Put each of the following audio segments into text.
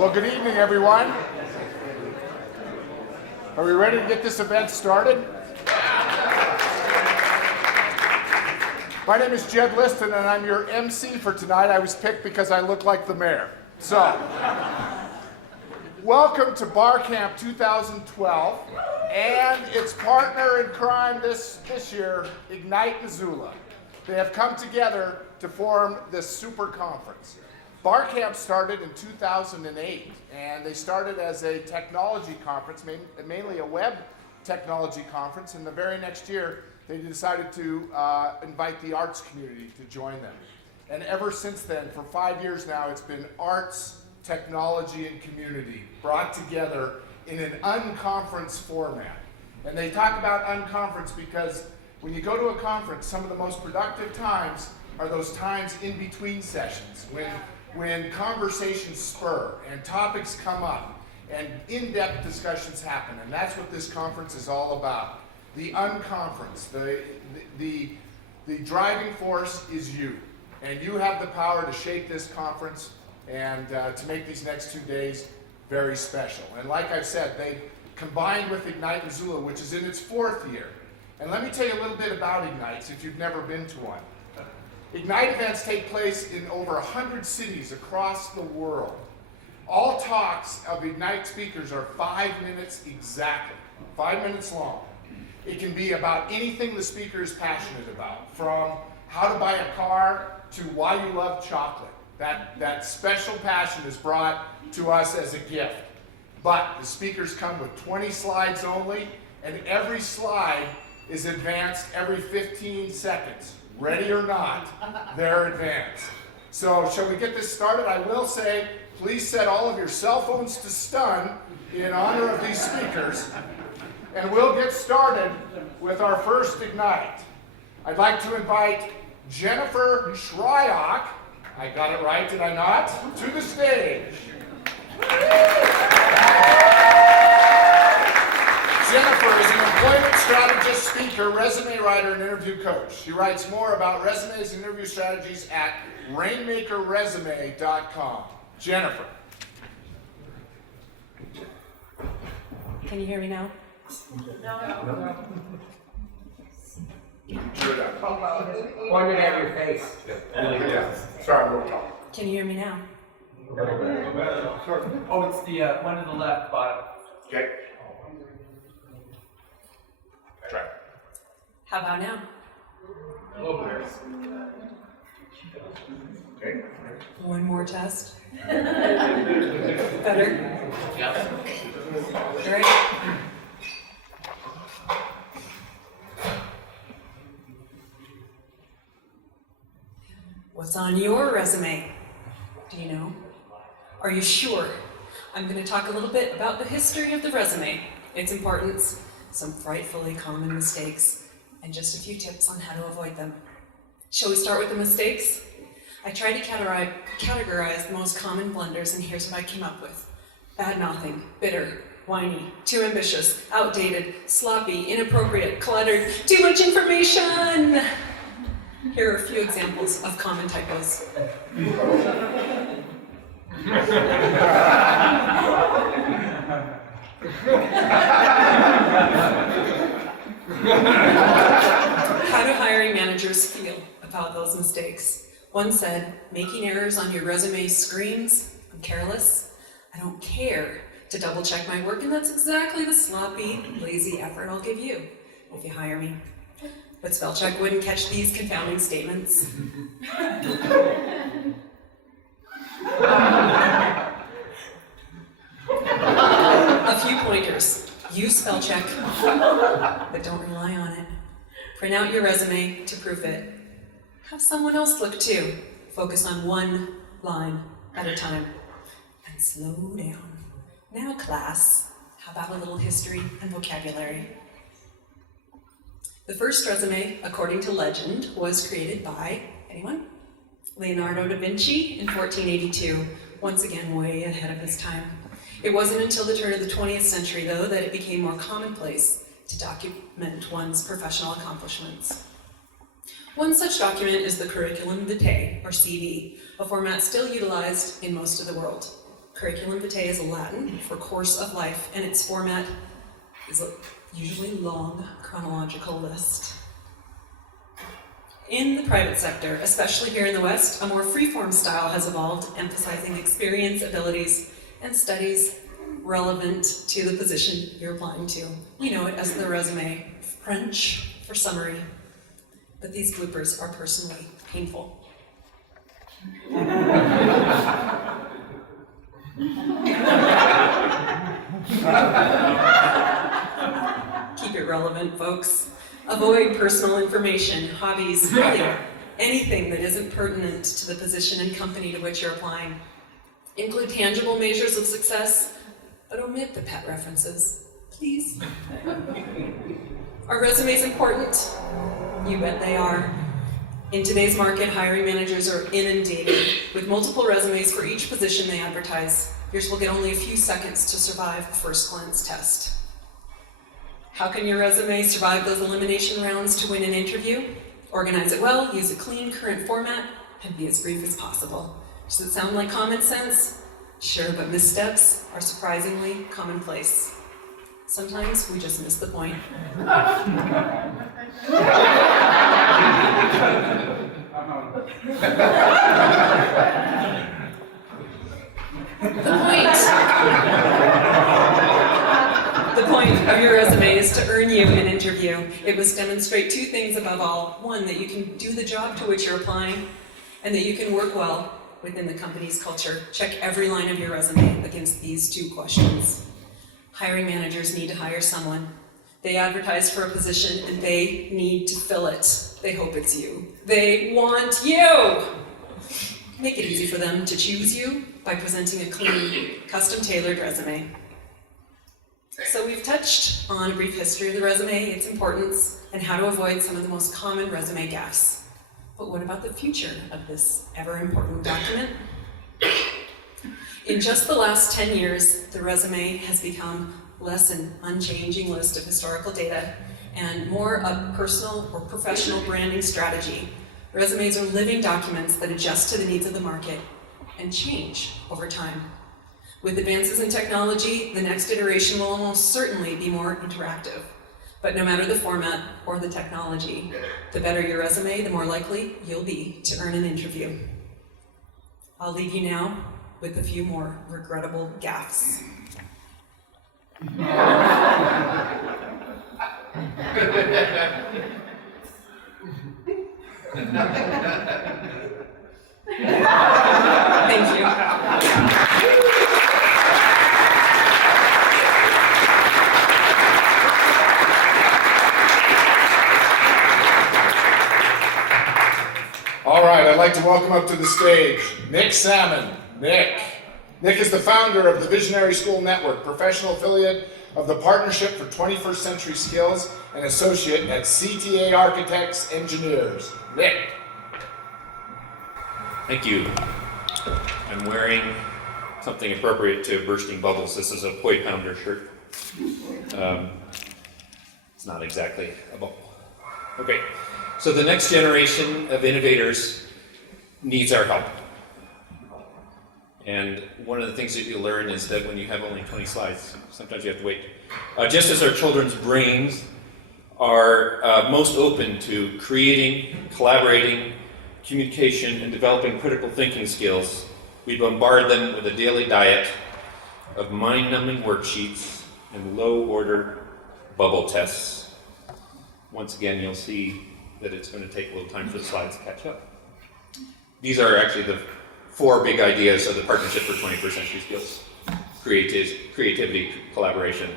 Well, good evening, everyone. Are we ready to get this event started? My name is Jed Liston, and I'm your MC for tonight. I was picked because I look like the mayor. So, welcome to Bar Camp 2012, and its partner in crime this year, Ignite Missoula. They have come together to form this super conference. Bar Camp started in 2008, and they started as a technology conference, mainly a web technology conference, and the very next year they decided to invite the arts community to join them. And ever since then, for 5 years now, it's been arts, technology, and community brought together in an unconference format. And they talk about unconference because when you go to a conference, some of the most productive times are those times in between sessions, when conversations spur and topics come up and in-depth discussions happen. And that's what this conference is all about. The unconference, the driving force is you. And you have the power to shape this conference and to make these next 2 days very special. And like I've said, they combined with Ignite Missoula, which is in its 4th year. And let me tell you a little bit about Ignite if you've never been to one. Ignite events take place in over 100 cities across the world. All talks of Ignite speakers are 5 minutes exactly, 5 minutes long. It can be about anything the speaker is passionate about, from how to buy a car to why you love chocolate. That special passion is brought to us as a gift. But the speakers come with 20 slides only, and every slide is advanced every 15 seconds. Ready or not, they're advanced. So shall we get this started? I will say, please set all of your cell phones to stun in honor of these speakers. And we'll get started with our first Ignite. I'd like to invite Jennifer Shryock, I got it right, did I not? To the stage. Jennifer is an employment strategist, speaker, resume writer, and interview coach. She writes more about resumes and interview strategies at rainmakerresume.com. Jennifer. Can you hear me now? No. Sure does. Point it at your face. Yeah. Sorry, I'm a little tall. Can you hear me now? Oh, it's the one to the left bottom. Okay. Try. How about now? Okay. One more test. Better? Yep. All right. What's on your resume? Do you know? Are you sure? I'm going to talk a little bit about the history of the resume, its importance, some frightfully common mistakes, and just a few tips on how to avoid them. Shall we start with the mistakes? I tried to categorize the most common blunders, and here's what I came up with. Bad-mouthing, bitter, whiny, too ambitious, outdated, sloppy, inappropriate, cluttered, too much information! Here are a few examples of common typos. How do hiring managers feel about those mistakes? One said, making errors on your resume screams, I'm careless. I don't care to double check my work, and that's exactly the sloppy, lazy effort I'll give you if you hire me. But spell check wouldn't catch these confounding statements. A few pointers. Use spell check, but don't rely on it. Print out your resume to proof it. Have someone else look too. Focus on one line at a time. And slow down. Now class, how about a little history and vocabulary? The first resume, according to legend, was created by, anyone? Leonardo da Vinci in 1482, once again way ahead of his time. It wasn't until the turn of the 20th century, though, that it became more commonplace to document one's professional accomplishments. One such document is the curriculum vitae, or CV, a format still utilized in most of the world. Curriculum vitae is Latin for course of life, and its format is a usually long chronological list. In the private sector, especially here in the West, a more free-form style has evolved, emphasizing experience, abilities, and studies relevant to the position you're applying to. We know it as the resume, French for summary, but these bloopers are personally painful. Keep it relevant, folks. Avoid personal information, hobbies, really anything that isn't pertinent to the position and company to which you're applying. Include tangible measures of success, but omit the pet references, please. Are resumes important? You bet they are. In today's market, hiring managers are inundated with multiple resumes for each position they advertise. Yours will get only a few seconds to survive the first glance test. How can your resume survive those elimination rounds to win an interview? Organize it well, use a clean, current format, and be as brief as possible. Does it sound like common sense? Sure, but missteps are surprisingly commonplace. Sometimes we just miss the point. The point of your resume is to earn you an interview. It must demonstrate two things above all. One, that you can do the job to which you're applying, and that you can work well within the company's culture. Check every line of your resume against these two questions. Hiring managers need to hire someone. They advertise for a position and they need to fill it. They hope it's you. They want you! Make it easy for them to choose you by presenting a clean, custom-tailored resume. So we've touched on a brief history of the resume, its importance, and how to avoid some of the most common resume gaffes. But what about the future of this ever-important document? In just the last 10 years, the resume has become less an unchanging list of historical data and more a personal or professional branding strategy. Resumes are living documents that adjust to the needs of the market and change over time. With advances in technology, the next iteration will almost certainly be more interactive. But no matter the format or the technology, the better your resume, the more likely you'll be to earn an interview. I'll leave you now with a few more regrettable gaffes. Thank you. All right, I'd like to welcome up to the stage Nick Salmon. Nick is the founder of the Visionary School Network, professional affiliate of the Partnership for 21st Century Skills, and associate at CTA Architects Engineers. Nick. Thank you. I'm wearing something appropriate to bursting bubbles. This is a Poi Pounder shirt. It's not exactly a bubble. Okay, so the next generation of innovators needs our help. And one of the things that you learn is that when you have only 20 slides, sometimes you have to wait. Just as our children's brains are most open to creating, collaborating, communication, and developing critical thinking skills, we bombard them with a daily diet of mind-numbing worksheets and low-order bubble tests. Once again, you'll see that it's going to take a little time for the slides to catch up. These are actually the 4 big ideas of the Partnership for 21st Century Skills. Creativity, collaboration,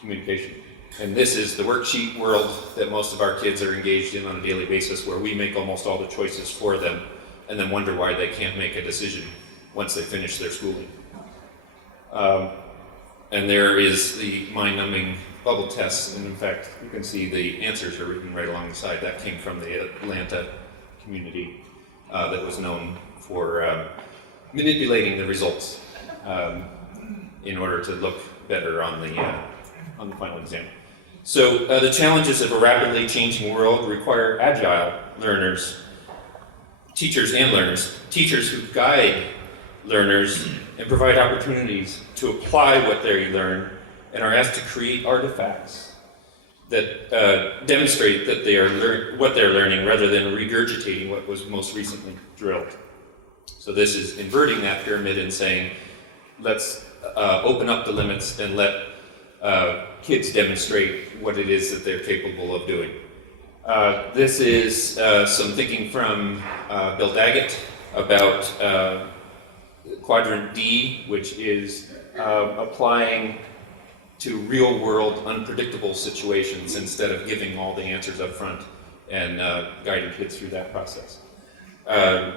communication. And this is the worksheet world that most of our kids are engaged in on a daily basis, where we make almost all the choices for them and then wonder why they can't make a decision once they finish their schooling. And there is the mind-numbing bubble tests, and in fact, you can see the answers are written right along the side. That came from the Atlanta community that was known for manipulating the results in order to look better on the final exam. So the challenges of a rapidly changing world require agile learners, teachers and learners, teachers who guide learners and provide opportunities to apply what they learn, and are asked to create artifacts that demonstrate that they are what they're learning rather than regurgitating what was most recently drilled. So this is inverting that pyramid and saying, let's open up the limits and let kids demonstrate what it is that they're capable of doing. This is some thinking from Bill Daggett about Quadrant D, which is applying to real-world, unpredictable situations instead of giving all the answers up front and guiding kids through that process. And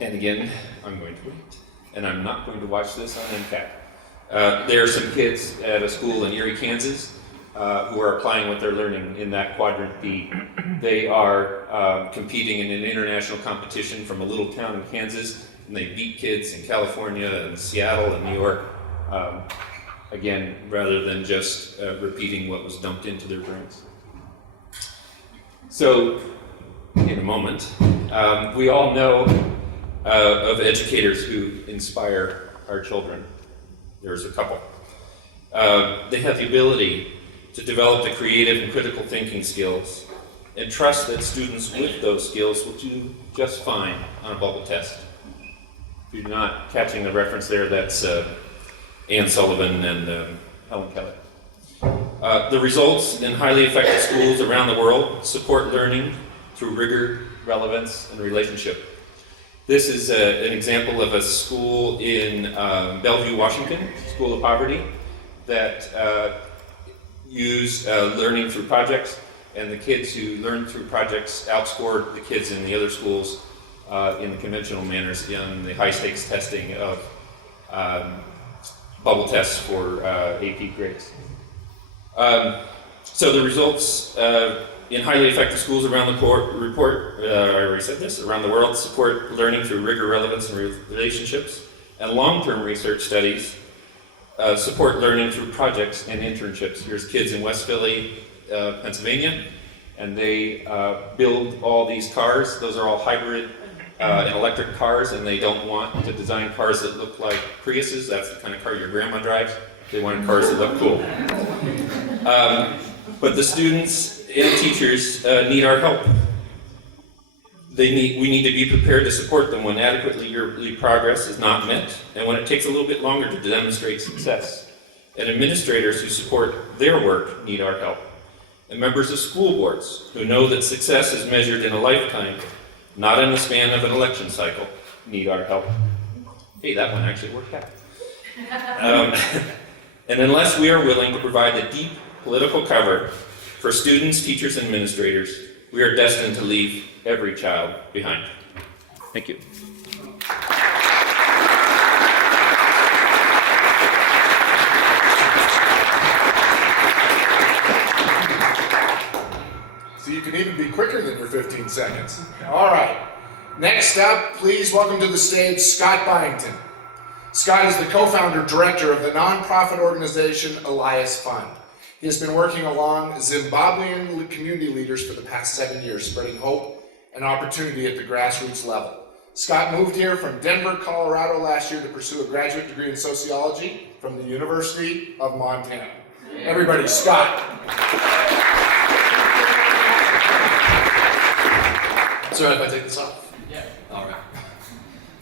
again, I'm going to wait, and I'm not going to watch this on NCAT. There are some kids at a school in Erie, Kansas, who are applying what they're learning in that Quadrant B. They are competing in an international competition from a little town in Kansas, and they beat kids in California and Seattle and New York, again, rather than just repeating what was dumped into their brains. So, in a moment, we all know of educators who inspire our children. There's a couple. They have the ability to develop the creative and critical thinking skills and trust that students with those skills will do just fine on a bubble test. If you're not catching the reference there, that's Ann Sullivan and Helen Keller. The results in highly effective schools around the world support learning through rigor, relevance, and relationship. This is an example of a school in Bellevue, Washington, School of Poverty, that use learning through projects, and the kids who learn through projects outscored the kids in the other schools in the conventional manners in the high-stakes testing of bubble tests for AP grades. So the results in highly effective schools around the around the world support learning through rigor, relevance, and relationships, and long-term research studies support learning through projects and internships. Here's kids in West Philly, Pennsylvania, and they build all these cars. Those are all hybrid and electric cars, and they don't want to design cars that look like Priuses. That's the kind of car your grandma drives. They wanted cars that look cool. But the students and teachers need our help. We need to be prepared to support them when adequately yearly progress is not met, and when it takes a little bit longer to demonstrate success. And administrators who support their work need our help. And members of school boards who know that success is measured in a lifetime, not in the span of an election cycle, need our help. Hey, that one actually worked out. And unless we are willing to provide the deep political cover for students, teachers, and administrators, we are destined to leave every child behind. Thank you. So you can even be quicker than your 15 seconds. All right. Next up, please welcome to the stage Scott Byington. Scott is the co-founder director of the nonprofit organization Elias Fund. He has been working along Zimbabwean community leaders for the past 7 years, spreading hope and opportunity at the grassroots level. Scott moved here from Denver, Colorado last year to pursue a graduate degree in sociology from the University of Montana. Everybody, Scott. Is it all right if I take this off? Yeah. All right.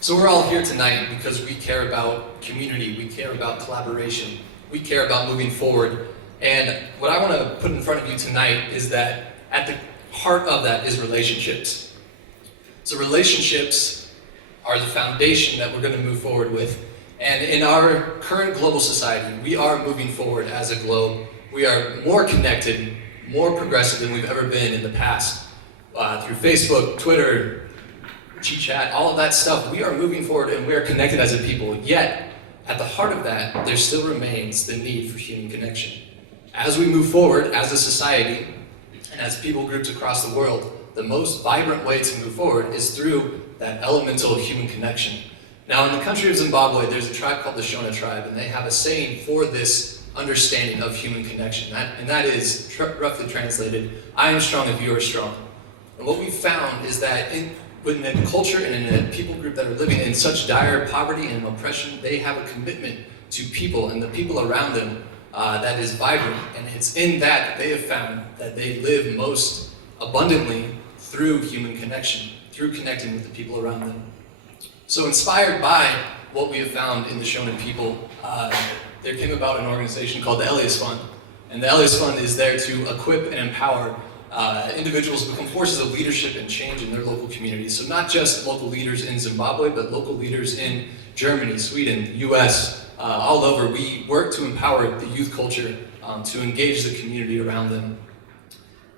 So we're all here tonight because we care about community, we care about collaboration, we care about moving forward. And what I want to put in front of you tonight is that at the heart of that is relationships. So relationships are the foundation that we're going to move forward with. And in our current global society, we are moving forward as a globe. We are more connected, more progressive than we've ever been in the past. Through Facebook, Twitter, G-Chat, all of that stuff, we are moving forward and we are connected as a people. Yet, at the heart of that, there still remains the need for human connection. As we move forward as a society, and as people groups across the world, the most vibrant way to move forward is through that elemental human connection. Now, in the country of Zimbabwe, there's a tribe called the Shona tribe, and they have a saying for this understanding of human connection, and that is roughly translated, I am strong if you are strong. And what we've found is that within a culture and in a people group that are living in such dire poverty and oppression, they have a commitment to people and the people around them that is vibrant. And it's in that they have found that they live most abundantly through human connection, through connecting with the people around them. So inspired by what we have found in the Shonen people, there came about an organization called the Elias Fund. And the Elias Fund is there to equip and empower individuals to become forces of leadership and change in their local communities. So not just local leaders in Zimbabwe, but local leaders in Germany, Sweden, US, all over. We work to empower the youth culture to engage the community around them.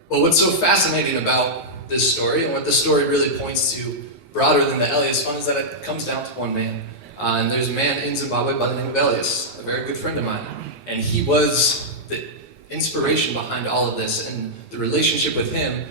But what's so fascinating about this story, and what this story really points to broader than the Elias Fund, is that it comes down to one man. And there's a man in Zimbabwe by the name of Elias, a very good friend of mine. And he was the inspiration behind all of this, and the relationship with him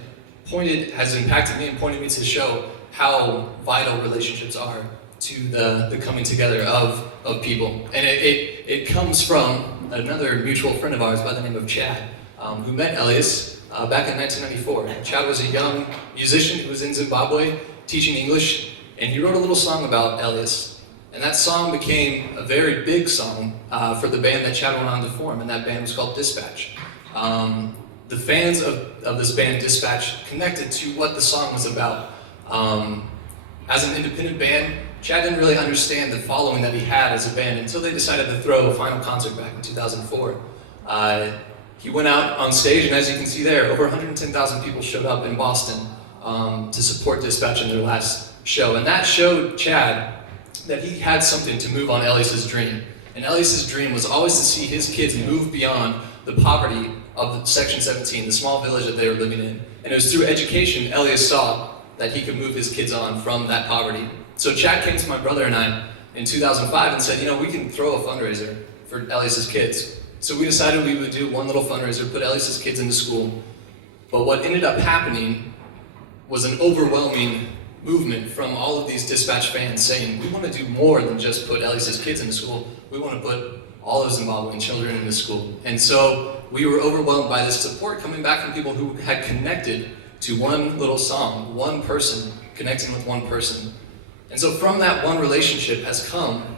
has impacted me and pointed me to show how vital relationships are to the coming together of people. And it comes from another mutual friend of ours by the name of Chad, who met Elias back in 1994. Chad was a young musician who was in Zimbabwe teaching English, and he wrote a little song about Elias. And that song became a very big song for the band that Chad went on to form, and that band was called Dispatch. The fans of this band, Dispatch, connected to what the song was about. As an independent band, Chad didn't really understand the following that he had as a band until they decided to throw a final concert back in 2004. He went out on stage, and as you can see there, over 110,000 people showed up in Boston to support Dispatch in their last show. And that showed Chad that he had something to move on Elias's dream. And Elias's dream was always to see his kids move beyond the poverty of Section 17, the small village that they were living in. And it was through education Elias saw that he could move his kids on from that poverty. So Chad came to my brother and I in 2005 and said, you know, we can throw a fundraiser for Elias's kids. So we decided we would do one little fundraiser, put Elias's kids into school. But what ended up happening was an overwhelming movement from all of these Dispatch fans saying, we want to do more than just put Elias's kids into school. We want to put all of Zimbabwean children into school. And so we were overwhelmed by this support coming back from people who had connected to one little song, one person connecting with one person. And so from that one relationship has come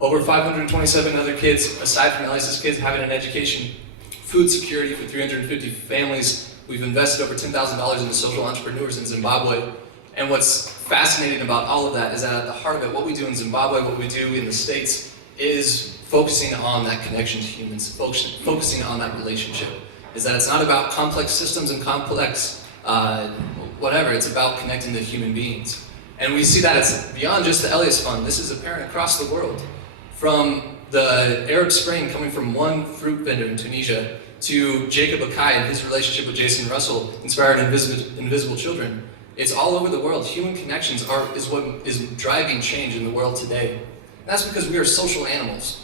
over 527 other kids, aside from Elias's kids, having an education, food security for 350 families. We've invested over $10,000 into social entrepreneurs in Zimbabwe. And what's fascinating about all of that is that at the heart of it, what we do in Zimbabwe, what we do in the States, is focusing on that connection to humans, focusing on that relationship. Is that it's not about complex systems and complex whatever, it's about connecting to human beings. And we see that as beyond just the Elias Fund. This is apparent across the world. From the Arab Spring coming from one fruit vendor in Tunisia, to Jacob Akai and his relationship with Jason Russell, inspired Invisible Children. It's all over the world. Human connections is what is driving change in the world today. And that's because we are social animals.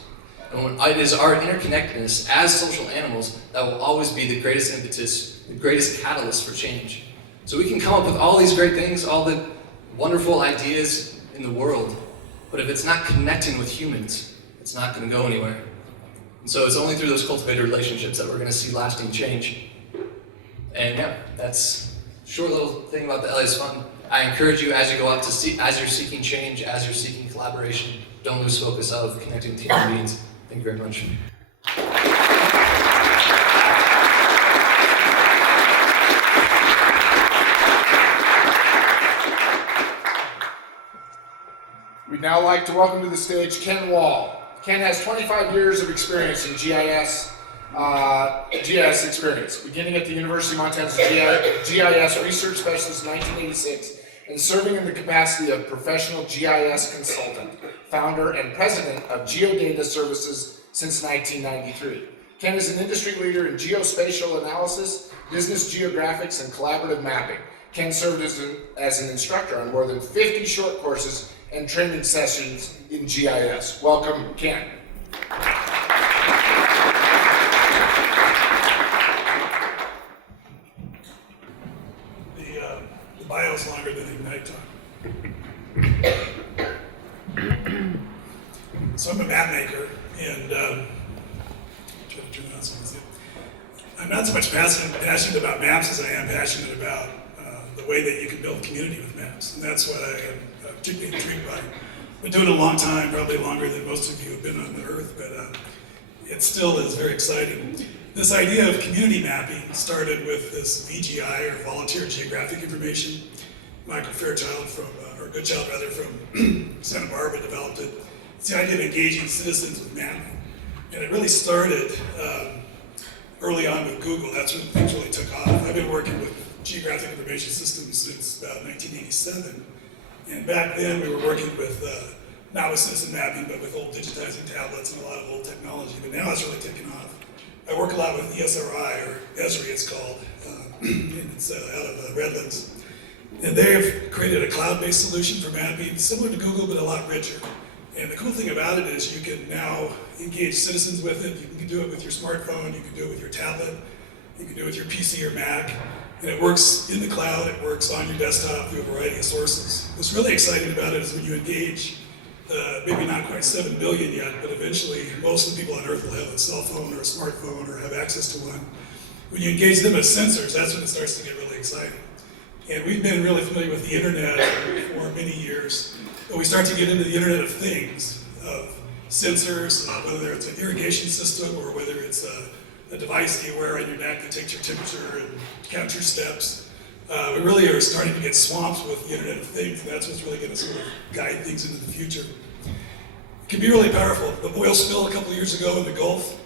And it is our interconnectedness as social animals that will always be the greatest impetus, the greatest catalyst for change. So we can come up with all these great things, all the wonderful ideas in the world, but if it's not connecting with humans, it's not going to go anywhere. And so it's only through those cultivated relationships that we're going to see lasting change. And yeah, that's a short little thing about the Elias Fund. I encourage you as you go out to see, as you're seeking change, as you're seeking collaboration, don't lose focus of connecting with human beings. Thank you very much. We'd now like to welcome to the stage Ken Wall. Ken has 25 years of experience in GIS experience, beginning at the University of Montana's GIS Research Specialist in 1986, and serving in the capacity of professional GIS consultant, founder and president of Geodata Services since 1993. Ken is an industry leader in geospatial analysis, business geographics, and collaborative mapping. Ken served as an instructor on more than 50 short courses and training sessions in GIS. Welcome, Ken. The bio's longer than Ignite time. So I'm a map maker, and try to turn that on. I'm not so much passionate about maps as I am passionate about the way that you can build community with maps. And that's what I am particularly intrigued by. Been doing it a long time, probably longer than most of you have been on the earth, but it still is very exciting. This idea of community mapping started with this VGI, or Volunteer Geographic Information. Michael Fairchild or Goodchild rather, from Santa Barbara developed it. It's the idea of engaging citizens with mapping. And it really started early on with Google. That's when things really took off. I've been working with geographic information systems since about 1987. And back then we were working with, not with citizen mapping, but with old digitizing tablets and a lot of old technology. But now it's really taken off. I work a lot with ESRI, or Esri it's called, and it's out of Redlands. And they've created a cloud-based solution for mapping, similar to Google, but a lot richer. And the cool thing about it is you can now engage citizens with it. You can do it with your smartphone, you can do it with your tablet, you can do it with your PC or Mac. And it works in the cloud, it works on your desktop through a variety of sources. What's really exciting about it is when you engage, maybe not quite 7 billion yet, but eventually most of the people on Earth will have a cell phone or a smartphone or have access to one. When you engage them as sensors, that's when it starts to get really exciting. And we've been really familiar with the internet for many years, but we start to get into the Internet of Things, of sensors, whether it's an irrigation system or whether it's a device that you wear on your neck that takes your temperature and counts your steps. We really are starting to get swamped with the Internet of Things, and that's what's really going to sort of guide things into the future. It can be really powerful. The oil spill a couple of years ago in the Gulf,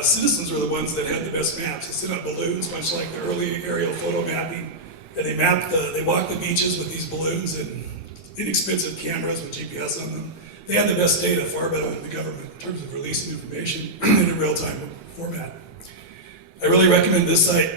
citizens were the ones that had the best maps. They set up balloons, much like the early aerial photo mapping, and they walked the beaches with these balloons and inexpensive cameras with GPS on them. They had the best data, far better than the government, in terms of releasing information in a real-time format. I really recommend this site.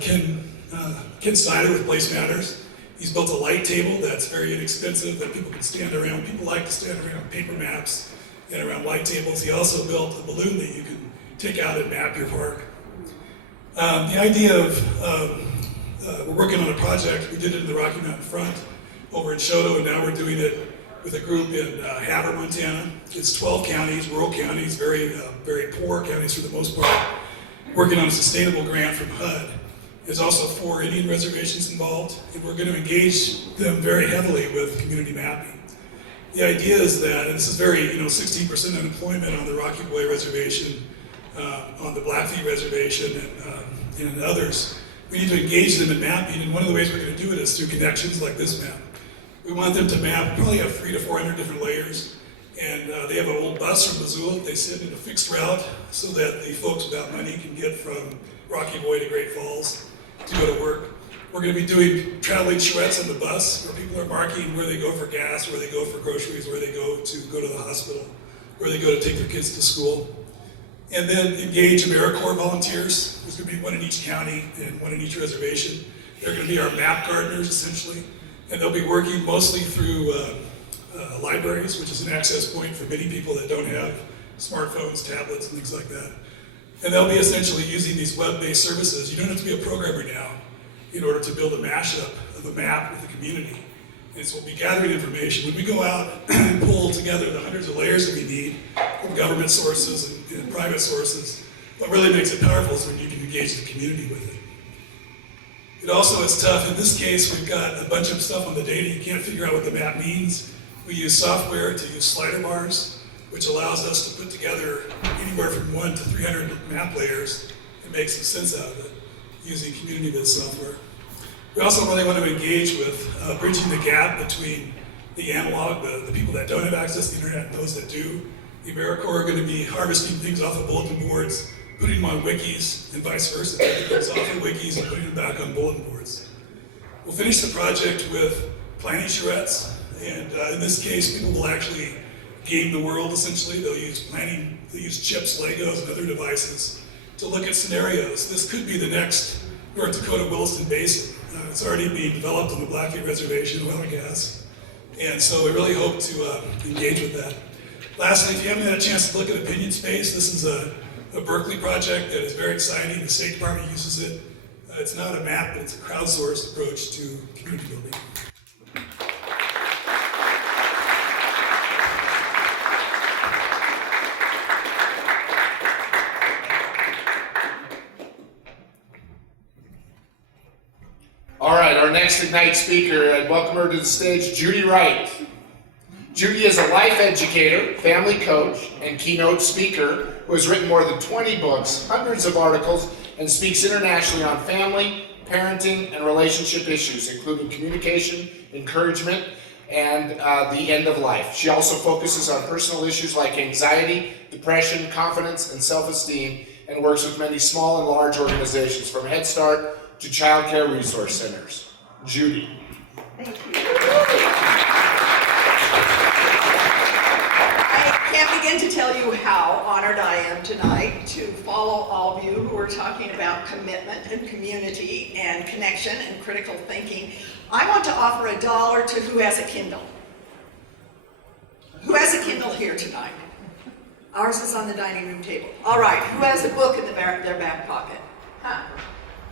Ken Snyder with Place Matters. He's built a light table that's very inexpensive that people can stand around. People like to stand around paper maps and around light tables. He also built a balloon that you can take out and map your park. The idea of we're working on a project. We did it in the Rocky Mountain Front over in Choteau, and now we're doing it with a group in Havre, Montana. It's 12 counties, rural counties, very poor counties for the most part, working on a sustainable grant from HUD. There's also 4 Indian reservations involved, and we're going to engage them very heavily with community mapping. The idea is that, and this is very, 16% unemployment on the Rocky Boy Reservation, on the Blackfeet Reservation, and others. We need to engage them in mapping, and one of the ways we're going to do it is through connections like this map. We want them to map, probably have 300 to 400 different layers, and they have an old bus from Missoula. They send in a fixed route so that the folks without money can get from Rocky Boy to Great Falls to go to work. We're going to be doing traveling charrettes on the bus, where people are marking where they go for gas, where they go for groceries, where they go to the hospital, where they go to take their kids to school. And then engage AmeriCorps volunteers. There's going to be one in each county and one in each reservation. They're going to be our map gardeners, essentially. And they'll be working mostly through libraries, which is an access point for many people that don't have smartphones, tablets, and things like that. And they'll be essentially using these web-based services. You don't have to be a programmer now in order to build a mashup of a map with the community. And so we'll be gathering information. When we go out and pull together the hundreds of layers that we need from government sources and private sources, what really makes it powerful is when you can engage the community with it. It also is tough. In this case, we've got a bunch of stuff on the data. You can't figure out what the map means. We use software to use slider bars, which allows us to put together anywhere from 1 to 300 map layers and make some sense out of it using community-based software. We also really want to engage with bridging the gap between the analog, the people that don't have access to the internet, and those that do. The AmeriCorps are going to be harvesting things off of bulletin boards, putting them on wikis, and vice versa, taking things off of wikis and putting them back on bulletin boards. We'll finish the project with planning charrettes, and in this case, people will actually game the world, essentially. They'll use chips, Legos, and other devices to look at scenarios. This could be the next North Dakota Williston Basin. It's already being developed on the Blackfeet Reservation, oil and gas. And so we really hope to engage with that. Lastly, if you haven't had a chance to look at Opinion Space, this is a Berkeley project that is very exciting. The State Department uses it. It's not a map, but it's a crowdsourced approach to community building. All All right, our next Ignite speaker, I'd welcome her to the stage, Judy Wright. Judy is a life educator, family coach, and keynote speaker who has written more than 20 books, hundreds of articles, and speaks internationally on family, parenting, and relationship issues, including communication, encouragement, and the end of life. She also focuses on personal issues like anxiety, depression, confidence, and self-esteem, and works with many small and large organizations, from Head Start to Child Care Resource Centers. Judy. Thank you. I can't begin to tell you how honored I am tonight to follow all of you who are talking about commitment and community and connection and critical thinking. I want to offer $1 to who has a Kindle. Who has a Kindle here tonight? Ours is on the dining room table. All right, who has a book in their back pocket? Huh.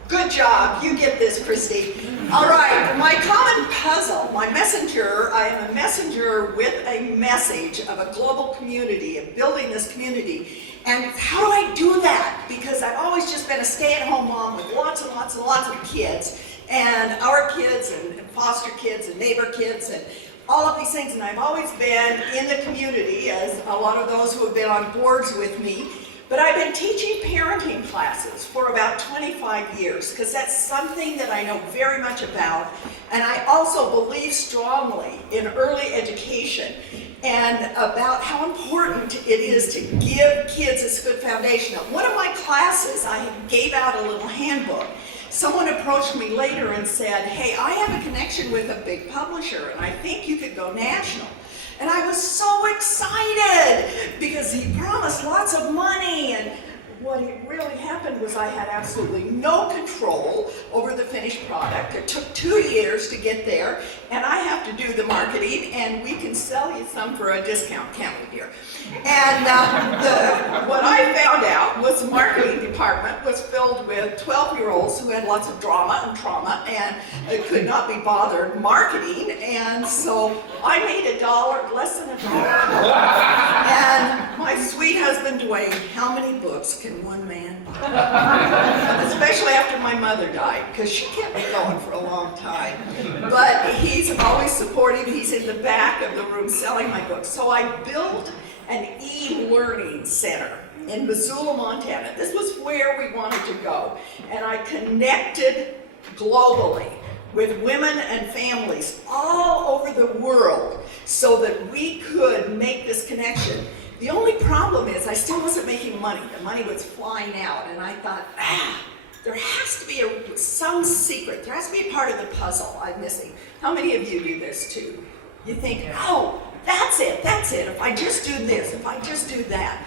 Good job, you get this, Christy. All right, my common puzzle, my messenger, I am a messenger with a message of a global community, of building this community. And how do I do that? Because I've always just been a stay-at-home mom with lots and lots and lots of kids, and our kids and foster kids and neighbor kids and all of these things. And I've always been in the community, as a lot of those who have been on boards with me. But I've been teaching parenting classes for about 25 years, because that's something that I know very much about. And I also believe strongly in early education and about how important it is to give kids this good foundation. Now, one of my classes, I gave out a little handbook. Someone approached me later and said, hey, I have a connection with a big publisher, and I think you could go national. And I was so excited because he promised lots of money, and what really happened was I had absolutely no control over the finished product. It took 2 years to get there, and I have to do the marketing, and we can sell you some for a discount, can't we, dear? And what I found out was the marketing department was filled with 12-year-olds who had lots of drama and trauma and could not be bothered marketing, and so I made $1, less than $1. And my sweet husband Dwayne, how many books can one man buy? Especially after my mother died, because she kept me going for a long time. But he's always supportive. He's in the back of the room selling my books. So I built an e-learning center in Missoula, Montana. This was where we wanted to go. And I connected globally with women and families all over the world so that we could make this connection. The only problem is I still wasn't making money. The money was flying out, and I thought, there has to be some secret. There has to be a part of the puzzle I'm missing. How many of you do this too? You think, oh, that's it. If I just do this, if I just do that.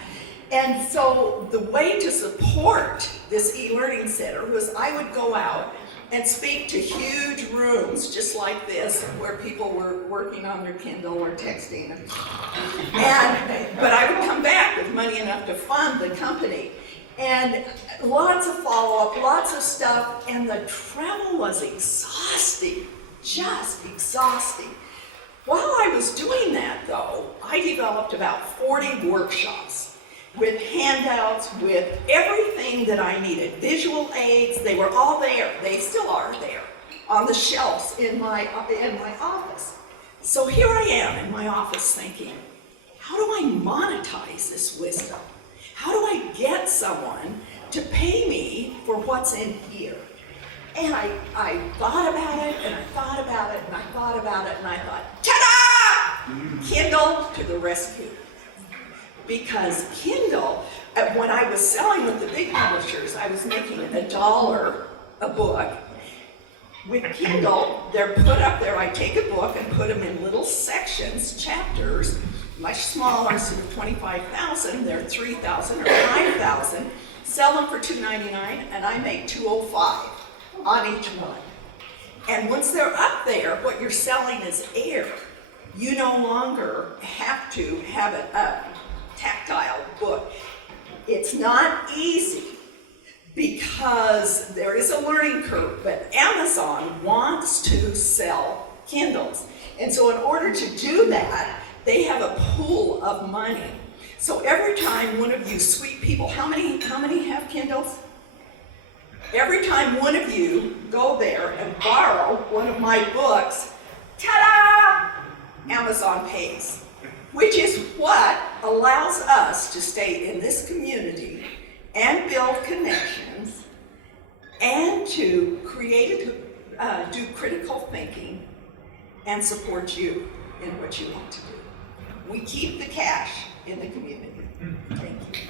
And so the way to support this e-learning center was I would go out and speak to huge rooms just like this where people were working on their Kindle or texting. But I would come back with money enough to fund the company. And lots of follow-up, lots of stuff, and the travel was exhausting, just exhausting. While I was doing that though, I developed about 40 workshops with handouts, with everything that I needed, visual aids. They were all there. They still are there on the shelves in my office. So here I am in my office thinking, how do I monetize this wisdom? How do I get someone to pay me for what's in here? And I thought about it, and I thought about it, and I thought about it, and I thought, ta-da! Kindle to the rescue. Because Kindle, when I was selling with the big publishers, I was making $1 a book. With Kindle, they're put up there, I take a book and put them in little sections, chapters, much smaller, instead of 25,000, they're 3,000 or 5,000, sell them for $2.99, and I make $2.05 on each one. And once they're up there, what you're selling is air. You no longer have to have a tactile book. It's not easy because there is a learning curve, but Amazon wants to sell Kindles. And so in order to do that, they have a pool of money. So every time one of you sweet people, how many have Kindles? every time one of you go there and borrow one of my books, ta-da! Amazon pays, which is what allows us to stay in this community and build connections and to do critical thinking and support you in what you want to do. We keep the cash in the community. Thank you.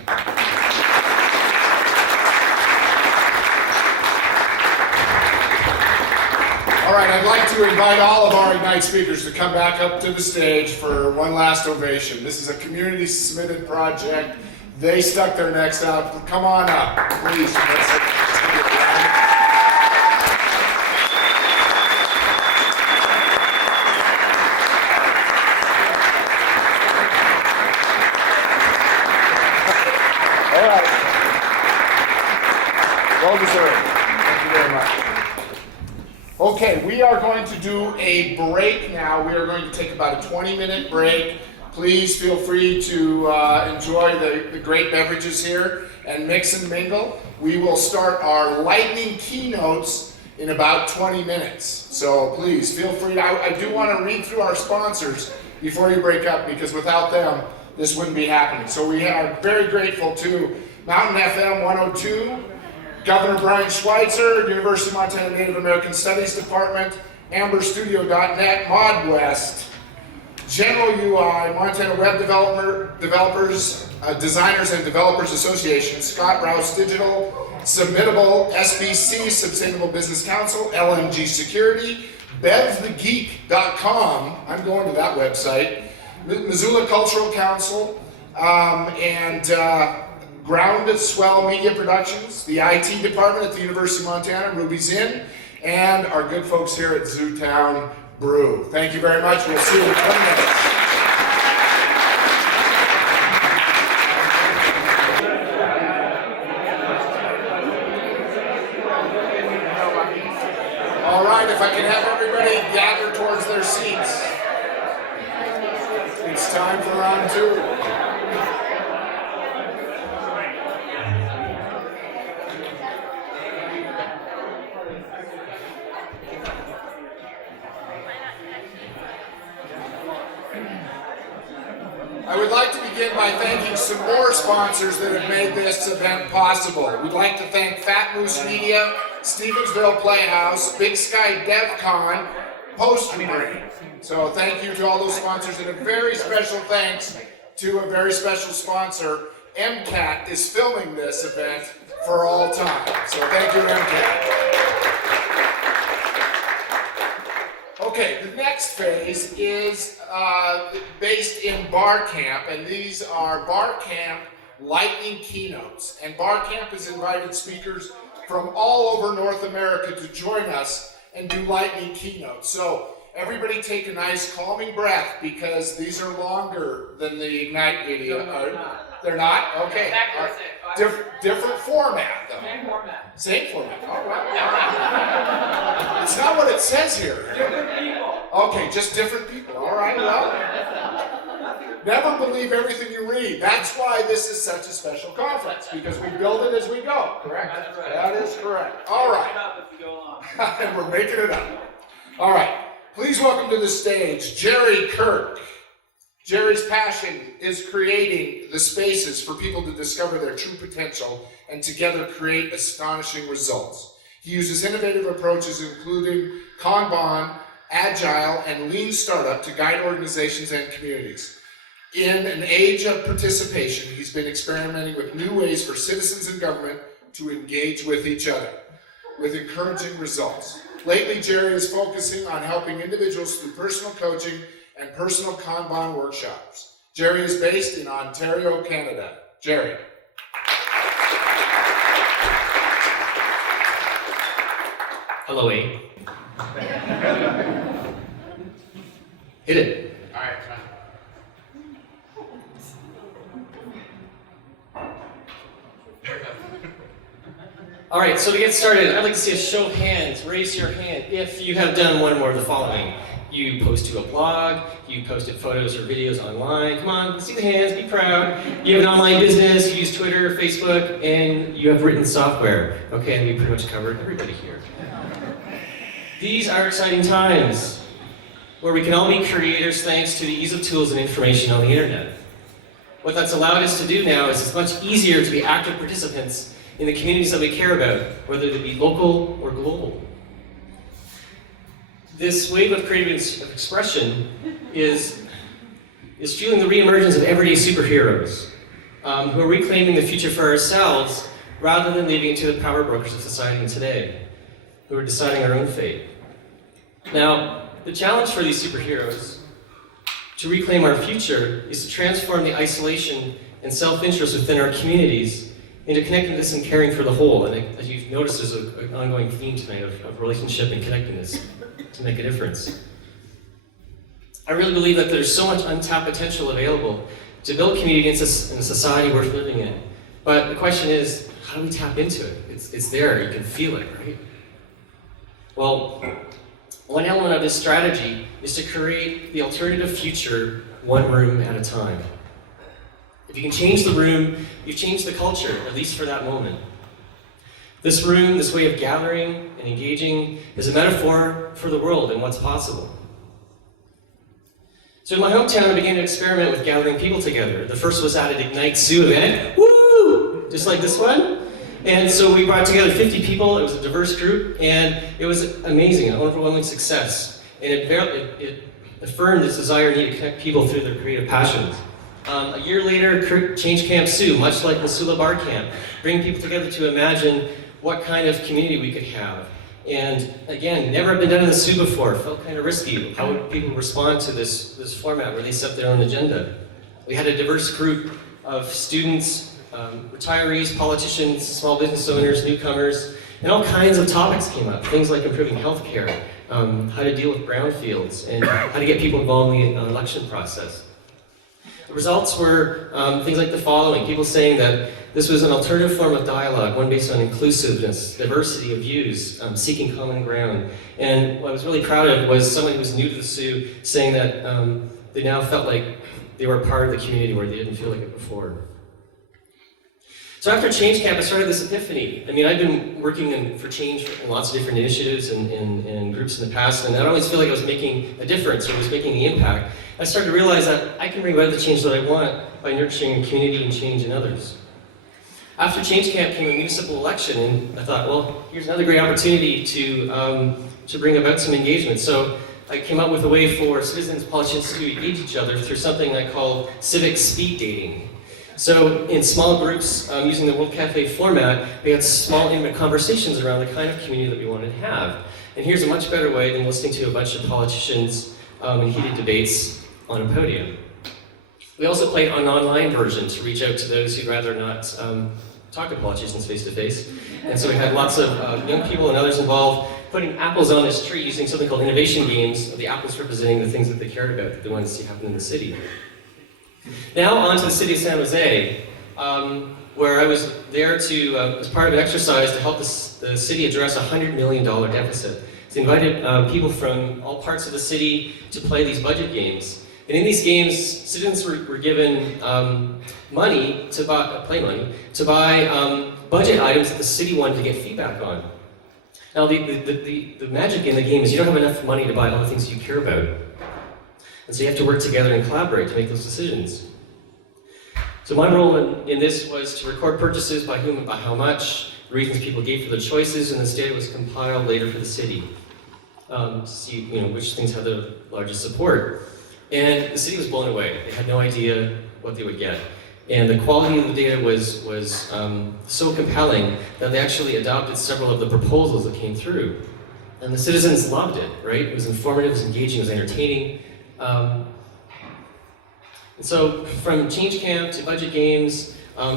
All right, I'd like to invite all of our Ignite speakers to come back up to the stage for one last ovation. This is a community-submitted project. They stuck their necks out. Come on up, please. All right. Well deserved. Thank you very much. Okay, we are going to do a break now. We are going to take about a 20-minute break. Please feel free to enjoy the great beverages here and mix and mingle. We will start our lightning keynotes in about 20 minutes. So please feel free. I do want to read through our sponsors before you break up, because without them, this wouldn't be happening. So we are very grateful to Mountain FM 102, Governor Brian Schweitzer, University of Montana Native American Studies Department, AmberStudio.net, ModWest, General UI, Montana Web Developers, Designers and Developers Association, Scott Rouse Digital, Submittable, SBC, Sustainable Business Council, LMG Security, BevTheGeek.com, I'm going to that website, Missoula Cultural Council, and Groundswell Media Productions, the IT department at the University of Montana, Ruby's Inn, and our good folks here at Zootown Brew. Thank you very much. We'll see you in 20 minutes. All right, if I can have everybody gather towards their seats. It's time for round two. I would like to begin by thanking some more sponsors that have made this event possible. We'd like to thank Fat Moose Media, Stevensville Playhouse, Big Sky DevCon, Poster Brain. So thank you to all those sponsors, and a very special thanks to a very special sponsor. MCAT is filming this event for all time. So thank you, MCAT. Okay, the next phase is based in Bar Camp, and these are Bar Camp lightning keynotes. And Bar Camp has invited speakers from all over North America to join us and do lightning keynotes. So everybody take a nice calming breath, because these are longer than the Ignite video. They're not? Okay. Different format, though. Same format. Same format. All right. It's not what it says here. Different people. Okay, just different people. All right, well. Never believe everything you read. That's why this is such a special conference, because we build it as we go, correct? That's right. That is correct. All right. If we go along. And we're making it up. All right. Please welcome to the stage Jerry Kirk. Jerry's passion is creating the spaces for people to discover their true potential and together create astonishing results. He uses innovative approaches including Kanban, Agile, and Lean Startup to guide organizations and communities. In an age of participation, he's been experimenting with new ways for citizens and government to engage with each other, with encouraging results. Lately, Jerry is focusing on helping individuals through personal coaching and personal Kanban workshops. Jerry is based in Ontario, Canada. Jerry. Hello, Abe. Hit it. All right, fine. All right, so to get started, I'd like to see a show of hands. Raise your hand if you have done one or more of the following. You post to a blog, you posted photos or videos online. Come on, let's see the hands, be proud. You have an online business, you use Twitter, Facebook, and you have written software. Okay, and we pretty much covered everybody here. These are exciting times where we can all be creators thanks to the ease of tools and information on the internet. What that's allowed us to do now is it's much easier to be active participants in the communities that we care about, whether they be local or global. This wave of creative expression is fueling the reemergence of everyday superheroes who are reclaiming the future for ourselves rather than leaving it to the power brokers of society today, who are deciding our own fate. Now, the challenge for these superheroes to reclaim our future is to transform the isolation and self-interest within our communities into connectedness and caring for the whole. And as you've noticed, there's an ongoing theme tonight of relationship and connectedness to make a difference. I really believe that there's so much untapped potential available to build community in a society worth living in. But the question is, how do we tap into it? It's there, you can feel it, right? Well, one element of this strategy is to create the alternative future one room at a time. If you can change the room, you've changed the culture, at least for that moment. This room, this way of gathering and engaging, is a metaphor for the world and what's possible. So in my hometown, I began to experiment with gathering people together. The first was at an Ignite Zoo event, woo! Just like this one. And so we brought together 50 people. It was a diverse group, and it was amazing, an overwhelming success. And it affirmed this desire and need to connect people through their creative passions. A year later, Change Camp Sioux, much like Missoula Bar Camp, bringing people together to imagine what kind of community we could have. And again, never had been done in the Sioux before, felt kind of risky. How would people respond to this format where they set their own agenda? We had a diverse group of students, retirees, politicians, small business owners, newcomers, and all kinds of topics came up. Things like improving healthcare, how to deal with brownfields, and how to get people involved in the election process. The results were things like the following. People saying that this was an alternative form of dialogue, one based on inclusiveness, diversity of views, seeking common ground. And what I was really proud of was someone who was new to the Sioux saying that they now felt like they were part of the community where they didn't feel like it before. So after Change Camp, I started this epiphany. I mean, I've been working for change in lots of different initiatives and groups in the past, and I always feel like I was making a difference or was making the impact. I started to realize that I can bring about the change that I want by nurturing community and change in others. After Change Camp came a municipal election, and I thought, well, here's another great opportunity to bring about some engagement. So I came up with a way for citizens and politicians to engage each other through something I call civic speed dating. So in small groups, using the World Cafe format, we had small intimate conversations around the kind of community that we wanted to have. And here's a much better way than listening to a bunch of politicians in heated debates on a podium. We also played an online version to reach out to those who'd rather not talk to politicians face to face. And so we had lots of young people and others involved putting apples on this tree using something called innovation games, the apples representing the things that they cared about, that they wanted to see happen in the city. Now on to the city of San Jose, where I was there to, as part of an exercise to help the city address a $100 million deficit. So invited people from all parts of the city to play these budget games. And in these games, citizens were given money to buy budget items that the city wanted to get feedback on. Now, the magic in the game is you don't have enough money to buy all the things you care about. And so you have to work together and collaborate to make those decisions. So my role in this was to record purchases by whom and by how much, the reasons people gave for their choices, and this data was compiled later for the city to see which things had the largest support. And the city was blown away. They had no idea what they would get. And the quality of the data was so compelling that they actually adopted several of the proposals that came through. And the citizens loved it, right? It was informative, it was engaging, it was entertaining. And so from Change Camp to budget games,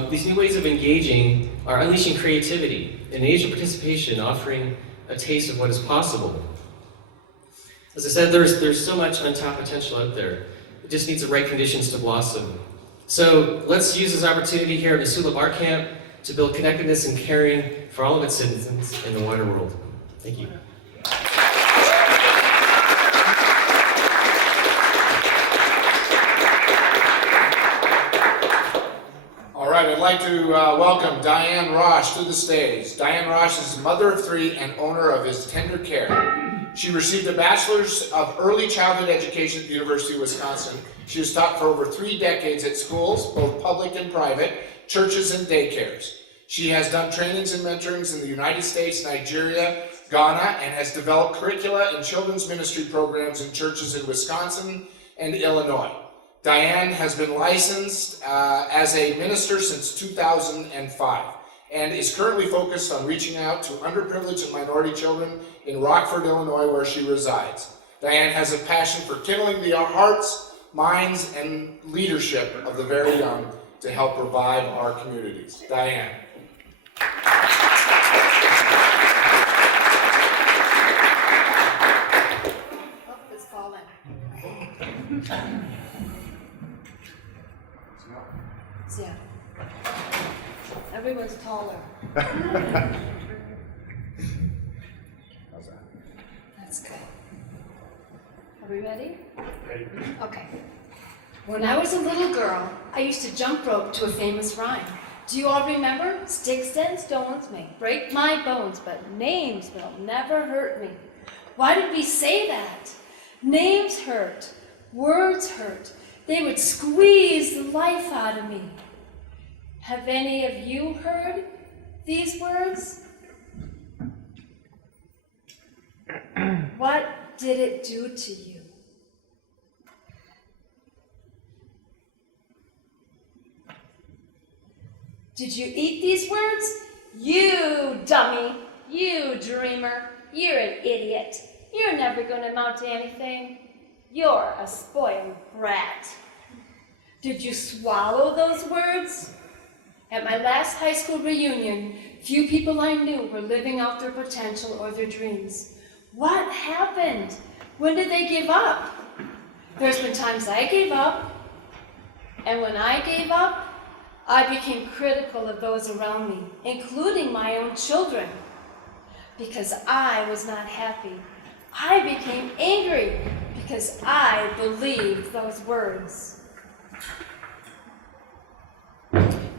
these new ways of engaging are unleashing creativity, an age of participation, offering a taste of what is possible. As I said, there's so much untapped potential out there. It just needs the right conditions to blossom. So let's use this opportunity here at Missoula Bar Camp to build connectedness and caring for all of its citizens in the wider world. Thank you. like to welcome Diane Rosh to the stage. Diane Rosh is a mother of 3 and owner of His Tender Care. She received a bachelor's of early childhood education at the University of Wisconsin. She has taught for over 3 decades at schools, both public and private, churches and daycares. She has done trainings and mentorings in the United States, Nigeria, Ghana, and has developed curricula and children's ministry programs in churches in Wisconsin and Illinois. Diane has been licensed as a minister since 2005 and is currently focused on reaching out to underprivileged and minority children in Rockford, Illinois, where she resides. Diane has a passion for kindling the hearts, minds, and leadership of the very young to help revive our communities. Diane. Oh, it's falling. Yeah. Everyone's taller. How's that? That's good. Are we ready? Ready. Okay. When I was a little girl, I used to jump rope to a famous rhyme. Do you all remember? Sticks and stones may break my bones, but names will never hurt me. Why did we say that? Names hurt. Words hurt. They would squeeze the life out of me. Have any of you heard these words? What did it do to you? Did you eat these words? You dummy, you dreamer, you're an idiot. You're never going to amount to anything. You're a spoiled brat. Did you swallow those words? At my last high school reunion, few people I knew were living out their potential or their dreams. What happened? When did they give up? There's been times I gave up, and when I gave up, I became critical of those around me, including my own children. Because I was not happy. I became angry because I believed those words.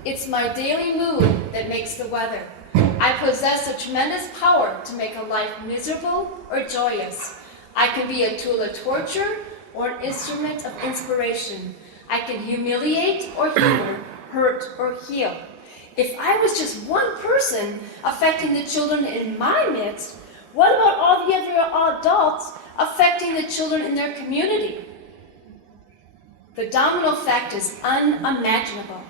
It's my daily mood that makes the weather. I possess a tremendous power to make a life miserable or joyous. I can be a tool of torture or an instrument of inspiration. I can humiliate or humor, hurt or heal. If I was just one person affecting the children in my midst, what about all the other adults affecting the children in their community? The domino effect is unimaginable.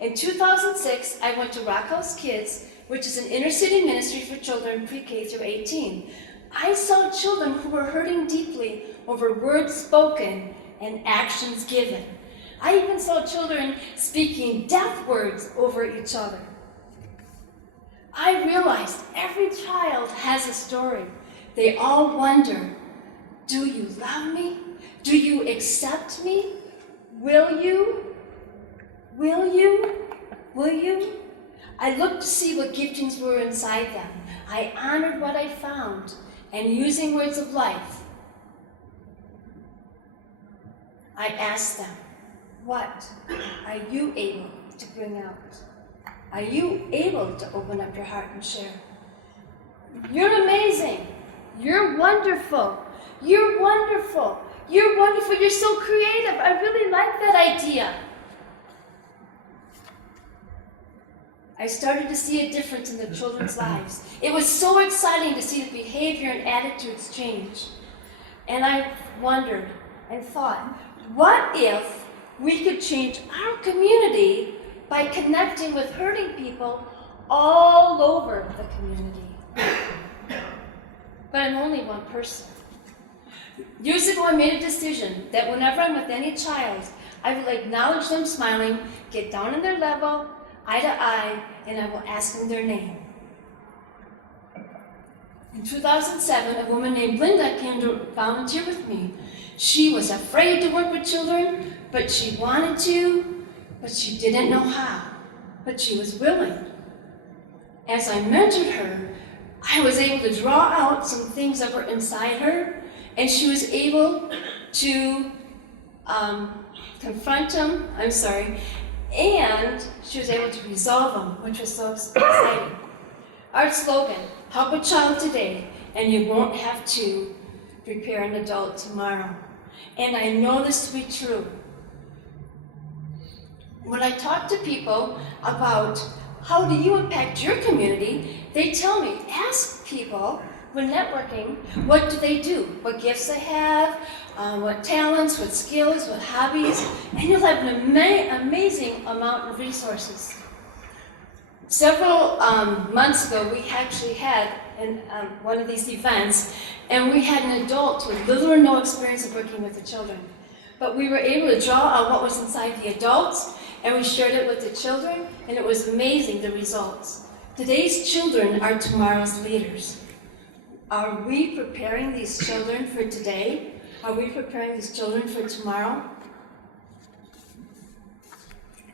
In 2006, I went to Rock House Kids, which is an inner-city ministry for children pre-K through 18. I saw children who were hurting deeply over words spoken and actions given. I even saw children speaking death words over each other. I realized every child has a story. They all wonder, do you love me? Do you accept me? Will you? Will you? Will you? I looked to see what giftings were inside them. I honored what I found, and using words of life, I asked them, what are you able to bring out? Are you able to open up your heart and share? You're amazing. You're wonderful. You're wonderful. You're wonderful. You're so creative. I really like that idea. I started to see a difference in the children's lives. It was so exciting to see the behavior and attitudes change. And I wondered and thought, what if we could change our community by connecting with hurting people all over the community? But I'm only one person. Years ago, I made a decision that whenever I'm with any child, I will acknowledge them smiling, get down on their level, eye to eye, and I will ask them their name. In 2007, a woman named Linda came to volunteer with me. She was afraid to work with children, but she wanted to, but she didn't know how, but she was willing. As I mentored her, I was able to draw out some things that were inside her, and she was able to confront them, And she was able to resolve them, which was so exciting. Our slogan, help a child today, and you won't have to prepare an adult tomorrow. And I know this to be true. When I talk to people about how do you impact your community, they tell me, ask people when networking, what do they do? What gifts they have, what talents, what skills, what hobbies, and you'll have an amazing amount of resources. Several months ago, we actually had one of these events, and we had an adult with little or no experience of working with the children. But we were able to draw out what was inside the adults, and we shared it with the children, and it was amazing, the results. Today's children are tomorrow's leaders. Are we preparing these children for today? Are we preparing these children for tomorrow?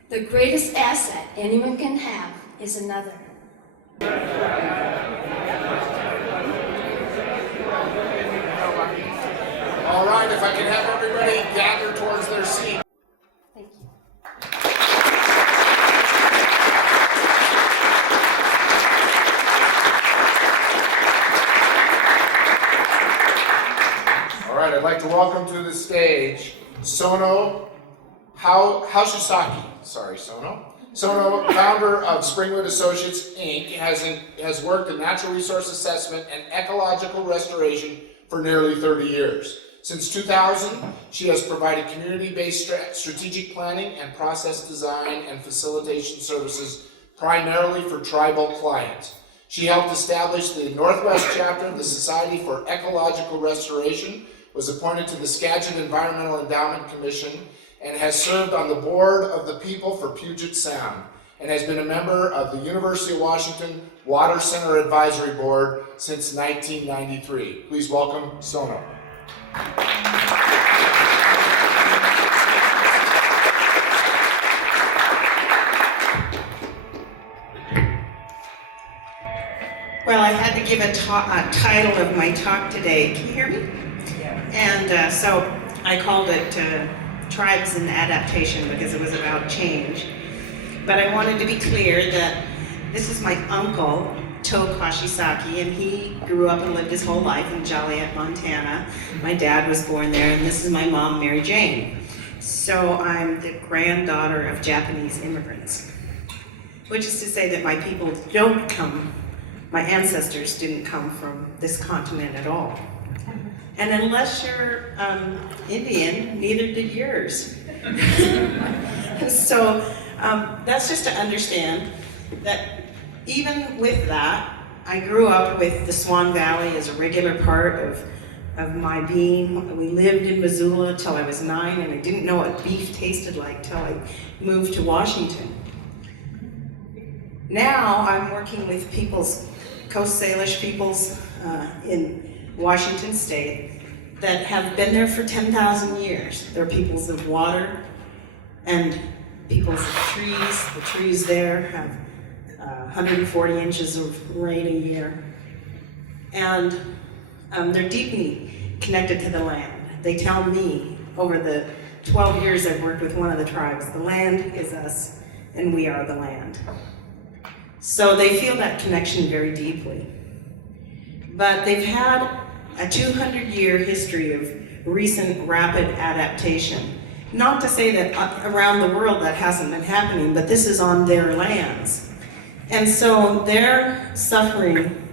The greatest asset anyone can have is another. All right, if I can have everybody gather towards their seat. Thank you. All right, I'd like to welcome to the stage Sono Haushisaki. Sorry, Sono. Sono, founder of Springwood Associates, Inc., has worked in natural resource assessment and ecological restoration for nearly 30 years. Since 2000, she has provided community-based strategic planning and process design and facilitation services primarily for tribal clients. She helped establish the Northwest chapter of the Society for Ecological Restoration, was appointed to the Skagit Environmental Endowment Commission, and has served on the board of the People for Puget Sound, and has been a member of the University of Washington Water Center Advisory Board since 1993. Please welcome Sono. Well, I had to give a title of my talk today. Can you hear me? And so I called it Tribes and Adaptation because it was about change. But I wanted to be clear that this is my uncle, Tobe Haushisaki, and he grew up and lived his whole life in Joliet, Montana. My dad was born there, and this is my mom, Mary Jane. So I'm the granddaughter of Japanese immigrants, which is to say that my people don't come, my ancestors didn't come from this continent at all. And unless you're Indian, neither did yours. So that's just to understand that even with that, I grew up with the Swan Valley as a regular part of my being. We lived in Missoula till I was 9, and I didn't know what beef tasted like till I moved to Washington. Now I'm working with Coast Salish peoples in Washington State that have been there for 10,000 years. They're peoples of water and peoples of trees. The trees there have 140 inches of rain a year. And they're deeply connected to the land. They tell me over the 12 years I've worked with one of the tribes, the land is us and we are the land. So they feel that connection very deeply. But they've had a 200-year history of recent rapid adaptation. Not to say that around the world that hasn't been happening, but this is on their lands. And so they're suffering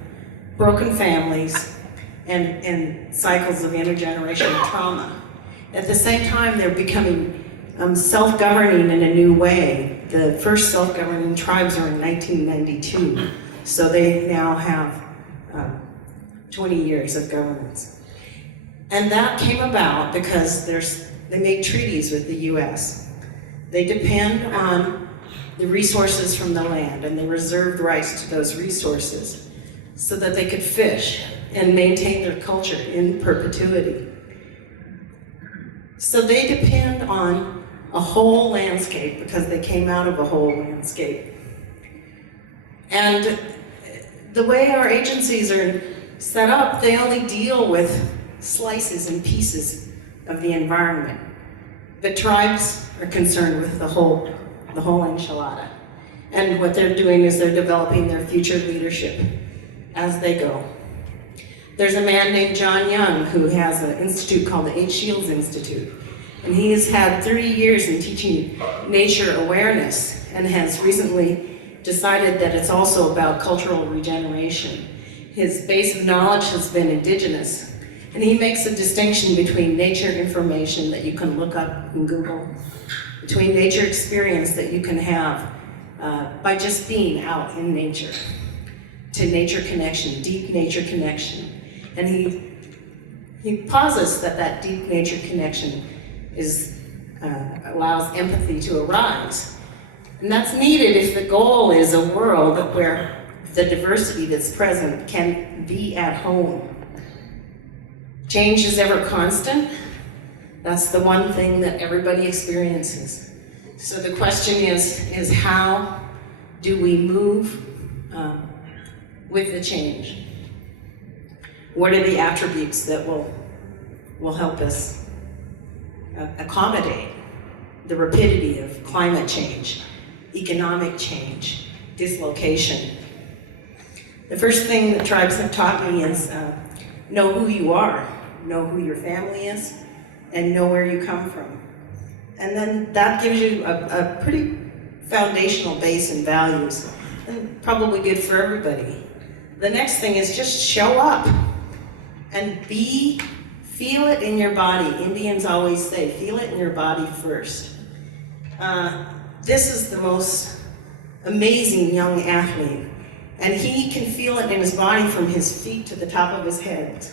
broken families and cycles of intergenerational trauma. At the same time, they're becoming self-governing in a new way. The first self-governing tribes were in 1992, so they now have 20 years of governance. And that came about because they make treaties with the US. They depend on the resources from the land and the reserved rights to those resources so that they could fish and maintain their culture in perpetuity. So they depend on a whole landscape because they came out of a whole landscape. And the way our agencies are set up, they only deal with slices and pieces of the environment. The tribes are concerned with the whole the whole enchilada. And what they're doing is they're developing their future leadership as they go. There's a man named John Young who has an institute called the Eight Shields Institute. And he has had 30 years in teaching nature awareness and has recently decided that it's also about cultural regeneration. His base of knowledge has been indigenous, and he makes a distinction between nature information that you can look up in Google, between nature experience that you can have by just being out in nature, to nature connection, deep nature connection. And he posits that deep nature connection allows empathy to arise. And that's needed if the goal is a world where the diversity that's present can be at home. Change is ever constant. That's the one thing that everybody experiences. So the question is how do we move with the change? What are the attributes that will help us accommodate the rapidity of climate change, economic change, dislocation? The first thing that tribes have taught me is know who you are, know who your family is, and know where you come from. And then that gives you a pretty foundational base in values, and probably good for everybody. The next thing is just show up and feel it in your body. Indians always say, feel it in your body first. This is the most amazing young athlete, and he can feel it in his body from his feet to the top of his head.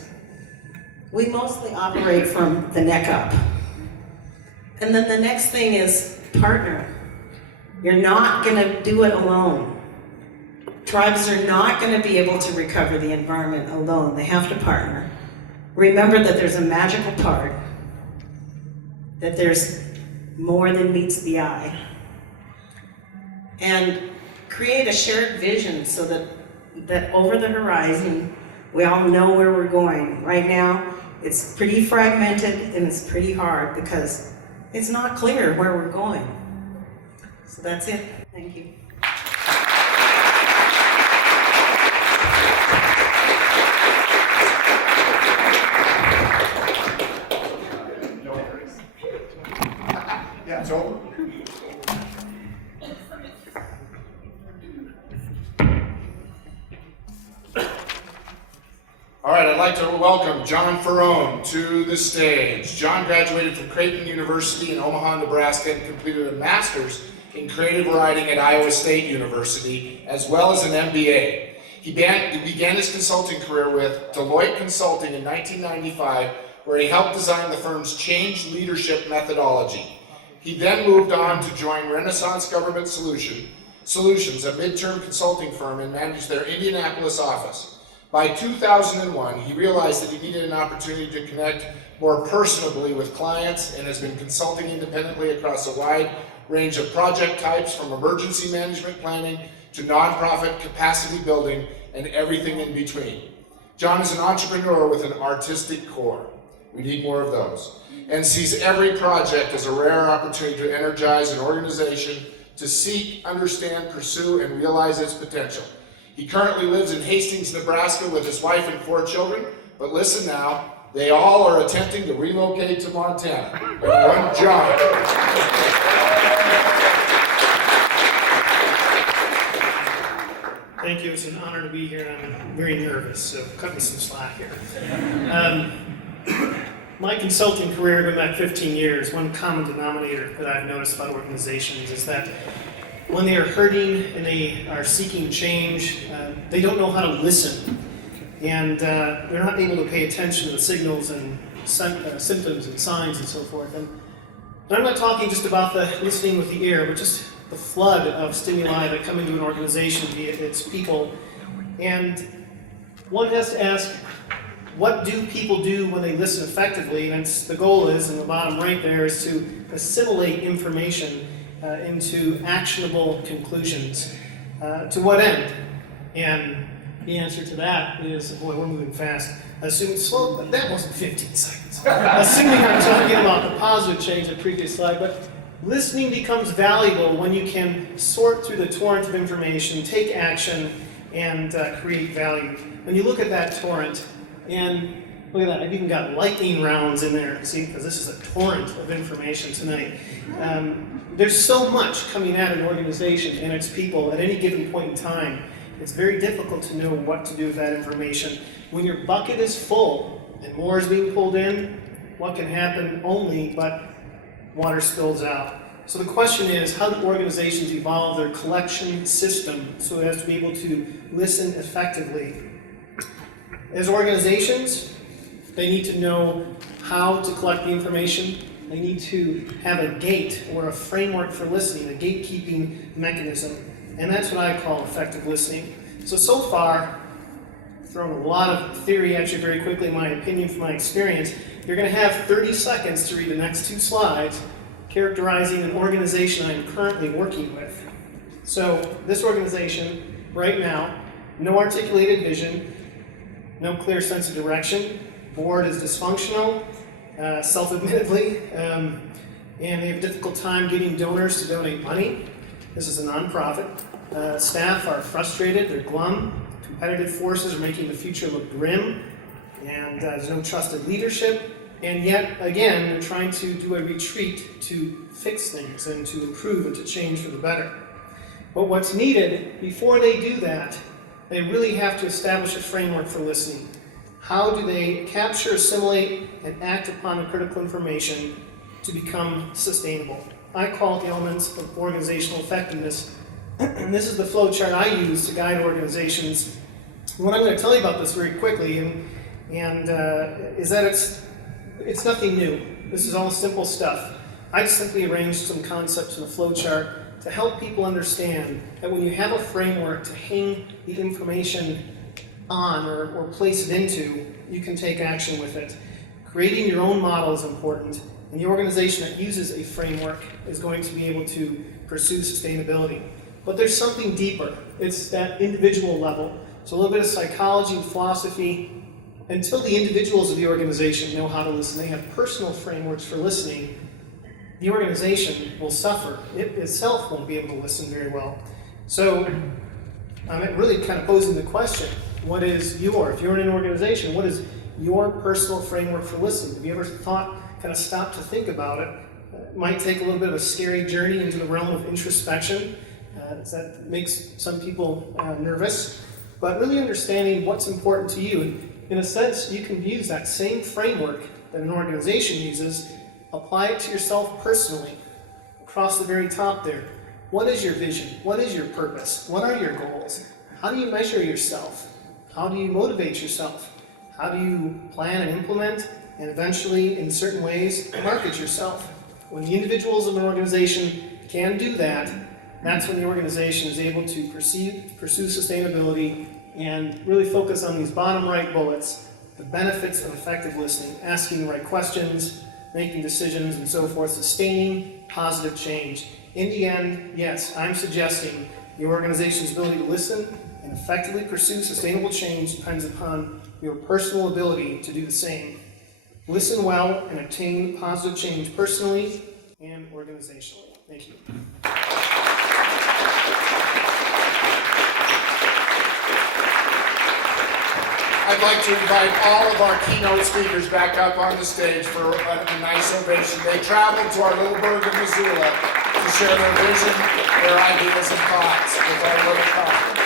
We mostly operate from the neck up. And then the next thing is partner. You're not gonna do it alone. Tribes are not gonna be able to recover the environment alone. They have to partner. Remember that there's a magical part, that there's more than meets the eye. And create a shared vision so that over the horizon, we all know where we're going. Right now, it's pretty fragmented and it's pretty hard because it's not clear where we're going. So that's it. Thank you. Yeah, it's over. All right, I'd like to welcome John Ferrone to the stage. John graduated from Creighton University in Omaha, Nebraska, and completed a master's in creative writing at Iowa State University, as well as an MBA. He began his consulting career with Deloitte Consulting in 1995, where he helped design the firm's change leadership methodology. He then moved on to join Renaissance Government Solutions, a midterm consulting firm, and managed their Indianapolis office. By 2001, he realized that he needed an opportunity to connect more personably with clients and has been consulting independently across a wide range of project types, from emergency management planning to nonprofit capacity building and everything in between. John is an entrepreneur with an artistic core. We need more of those. And sees every project as a rare opportunity to energize an organization to seek, understand, pursue, and realize its potential. He currently lives in Hastings, Nebraska with his wife and 4 children, but listen now, they all are attempting to relocate to Montana. Everyone, John. Thank you, it's an honor to be here, and I'm very nervous, so cut me some slack here. My consulting career, going back 15 years, one common denominator that I've noticed about organizations is that when they are hurting and they are seeking change, they don't know how to listen. And they're not able to pay attention to the signals and symptoms and signs and so forth. And I'm not talking just about the listening with the ear, but just the flood of stimuli that come into an organization, be it its people. And one has to ask, what do people do when they listen effectively? And the goal is, in the bottom right there, is to assimilate information into actionable conclusions. To what end? And the answer to that is, boy, we're moving fast. That wasn't 15 seconds. Assuming I'm talking about the positive change, the previous slide, but listening becomes valuable when you can sort through the torrent of information, take action, and create value. When you look at that torrent, and look at that, I've even got lightning rounds in there, see, because this is a torrent of information tonight. There's so much coming at an organization and its people at any given point in time. It's very difficult to know what to do with that information. When your bucket is full and more is being pulled in, what can happen only but water spills out. So the question is, how do organizations evolve their collection system so as to be able to listen effectively? As organizations, they need to know how to collect the information. They need to have a gate or a framework for listening, a gatekeeping mechanism. And that's what I call effective listening. So far, I've thrown a lot of theory at you very quickly, in my opinion, from my experience. You're going to have 30 seconds to read the next 2 slides characterizing an organization I am currently working with. So this organization, right now, no articulated vision, no clear sense of direction, board is dysfunctional, self-admittedly, and they have a difficult time getting donors to donate money. This is a nonprofit. Staff are frustrated, they're glum, competitive forces are making the future look grim, and there's no trusted leadership. And yet, again, they're trying to do a retreat to fix things and to improve and to change for the better. But what's needed, before they do that, they really have to establish a framework for listening. How do they capture, assimilate, and act upon the critical information to become sustainable? I call it the elements of organizational effectiveness, and this is the flow chart I use to guide organizations. What I'm going to tell you about this very quickly is that it's nothing new. This is all simple stuff. I just simply arranged some concepts in a flow chart to help people understand that when you have a framework to hang the information on or place it into, you can take action with it. Creating your own model is important, and the organization that uses a framework is going to be able to pursue sustainability. But there's something deeper. It's that individual level. So a little bit of psychology and philosophy. Until the individuals of the organization know how to listen, they have personal frameworks for listening, the organization will suffer. It itself won't be able to listen very well. So I'm really kind of posing the question, if you're in an organization, what is your personal framework for listening? Have you ever stopped to think about it? It might take a little bit of a scary journey into the realm of introspection. That makes some people nervous. But really understanding what's important to you. And in a sense, you can use that same framework that an organization uses, apply it to yourself personally, across the very top there. What is your vision? What is your purpose? What are your goals? How do you measure yourself? How do you motivate yourself? How do you plan and implement, and eventually, in certain ways, market yourself? When the individuals of an organization can do that, that's when the organization is able to pursue sustainability and really focus on these bottom right bullets, the benefits of effective listening, asking the right questions, making decisions, and so forth, sustaining positive change. In the end, yes, I'm suggesting the organization's ability to listen and effectively pursue sustainable change depends upon your personal ability to do the same. Listen well and obtain positive change personally and organizationally. Thank you. I'd like to invite all of our keynote speakers back up on the stage for a nice ovation. They traveled to our little burg of Missoula to share their vision, their ideas, and thoughts with our little conference.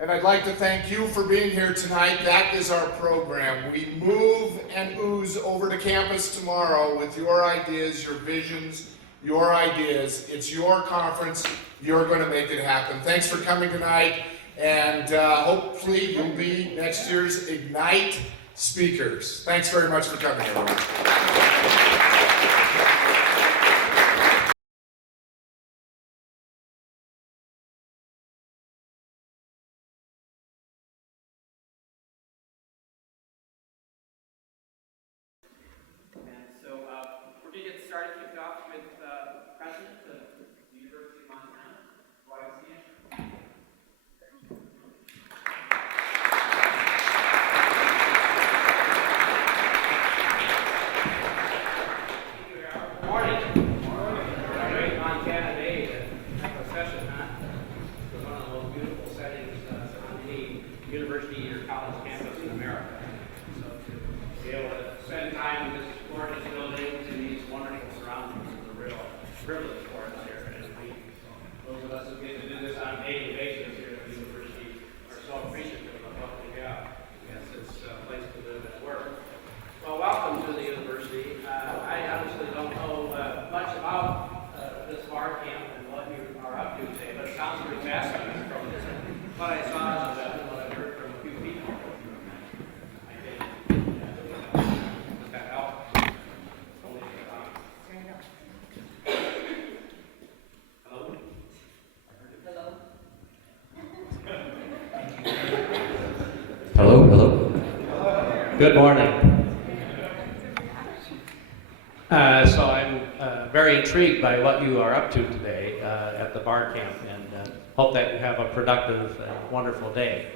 And I'd like to thank you for being here tonight. That is our program. We move and ooze over to campus tomorrow with your ideas, your visions, your ideas. It's your conference. You're going to make it happen. Thanks for coming tonight, and hopefully you'll be next year's Ignite speakers. Thanks very much for coming, everyone. And so university or college campus in America. So to be able to spend time in this gorgeous building in these wonderful surroundings is a real privilege for us here. And those of us who get to do this on a daily basis here at the university are so appreciative of what we have. Yes, it's a place to live and work. Well, welcome to the university. I honestly don't know much about this bar camp and what you are up to today, but it sounds pretty fascinating from what I saw and what I've heard from a few people. I think. Does that help? Hello? Hello, hello. Good morning. So I'm very intrigued by what you are up to today at the bar camp, and hope that you have a productive and wonderful day.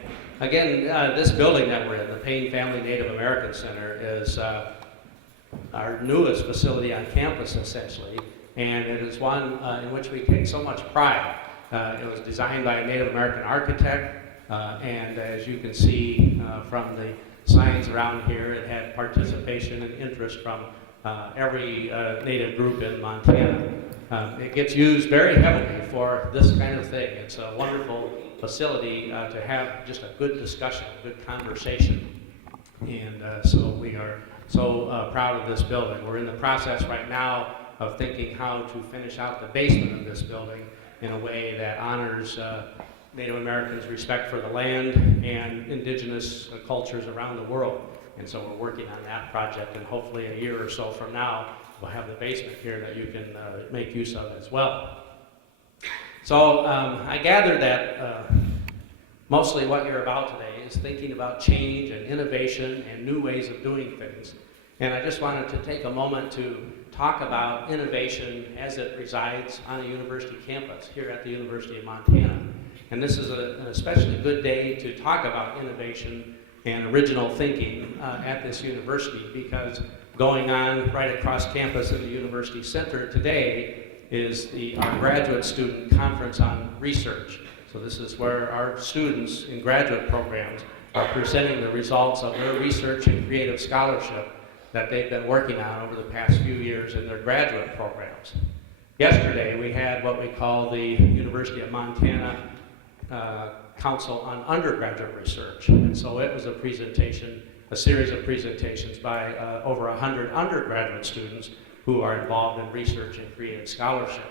Again, this building that we're in, the Payne Family Native American Center, is our newest facility on campus, essentially, and it is one in which we take so much pride. It was designed by a Native American architect, and as you can see from the signs around here, it had participation and interest from every Native group in Montana. It gets used very heavily for this kind of thing. It's a wonderful facility to have just a good discussion, a good conversation. And so we are so proud of this building. We're in the process right now of thinking how to finish out the basement of this building in a way that honors Native Americans' respect for the land and indigenous cultures around the world. And so we're working on that project, and hopefully a year or so from now, we'll have the basement here that you can make use of as well. So I gather that mostly what you're about today is thinking about change and innovation and new ways of doing things. And I just wanted to take a moment to talk about innovation as it resides on a university campus here at the University of Montana. And this is an especially good day to talk about innovation and original thinking at this university, because going on right across campus in the University Center today is our graduate student conference on research. So this is where our students in graduate programs are presenting the results of their research and creative scholarship that they've been working on over the past few years in their graduate programs. Yesterday we had what we call the University of Montana Council on Undergraduate Research. And so it was a series of presentations by over 100 undergraduate students who are involved in research and creative scholarship.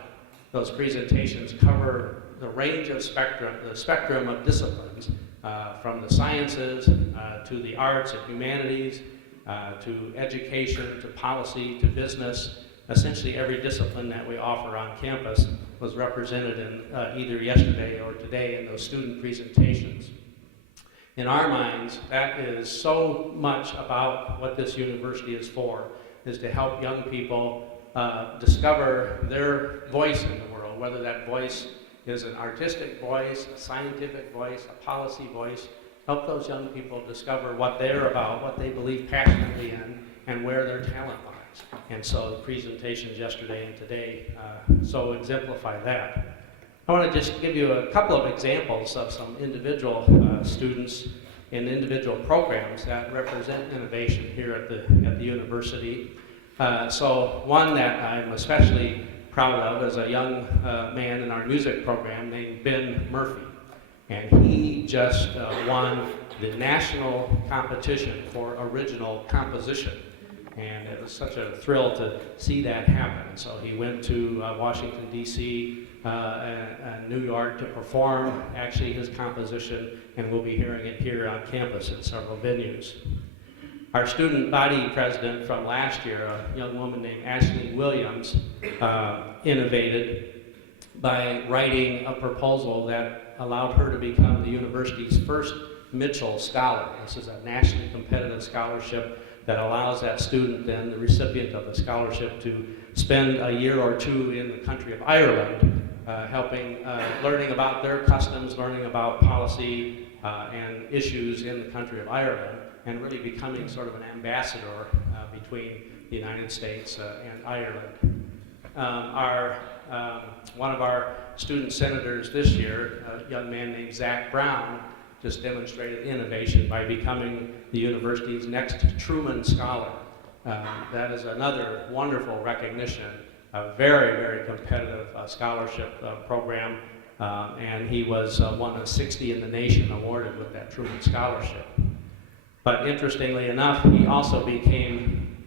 Those presentations cover the range of the spectrum of disciplines, from the sciences to the arts and humanities, to education, to policy, to business. Essentially every discipline that we offer on campus was represented in either yesterday or today in those student presentations. In our minds, that is so much about what this university is for, is to help young people discover their voice in the world, whether that voice is an artistic voice, a scientific voice, a policy voice. Help those young people discover what they're about, what they believe passionately in, and where their talent lies. And so the presentations yesterday and today so exemplify that. I want to just give you a couple of examples of some individual students in individual programs that represent innovation here at the university. So one that I'm especially proud of is a young man in our music program named Ben Murphy. And he just won the national competition for original composition. And it was such a thrill to see that happen. So he went to Washington, D.C., and New York to perform actually his composition, and we'll be hearing it here on campus at several venues. Our student body president from last year, a young woman named Ashley Williams, innovated by writing a proposal that allowed her to become the university's first Mitchell Scholar. This is a nationally competitive scholarship that allows that student, then the recipient of the scholarship, to spend a year or two in the country of Ireland, learning about their customs, learning about policy and issues in the country of Ireland, and really becoming sort of an ambassador between the United States and Ireland. One of our student senators this year, a young man named Zach Brown, just demonstrated innovation by becoming the university's next Truman Scholar. That is another wonderful recognition, a very, very competitive scholarship program, and he was one of 60 in the nation awarded with that Truman Scholarship. But interestingly enough, he also became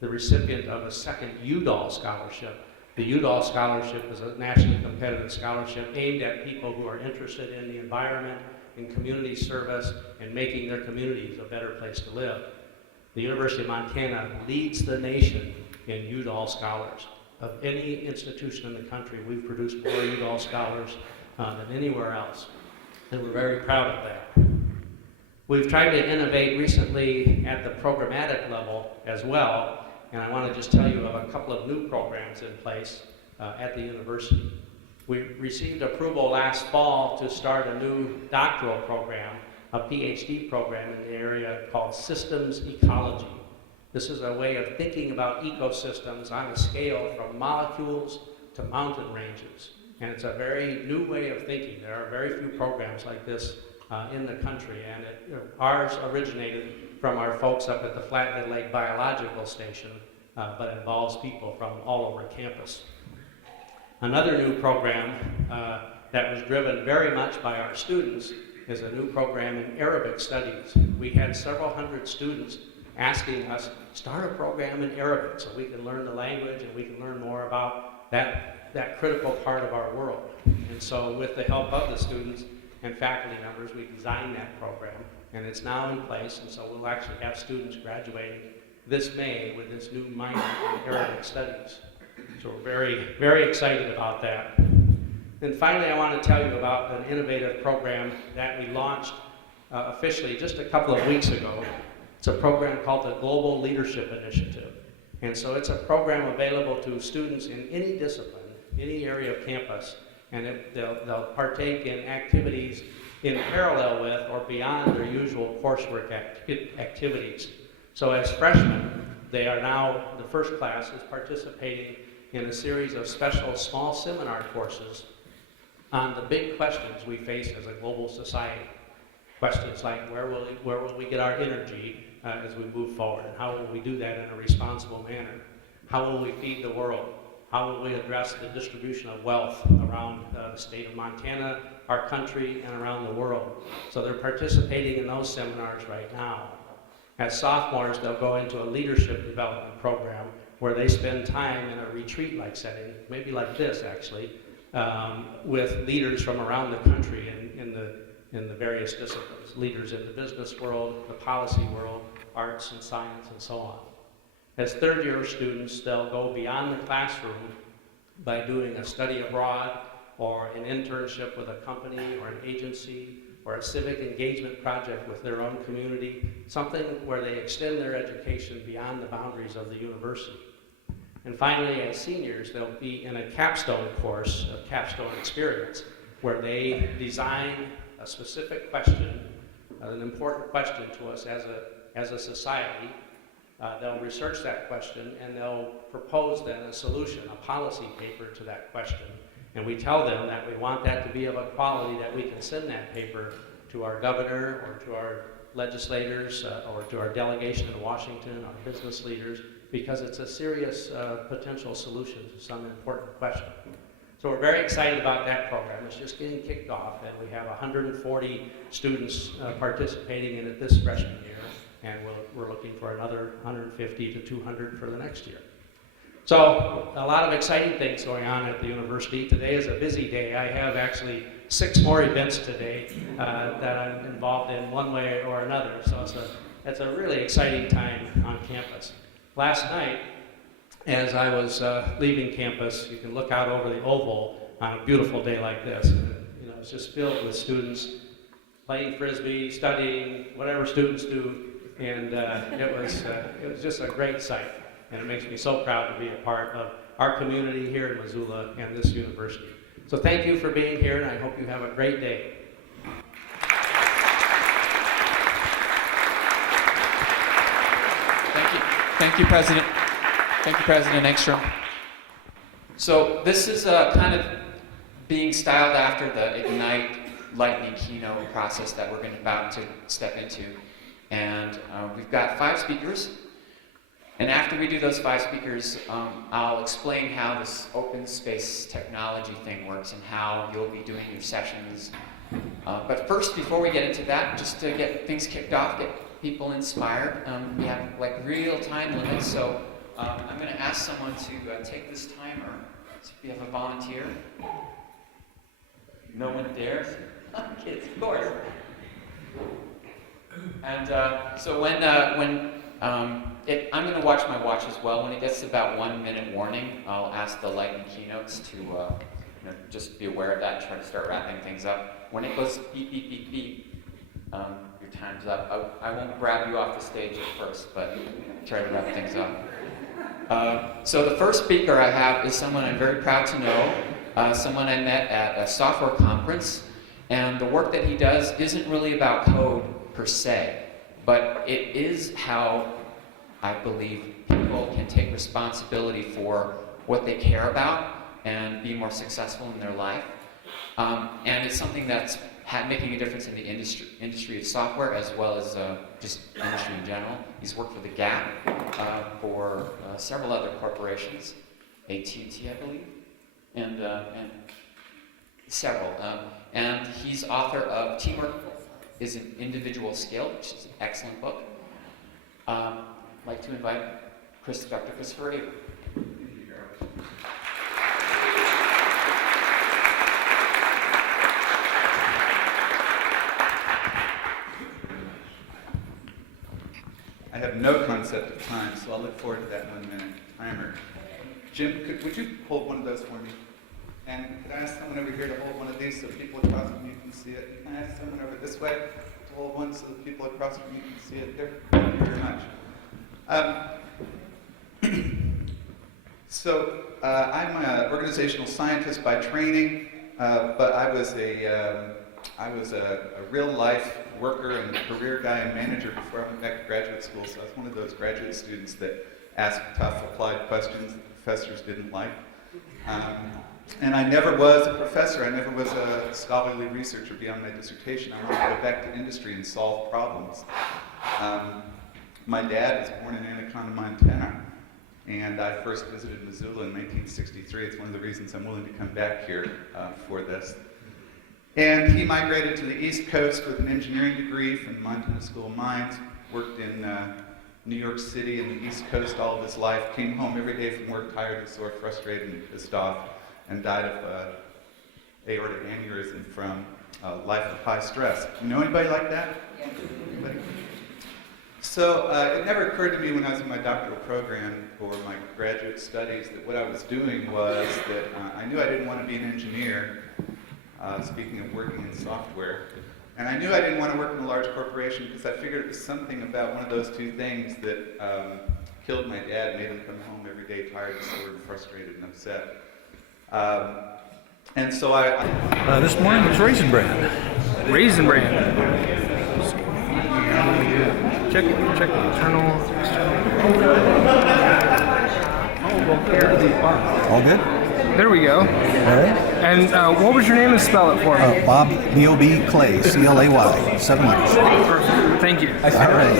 the recipient of a second Udall Scholarship. The Udall Scholarship is a nationally competitive scholarship aimed at people who are interested in the environment, in community service, and making their communities a better place to live. The University of Montana leads the nation in Udall Scholars. Of any institution in the country, we've produced more Udall Scholars than anywhere else, and we're very proud of that. We've tried to innovate recently at the programmatic level as well, and I want to just tell you of a couple of new programs in place at the university. We received approval last fall to start a new doctoral program, a PhD program in the area called Systems Ecology. This is a way of thinking about ecosystems on a scale from molecules to mountain ranges. And it's a very new way of thinking. There are very few programs like this in the country, and ours originated from our folks up at the Flathead Lake Biological Station, but involves people from all over campus. Another new program that was driven very much by our students is a new program in Arabic studies. We had several hundred students asking us, start a program in Arabic so we can learn the language and we can learn more about that critical part of our world. And so with the help of the students and faculty members, we designed that program, and it's now in place, and so we'll actually have students graduating this May with this new minor in Arabic studies. So we're very, very excited about that. And finally, I want to tell you about an innovative program that we launched officially just a couple of weeks ago. It's a program called the Global Leadership Initiative. And so it's a program available to students in any discipline, any area of campus, and they'll partake in activities in parallel with or beyond their usual coursework activities. So as freshmen, they are now, the first class is participating in a series of special small seminar courses on the big questions we face as a global society. Questions like where will we get our energy as we move forward, and how will we do that in a responsible manner? How will we feed the world? How will we address the distribution of wealth around the state of Montana, our country, and around the world? So they're participating in those seminars right now. As sophomores, they'll go into a leadership development program where they spend time in a retreat-like setting, maybe like this actually, with leaders from around the country in the various disciplines, leaders in the business world, the policy world, arts and science, and so on. As third-year students, they'll go beyond the classroom by doing a study abroad or an internship with a company or an agency or a civic engagement project with their own community, something where they extend their education beyond the boundaries of the university. And finally, as seniors, they'll be in a capstone course, a capstone experience, where they design a specific question, an important question to us as a society. They'll research that question, and they'll propose then a solution, a policy paper to that question. And we tell them that we want that to be of a quality that we can send that paper to our governor or to our legislators or to our delegation in Washington, our business leaders, because it's a serious potential solution to some important question. So we're very excited about that program. It's just getting kicked off, and we have 140 students participating in it this freshman year, and we're looking for another 150 to 200 for the next year. So a lot of exciting things going on at the university. Today is a busy day. I have actually 6 more events today that I'm involved in one way or another. So it's a really exciting time on campus. Last night, as I was leaving campus, you can look out over the oval on a beautiful day like this. You know, it's just filled with students playing frisbee, studying, whatever students do, and it was just a great sight. And it makes me so proud to be a part of our community here in Missoula and this university. So thank you for being here, and I hope you have a great day. Thank you. Thank you, President. Thank you, President Ekstrom. So this is kind of being styled after the Ignite lightning keynote process that we're about to step into. And we've got 5 speakers. And after we do those 5 speakers, I'll explain how this open space technology thing works and how you'll be doing your sessions. But first, before we get into that, just to get things kicked off, get people inspired, we have like real time limits, so I'm going to ask someone to take this timer. So if you have a volunteer. No one dares? Kids, of course. And so I'm going to watch my watch as well. When it gets to about 1 minute warning, I'll ask the lightning keynotes to just be aware of that and try to start wrapping things up. When it goes beep, beep, beep, beep, your time's up. I won't grab you off the stage at first, but try to wrap things up. So the first speaker I have is someone I'm very proud to know, someone I met at a software conference, and the work that he does isn't really about code per se, but it is how I believe people can take responsibility for what they care about and be more successful in their life. And it's something that's making a difference in the industry of software as well as just industry in general. He's worked for the Gap, for several other corporations, AT&T, I believe, and several. And he's author of Teamwork is an Individual Skill, which is an excellent book. I'd like to invite Dr. Christopher Avery. I have no concept of time, so I'll look forward to that 1 minute timer. Jim, would you hold one of those for me? And could I ask someone over here to hold one of these so people across from you can see it? Can I ask someone over this way to hold one so that people across from you can see it? There. Thank you very much. I'm an organizational scientist by training, but I was a real life worker and career guy and manager before I went back to graduate school. So I was one of those graduate students that asked tough applied questions that professors didn't like. And I never was a professor. I never was a scholarly researcher beyond my dissertation. I wanted to go back to industry and solve problems. My dad was born in Anaconda, Montana, and I first visited Missoula in 1963. It's one of the reasons I'm willing to come back here for this. And he migrated to the East Coast with an engineering degree from the Montana School of Mines, worked in New York City and the East Coast all of his life, came home every day from work tired and sore, frustrated and pissed off, and died of aortic aneurysm from life of high stress. You know anybody like that? Yeah. Anybody? So it never occurred to me when I was in my doctoral program for my graduate studies that what I was doing was that I knew I didn't want to be an engineer, speaking of working in software, and I knew I didn't want to work in a large corporation because I figured it was something about one of those two things that killed my dad, made him come home every day tired and sore and frustrated and upset. And so this morning was Raisin Bran. Raisin Bran. Check internal. All good? There we go. All right. And what was your name and spell it for me? Bob, B-O-B, Clay, C-L-A-Y, 7 letters. Perfect. Thank you. All right.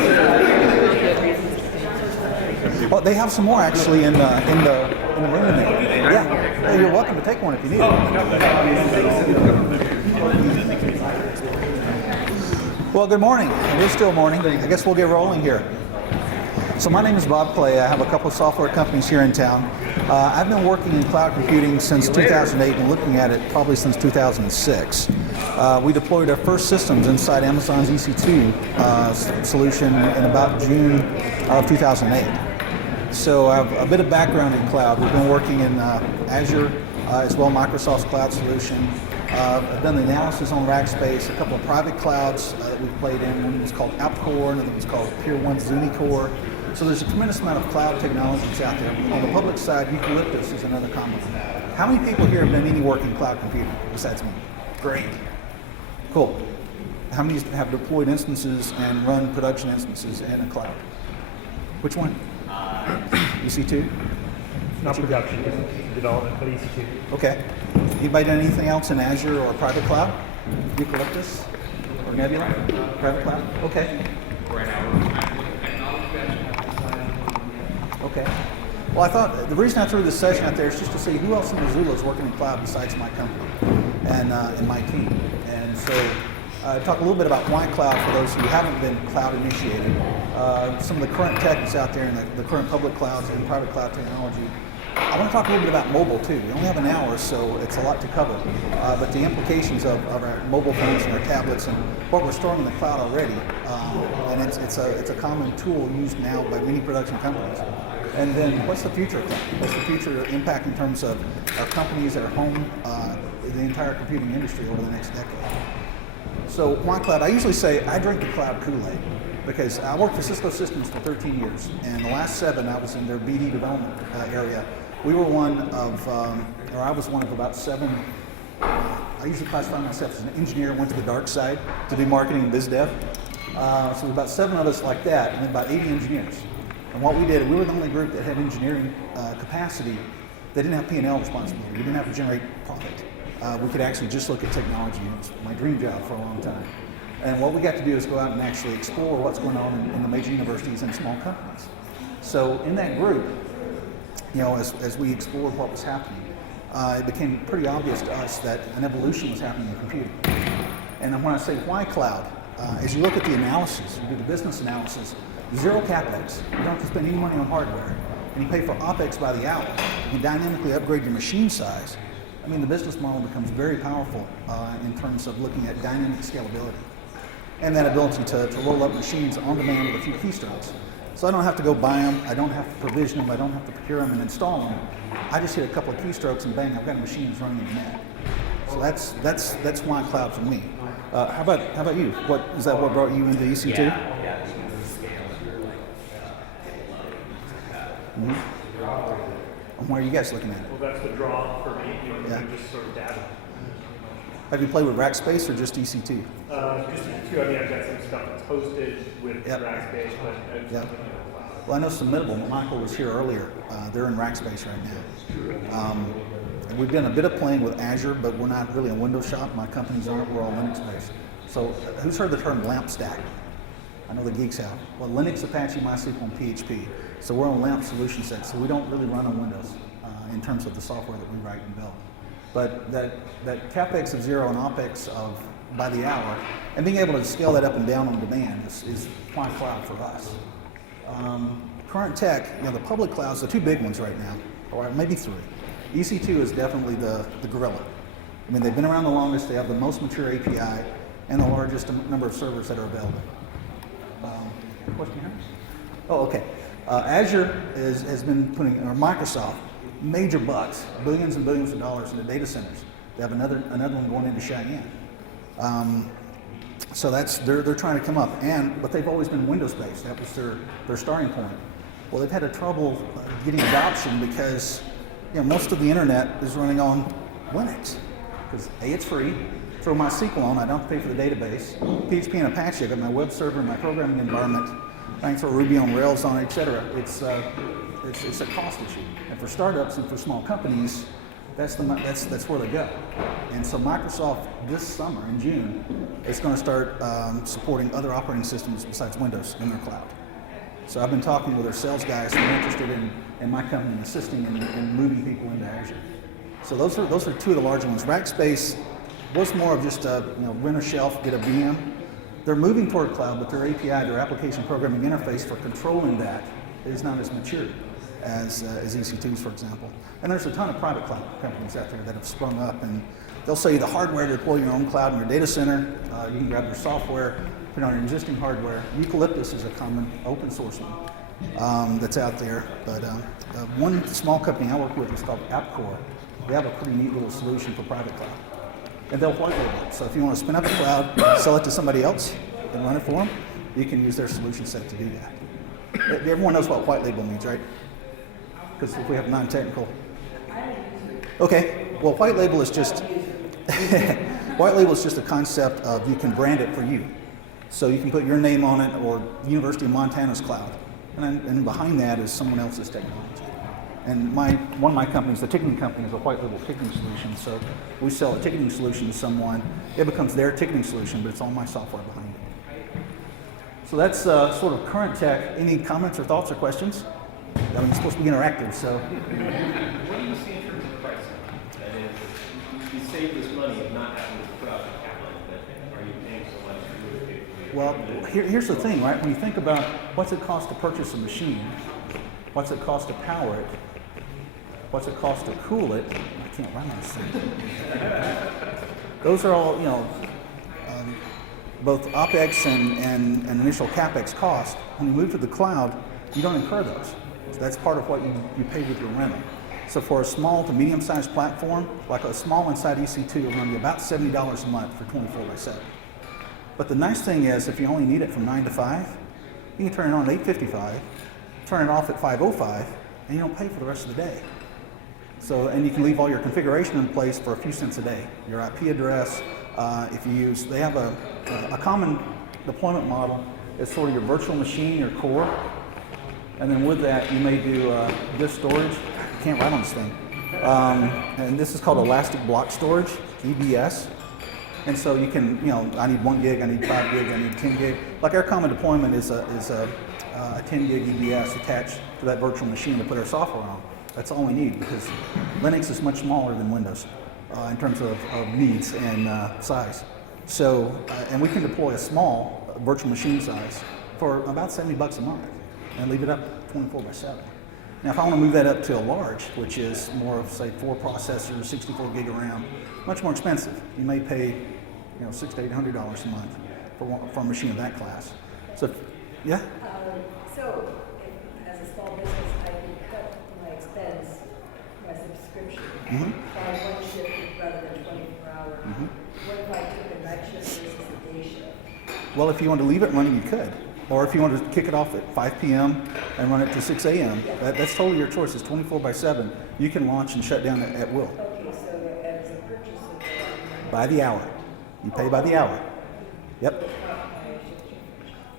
Well, they have some more actually in the room in there. Yeah. You're welcome to take one if you need it. Well, good morning. It is still morning. I guess we'll get rolling here. So my name is Bob Clay. I have a couple of software companies here in town. I've been working in cloud computing since 2008 and looking at it probably since 2006. We deployed our first systems inside Amazon's EC2 solution in about June of 2008. So I have a bit of background in cloud. We've been working in Azure as well, Microsoft's cloud solution. I've done the analysis on Rackspace, a couple of private clouds that we've played in. One was called AppCore, another was called Pier 1 ZuniCore. So there's a tremendous amount of cloud technologies out there. On the public side, Eucalyptus is another common one. How many people here have done any work in cloud computing besides me? Great. Cool. How many have deployed instances and run production instances in a cloud? Which one? EC2? Not production, development, but EC2. Okay. Anybody done anything else in Azure or private cloud? Eucalyptus or Nebula? Private cloud? Okay. Okay. Well, I thought the reason I threw this session out there is just to see who else in Missoula is working in cloud besides my company and my team. And so talk a little bit about why cloud for those who haven't been cloud initiated. Some of the current tech that's out there in the current public clouds and private cloud technology. I want to talk a little bit about mobile too. We only have an hour, so it's a lot to cover. But the implications of our mobile phones and our tablets and what we're storing in the cloud already. And it's a common tool used now by many production companies. And then what's the future of that? What's the future impact in terms of our companies, our home, the entire computing industry over the next decade? So why cloud? I usually say I drink the cloud Kool-Aid because I worked for Cisco Systems for 13 years. And the last 7 I was in their BD development area. We were one of, or I was one of about 7, I usually classify myself as an engineer, went to the dark side to do marketing and biz dev. So about 7 of us like that, and then about 80 engineers. And what we did, we were the only group that had engineering capacity that didn't have P&L responsibility. We didn't have to generate profit. We could actually just look at technology. It was my dream job for a long time. And what we got to do is go out and actually explore what's going on in the major universities and small companies. So in that group, you know, as we explored what was happening, it became pretty obvious to us that an evolution was happening in computing. And when I say why cloud, as you look at the analysis, you do the business analysis, zero capex. You don't have to spend any money on hardware, and you pay for OpEx by the hour. You dynamically upgrade your machine size. I mean, the business model becomes very powerful in terms of looking at dynamic scalability and that ability to roll up machines on demand with a few keystrokes. So I don't have to go buy them, I don't have to provision them, I don't have to procure them and install them. I just hit a couple of keystrokes and bang, I've got a machine that's running in the net. So that's why cloud for me. How about you? Is that what brought you into EC2? Yeah. Mm-hmm. And why are you guys looking at it? Well, that's the draw for me. You know, just sort of data. Have you played with Rackspace or just EC2? Just EC2. I mean, I've got some stuff that's hosted with Rackspace, but Well, I know Submittable. Michael was here earlier. They're in Rackspace right now. We've done a bit of playing with Azure, but we're not really a Windows shop. My companies aren't. We're all Linux-based. So who's heard the term LAMP stack? I know the geeks have. Well, Linux, Apache, MySQL, and PHP. So we're on LAMP solution set. So we don't really run on Windows in terms of the software that we write and build. But that CapEx of zero and OpEx of by the hour, and being able to scale that up and down on demand is why cloud for us. Current tech, you know, the public clouds, the 2 big ones right now, or maybe 3. EC2 is definitely the gorilla. I mean, they've been around the longest, they have the most mature API, and the largest number of servers that are available. Question here? Oh, okay. Azure has been putting, or Microsoft, major bucks, billions and billions of dollars into data centers. They have another one going into Cheyenne. So they're trying to come up, but they've always been Windows-based. That was their starting point. Well, they've had a trouble getting adoption because most of the internet is running on Linux. Because A, it's free. Throw MySQL on, I don't have to pay for the database. PHP and Apache, I've got my web server, my programming environment. I can throw Ruby on Rails on it, etc. It's a cost issue. And for startups and for small companies, that's where they go. And so Microsoft this summer in June is going to start supporting other operating systems besides Windows in their cloud. So I've been talking with their sales guys who are interested in my company and assisting in moving people into Azure. So those are 2 of the larger ones. Rackspace was more of just a rent a shelf, get a VM. They're moving toward cloud, but their API, their application programming interface for controlling that is not as mature as EC2s, for example. And there's a ton of private cloud companies out there that have sprung up, and they'll sell you the hardware to deploy your own cloud in your data center. You can grab their software, put it on your existing hardware. Eucalyptus is a common open source one that's out there. But one small company I work with is called AppCore. They have a pretty neat little solution for private cloud. And they'll white label it. So if you want to spin up a cloud, sell it to somebody else, and run it for them, you can use their solution set to do that. Everyone knows what white label means, right? Because if we have non-technical. Okay, well, white label is just a concept of you can brand it for you. So you can put your name on it or University of Montana's cloud. And behind that is someone else's technology. And one of my companies, the ticketing company, is a white label ticketing solution. So we sell a ticketing solution to someone, it becomes their ticketing solution, but it's all my software behind it. So that's sort of current tech. Any comments or thoughts or questions? I mean, it's supposed to be interactive, so. What do you see in terms of pricing? That is, you save this money of not having to put out the capital, but are you paying so much to do it? Well, here's the thing, right? When you think about what's it cost to purchase a machine, what's it cost to power it, what's it cost to cool it, I can't run this thing. Those are all, both OpEx and initial CapEx cost. When you move to the cloud, you don't incur those. So that's part of what you pay with your rental. So for a small to medium-sized platform, like a small inside EC2 will run you about $70 a month for 24/7. But the nice thing is, if you only need it from 9 to 5, you can turn it on at 8:55, turn it off at 5:05, and you don't pay for the rest of the day. So, and you can leave all your configuration in place for a few cents a day. Your IP address, if you use, they have a common deployment model is sort of your virtual machine, your core, and then with that you may do disk storage. I can't write on this thing. And this is called elastic block storage, EBS. And so you can, I need 1 gig, I need 5 gig, I need 10 gig. Like our common deployment is a 10 gig EBS attached to that virtual machine to put our software on. That's all we need because Linux is much smaller than Windows in terms of needs and size. So, and we can deploy a small virtual machine size for about $70 a month and leave it up 24/7. Now, if I want to move that up to a large, which is more of, say, 4 processors, 64 gig of RAM, much more expensive. You may pay, $600 to $800 a month for a machine of that class. So, yeah. So, as a small business, I can cut my expense, my subscription, by one shift rather than 24 hours. What if I took a night shift versus a day shift? Well, if you want to leave it running, you could. Or if you want to kick it off at 5 p.m. and run it to 6 a.m., that's totally your choice. It's 24/7. You can launch and shut down at will. Okay, so as a purchaser, By the hour. You pay by the hour. Yep.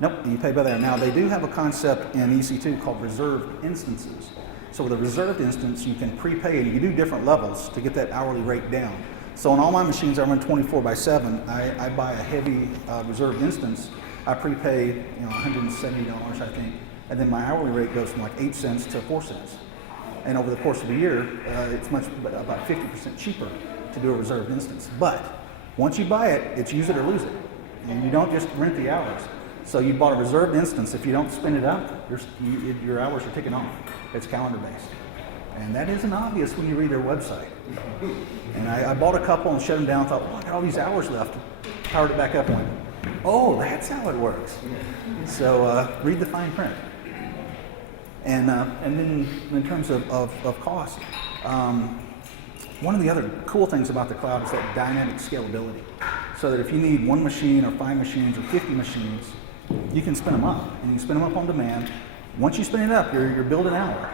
Nope, you pay by the hour. Now, they do have a concept in EC2 called reserved instances. So with a reserved instance, you can prepay, and you can do different levels to get that hourly rate down. So on all my machines, I run 24/7. I buy a heavy reserved instance. I prepay, $170, I think, and then my hourly rate goes from like 8 cents to 4 cents. And over the course of a year, it's about 50% cheaper to do a reserved instance. But once you buy it, it's use it or lose it. And you don't just rent the hours. So you bought a reserved instance. If you don't spin it up, your hours are ticking off. It's calendar based. And that isn't obvious when you read their website. And I bought a couple and shut them down. Thought, I got all these hours left. Powered it back up and went, oh, that's how it works. So read the fine print. And then in terms of cost, one of the other cool things about the cloud is that dynamic scalability. So that if you need 1 machine or 5 machines or 50 machines, you can spin them up. And you spin them up on demand. Once you spin it up, you're billed an hour.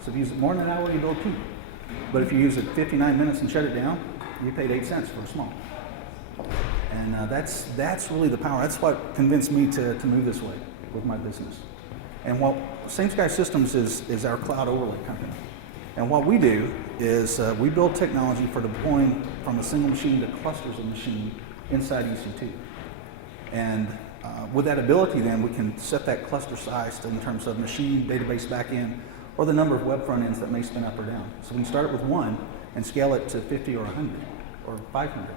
So if you use it more than an hour, you bill 2. But if you use it 59 minutes and shut it down, you paid 8 cents for a small. And that's really the power. That's what convinced me to move this way with my business. And what Same Sky Systems is our cloud overlay company. And what we do is we build technology for deploying from a single machine to clusters of machine inside EC2. And with that ability, then we can set that cluster size in terms of machine, database backend, or the number of web front ends that may spin up or down. So we can start it with 1 and scale it to 50 or 100 or 500.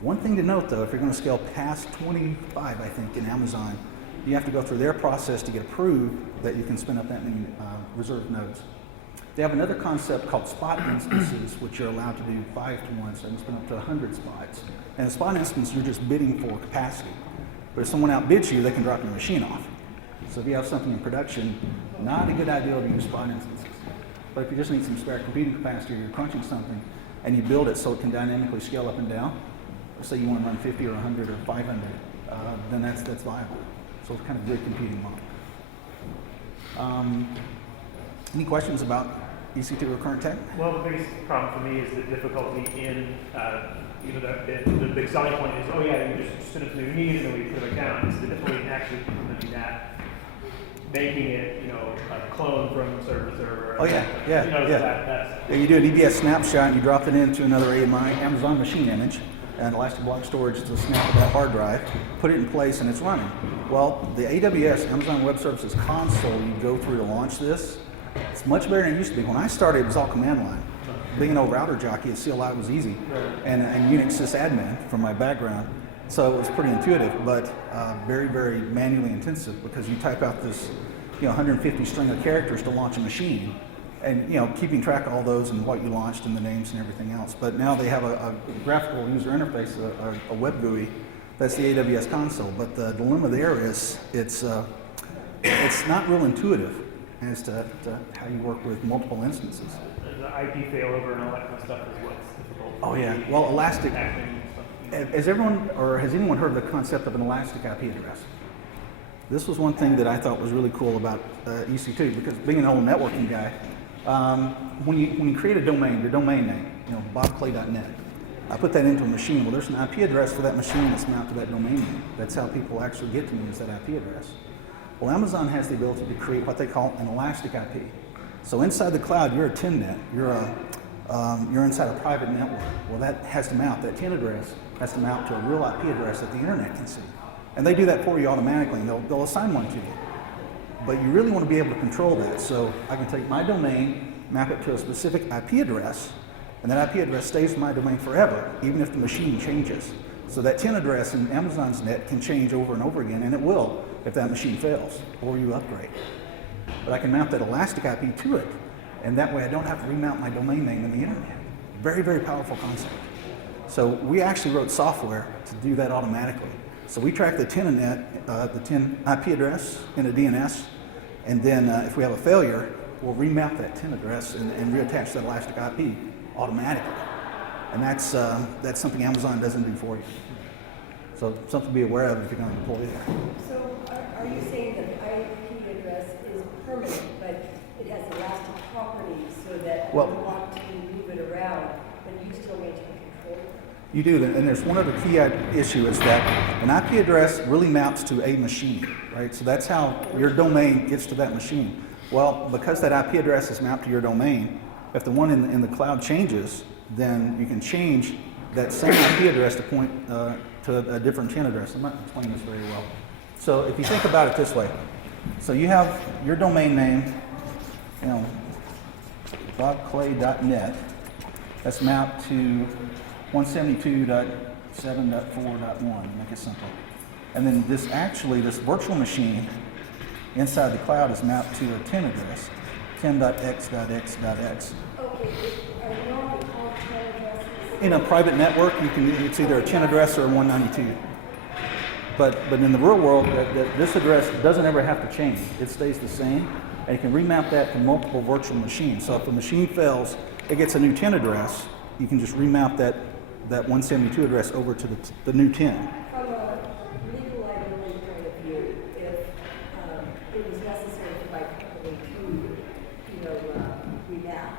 One thing to note, though, if you're going to scale past 25, I think, in Amazon, you have to go through their process to get approved that you can spin up that many reserved nodes. They have another concept called spot instances, which you're allowed to do 5 to 1, so you can spin up to 100 spots. And a spot instance, you're just bidding for capacity. But if someone outbids you, they can drop your machine off. So if you have something in production, not a good idea to use spot instances. But if you just need some spare computing capacity, or you're crunching something, and you build it so it can dynamically scale up and down, say you want to run 50 or 100 or 500, then that's viable. So it's kind of a good competing model. Any questions about EC2 or current tech? Well, the biggest problem for me is the difficulty in, the big selling point is, you just spin up to new need and then we put it back down. It's the difficulty in actually implementing that making it, a clone from server to server. Oh yeah, yeah, yeah. That's Yeah, you do an EBS snapshot and you drop it into another Amazon machine image, and elastic block storage to snap to that hard drive, put it in place, and it's running. Well, the AWS, Amazon Web Services console you go through to launch this, it's much better than it used to be. When I started, it was all command line. Being an old router jockey at CLI was easy, and Unix sysadmin from my background, so it was pretty intuitive, but very, very manually intensive because you type out this 150 string of characters to launch a machine, and keeping track of all those and what you launched and the names and everything else. But now they have a graphical user interface, a web GUI, that's the AWS console. But the dilemma there is it's not real intuitive as to how you work with multiple instances. the IP failover and all that kind of stuff is what's difficult. Oh yeah, well elastic, has anyone heard of the concept of an elastic IP address? This was one thing that I thought was really cool about EC2, because being an old networking guy, when you create a domain, your domain name, bobclay.net, I put that into a machine. Well, there's an IP address for that machine that's mapped to that domain name. That's how people actually get to me, is that IP address. Well, Amazon has the ability to create what they call an elastic IP. So inside the cloud, you're a TIN-net. You're inside a private network. Well, that has to mount, that TIN address has to mount to a real IP address that the internet can see. And they do that for you automatically, and they'll assign one to you. But you really want to be able to control that. So I can take my domain, map it to a specific IP address, and that IP address stays in my domain forever, even if the machine changes. So that TIN address in Amazon's net can change over and over again, and it will if that machine fails or you upgrade. But I can mount that elastic IP to it, and that way I don't have to remount my domain name in the internet. Very, very powerful concept. So we actually wrote software to do that automatically. So we track the TIN IP address in a DNS, and then if we have a failure, we'll remap that TIN address and reattach that elastic IP automatically. And that's something Amazon doesn't do for you. So something to be aware of if you're going to deploy that. So are you saying that the IP address is permanent, but it has elastic properties so that Well, if you want to move it around, but you still maintain control? You do, and there's one other key issue is that an IP address really maps to a machine, right? So that's how your domain gets to that machine. Well, because that IP address is mapped to your domain, if the one in the cloud changes, then you can change that same IP address to point to a different TIN address. I'm not explaining this very well. So if you think about it this way, so you have your domain name, bobclay.net, that's mapped to 172.7.4.1, make it simple. And then this virtual machine inside the cloud is mapped to a TIN address, 10.x.x.x. Okay, are normally called TIN addresses? In a private network, it's either a TIN address or a 192. But in the real world, this address doesn't ever have to change. It stays the same, and you can remap that to multiple virtual machines. So if a machine fails, it gets a new TIN address, you can just remap that 172 address over to the new TIN. From a legal liability point of view, if it was necessary for my company to, remap,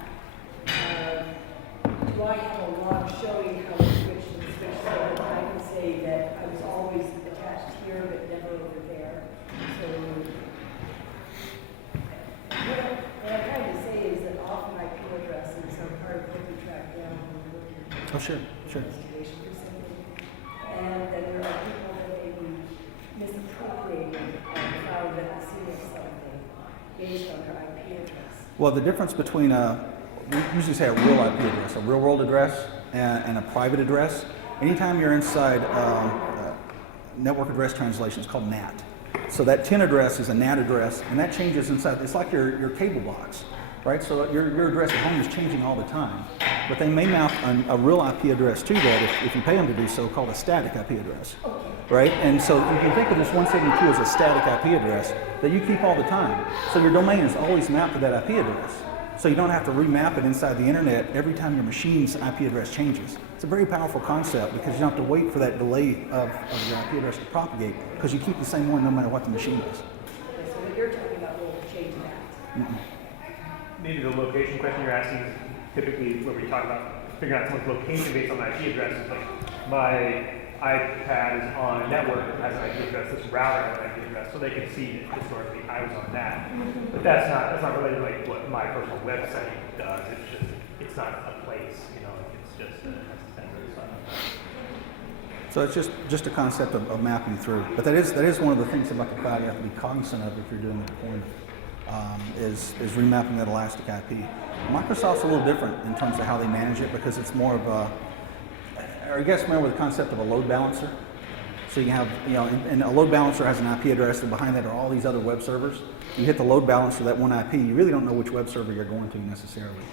do I have a log showing how we switched and switched so that I can say that I was always attached here but never over there? So what I'm trying to say is that often IP addresses are part of what we track down when we're looking at Oh, sure. investigation for something. And then there are people that may be misappropriating and found that the scene of something based on their IP address. Well, the difference between we usually say a real IP address, a real world address, and a private address. Anytime you're inside network address translation, it's called NAT. So that TIN address is a NAT address, and that changes inside. It's like your cable box, right? So your address at home is changing all the time. But they may mount a real IP address to that if you pay them to do so, called a static IP address, right? And so you can think of this 172 as a static IP address that you keep all the time. So your domain is always mapped to that IP address. So you don't have to remap it inside the internet every time your machine's IP address changes. It's a very powerful concept because you don't have to wait for that delay of your IP address to propagate because you keep the same one no matter what the machine is. Okay, so what you're talking about will change that. Maybe the location question you're asking is typically where we talk about figuring out someone's location based on IP addresses. Like my iPad is on a network that has an IP address, this router has an IP address, so they can see that historically I was on that. But that's not related to like what my personal website does. It's not a place, you know, it's just a sensor. So it's just a concept of mapping through. But that is one of the things about the cloud you have to be cognizant of if you're doing the deployment, is remapping that elastic IP. Microsoft's a little different in terms of how they manage it because it's more of a, are you guys familiar with the concept of a load balancer? So you have, you know, and a load balancer has an IP address, and behind that are all these other web servers. You hit the load balancer, that one IP, you really don't know which web server you're going to necessarily.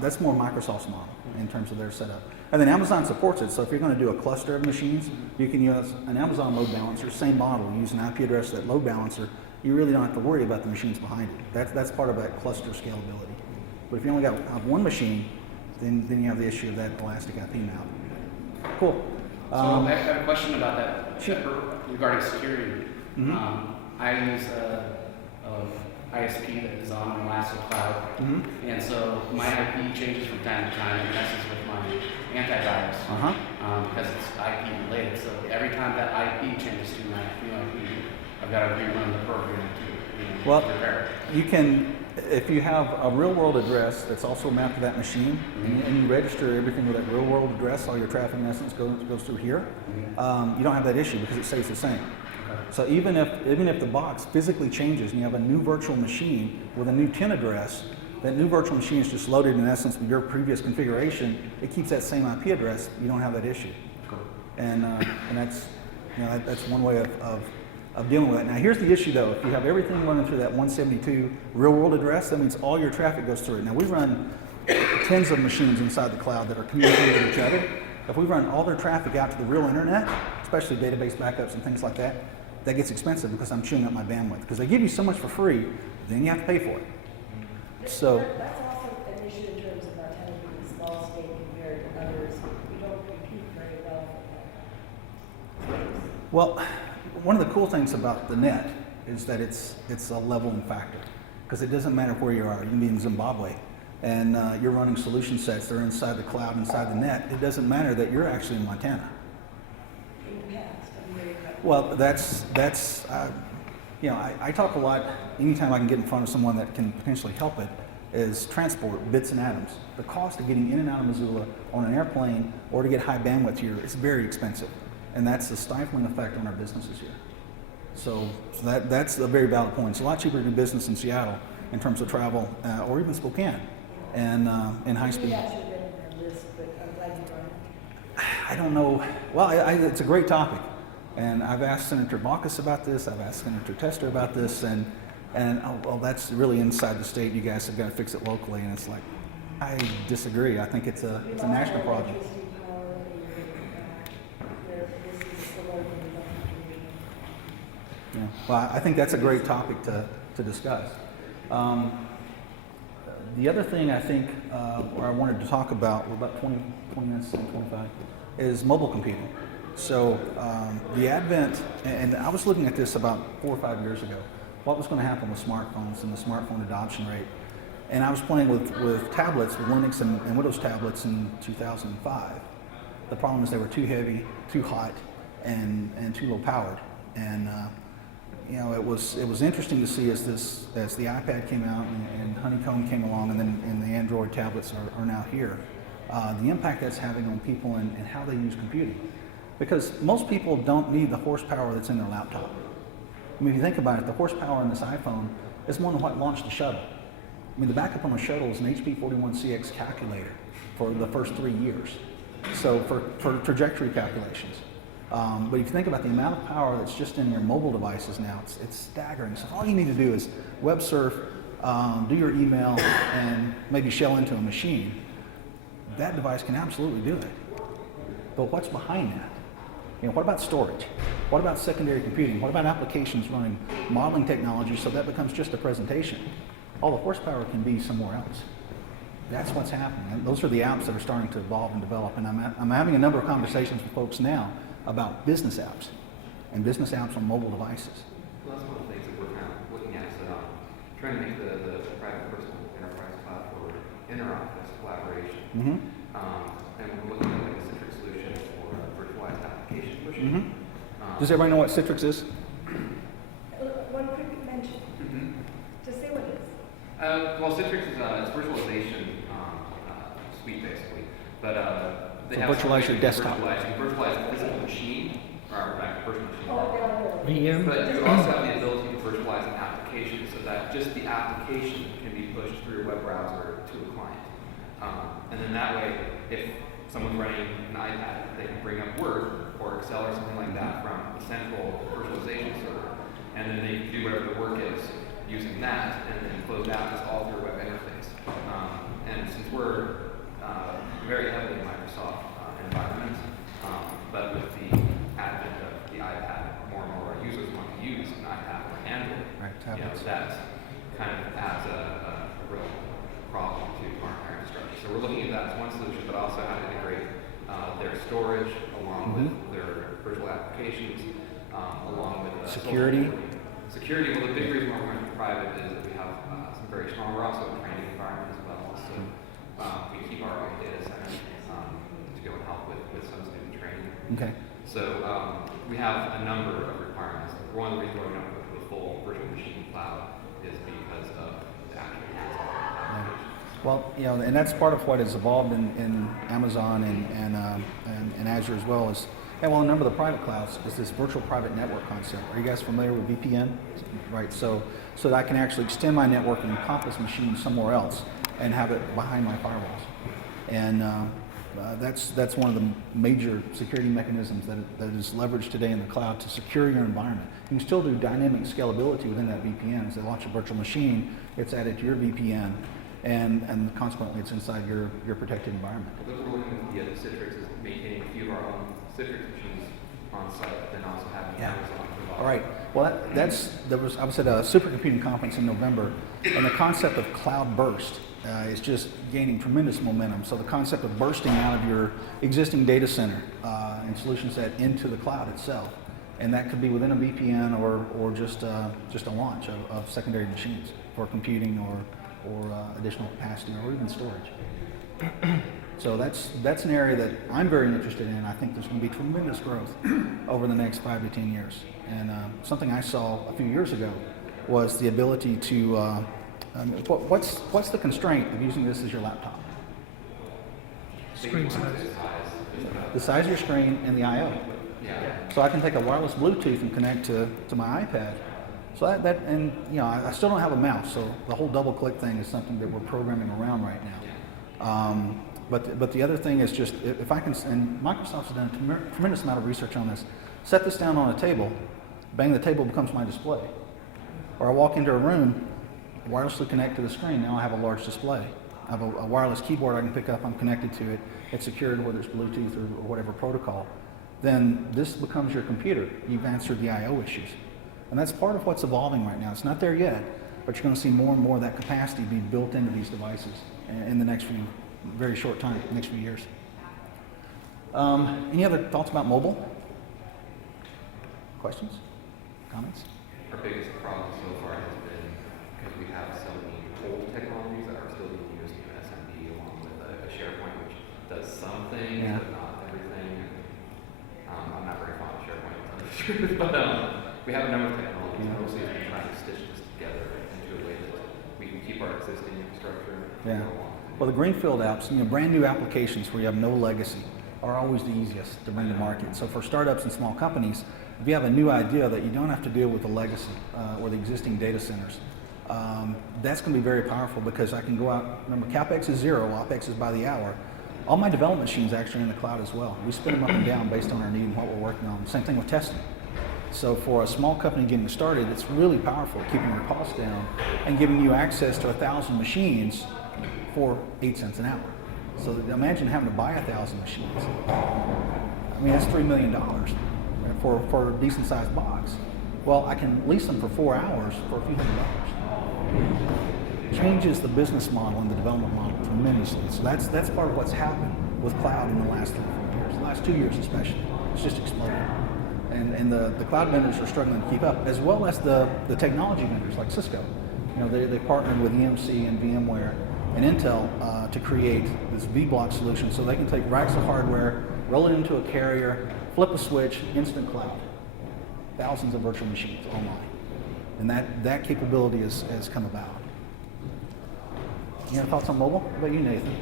That's more Microsoft's model in terms of their setup. And then Amazon supports it, so if you're going to do a cluster of machines, you can use an Amazon load balancer, same model, use an IP address to that load balancer. You really don't have to worry about the machines behind it. That's part of that cluster scalability. But if you only got one machine, then you have the issue of that elastic IP map. Cool. So I have a question about that regarding security. I use a ISP that is on an Elastic Cloud, and so my IP changes from time to time and messes with my antivirus because it's IP related. So every time that IP changes to my new IP, I've got to rerun the program to repair it. You can, if you have a real world address that's also mapped to that machine, and you register everything with that real world address, all your traffic in essence goes through here, you don't have that issue because it stays the same. So even if the box physically changes and you have a new virtual machine with a new TIN address, that new virtual machine is just loaded in essence with your previous configuration. It keeps that same IP address. You don't have that issue, and that's that's one way of dealing with it. Now here's the issue though: if you have everything running through that 172 real world address, that means all your traffic goes through it. Now we run tens of machines inside the cloud that are communicating with each other. If we run all their traffic out to the real internet, especially database backups and things like that, that gets expensive because I'm chewing up my bandwidth. Because they give you so much for free, then you have to pay for it. So that's also an issue in terms of our kind of being a small state compared to others. We don't compete very well for that. well, one of the cool things about the net is that it's a leveling factor. Because it doesn't matter where you are. You can be in Zimbabwe and you're running solution sets that are inside the cloud, inside the net. It doesn't matter that you're actually in Montana. Well, that's you know, I talk a lot, anytime I can get in front of someone that can potentially help it, is transport bits and atoms. The cost of getting in and out of Missoula on an airplane or to get high bandwidth here is very expensive. And that's the stifling effect on our businesses here. So that's a very valid point. It's a lot cheaper to do business in Seattle in terms of travel, or even Spokane, and high speed. I don't know. Well, it's a great topic. And I've asked Senator Baucus about this, I've asked Senator Tester about this, and well, that's really inside the state. You guys have got to fix it locally. And it's like, I disagree. I think it's a national project. Yeah. Well, I think that's a great topic to discuss. The other thing I think, or I wanted to talk about, we're about 20 minutes and 25, is mobile computing. So the advent, and I was looking at this about 4 or 5 years ago, what was going to happen with smartphones and the smartphone adoption rate. And I was playing with tablets, with Linux and Windows tablets in 2005. The problem is they were too heavy, too hot, and too low powered. And you know, it was interesting to see as the iPad came out and Honeycomb came along, and the Android tablets are now here. The impact that's having on people and how they use computing. Because most people don't need the horsepower that's in their laptop. I mean, if you think about it, the horsepower in this iPhone is more than what launched the shuttle. I mean, the backup on the shuttle is an HP 41CX calculator for the first 3 years. So for trajectory calculations. But if you think about the amount of power that's just in your mobile devices now, it's staggering. So all you need to do is web surf, do your email, and maybe shell into a machine. That device can absolutely do it. But what's behind that? You know, what about storage? What about secondary computing? What about applications running modeling technology so that becomes just a presentation? All the horsepower can be somewhere else. That's what's happening. And those are the apps that are starting to evolve and develop. And I'm having a number of conversations with folks now about business apps and business apps on mobile devices. Well, that's one of the things that we're kind of looking at, so trying to make the private personal enterprise cloud for inter-office collaboration. And we're looking at like a centric solution for virtualized applications. Does everybody know what Citrix is? One quick mention. Just say what it is. Well, Citrix is it's virtualization suite basically, but they So have virtualize your desktop. You can virtualize a physical machine or virtual machine. VM? But you also have the ability to virtualize an application so that just the application can be pushed through a web browser to a client. And then that way, if someone's running an iPad, they can bring up Word or Excel or something like that from the central virtualization server, and then they can do whatever the work is using that, and then close out just all through a web interface. And since we're very heavily in Microsoft environment, but with the advent of the iPad, more and more users want to use an iPad or Android. That kind of adds a real problem to our entire infrastructure. So we're looking at that as one solution, but also how to integrate their storage along with their virtual applications, along with security. Security. Well, the big reason why we're going private is that we have some very strong. We're also a training environment as well, so we keep our own data center to go and help with some student training. Okay. So we have a number of requirements. One of the reasons why we don't go to a full virtual machine cloud is because of the actual applications. Well, and that's part of what has evolved in Amazon and Azure as well as, a number of the private clouds is this virtual private network concept. Are you guys familiar with VPN? Right, so that I can actually extend my network and encompass machines somewhere else and have it behind my firewalls. And that's one of the major security mechanisms that is leveraged today in the cloud to secure your environment. You can still do dynamic scalability within that VPN. As they launch a virtual machine, it's added to your VPN, and consequently it's inside your protected environment. What we're looking at the Citrix is maintaining a few of our own Citrix machines on site, but then also having Amazon provide. All right. Well, I was at a supercomputing conference in November, and the concept of cloud burst is just gaining tremendous momentum. So the concept of bursting out of your existing data center and solution set into the cloud itself, and that could be within a VPN or just a launch of secondary machines for computing or additional capacity or even storage. So that's an area that I'm very interested in. I think there's going to be tremendous growth over the next 5 to 10 years. And something I saw a few years ago was the ability to, what's the constraint of using this as your laptop? Screen size. The size of your screen and the I/O. So I can take a wireless Bluetooth and connect to my iPad. So I still don't have a mouse, so the whole double click thing is something that we're programming around right now. But the other thing is just, if I can, and Microsoft's done a tremendous amount of research on this, set this down on a table, bang, the table becomes my display. Or I walk into a room, wirelessly connect to the screen, now I have a large display. I have a wireless keyboard I can pick up, I'm connected to it, it's secured, whether it's Bluetooth or whatever protocol. Then this becomes your computer. You've answered the I/O issues. And that's part of what's evolving right now. It's not there yet, but you're going to see more and more of that capacity be built into these devices in the next very short time, next few years. Any other thoughts about mobile? Questions? Comments? Our biggest problem so far has been because we have so many old technologies that are still being used in SMB along with a SharePoint, which does some things, but not everything. I'm not very fond of SharePoint, to tell you the truth, but we have a number of technologies, and mostly we've been trying to stitch this together into a way that we can keep our existing infrastructure. Well, the greenfield apps, brand new applications where you have no legacy are always the easiest to bring to market. So for startups and small companies, if you have a new idea that you don't have to deal with the legacy or the existing data centers, that's going to be very powerful because I can go out, remember CapEx is zero, OpEx is by the hour. All my development machines are actually in the cloud as well. We spin them up and down based on our need and what we're working on. Same thing with testing. So for a small company getting started, it's really powerful keeping your costs down and giving you access to 1,000 machines for 8 cents an hour. So imagine having to buy 1,000 machines. I mean, that's $3 million for a decent sized box. Well, I can lease them for 4 hours for a few $100. Changes the business model and the development model tremendously. So that's part of what's happened with cloud in the last 3 or 4 years, the last 2 years especially. It's just exploded. And the cloud vendors are struggling to keep up, as well as the technology vendors like Cisco. They partnered with EMC and VMware and Intel to create this vBlock solution so they can take racks of hardware, roll it into a carrier, Flip a switch, instant cloud. Thousands of virtual machines online. And that capability has come about. Any other thoughts on mobile? What about you, Nathan?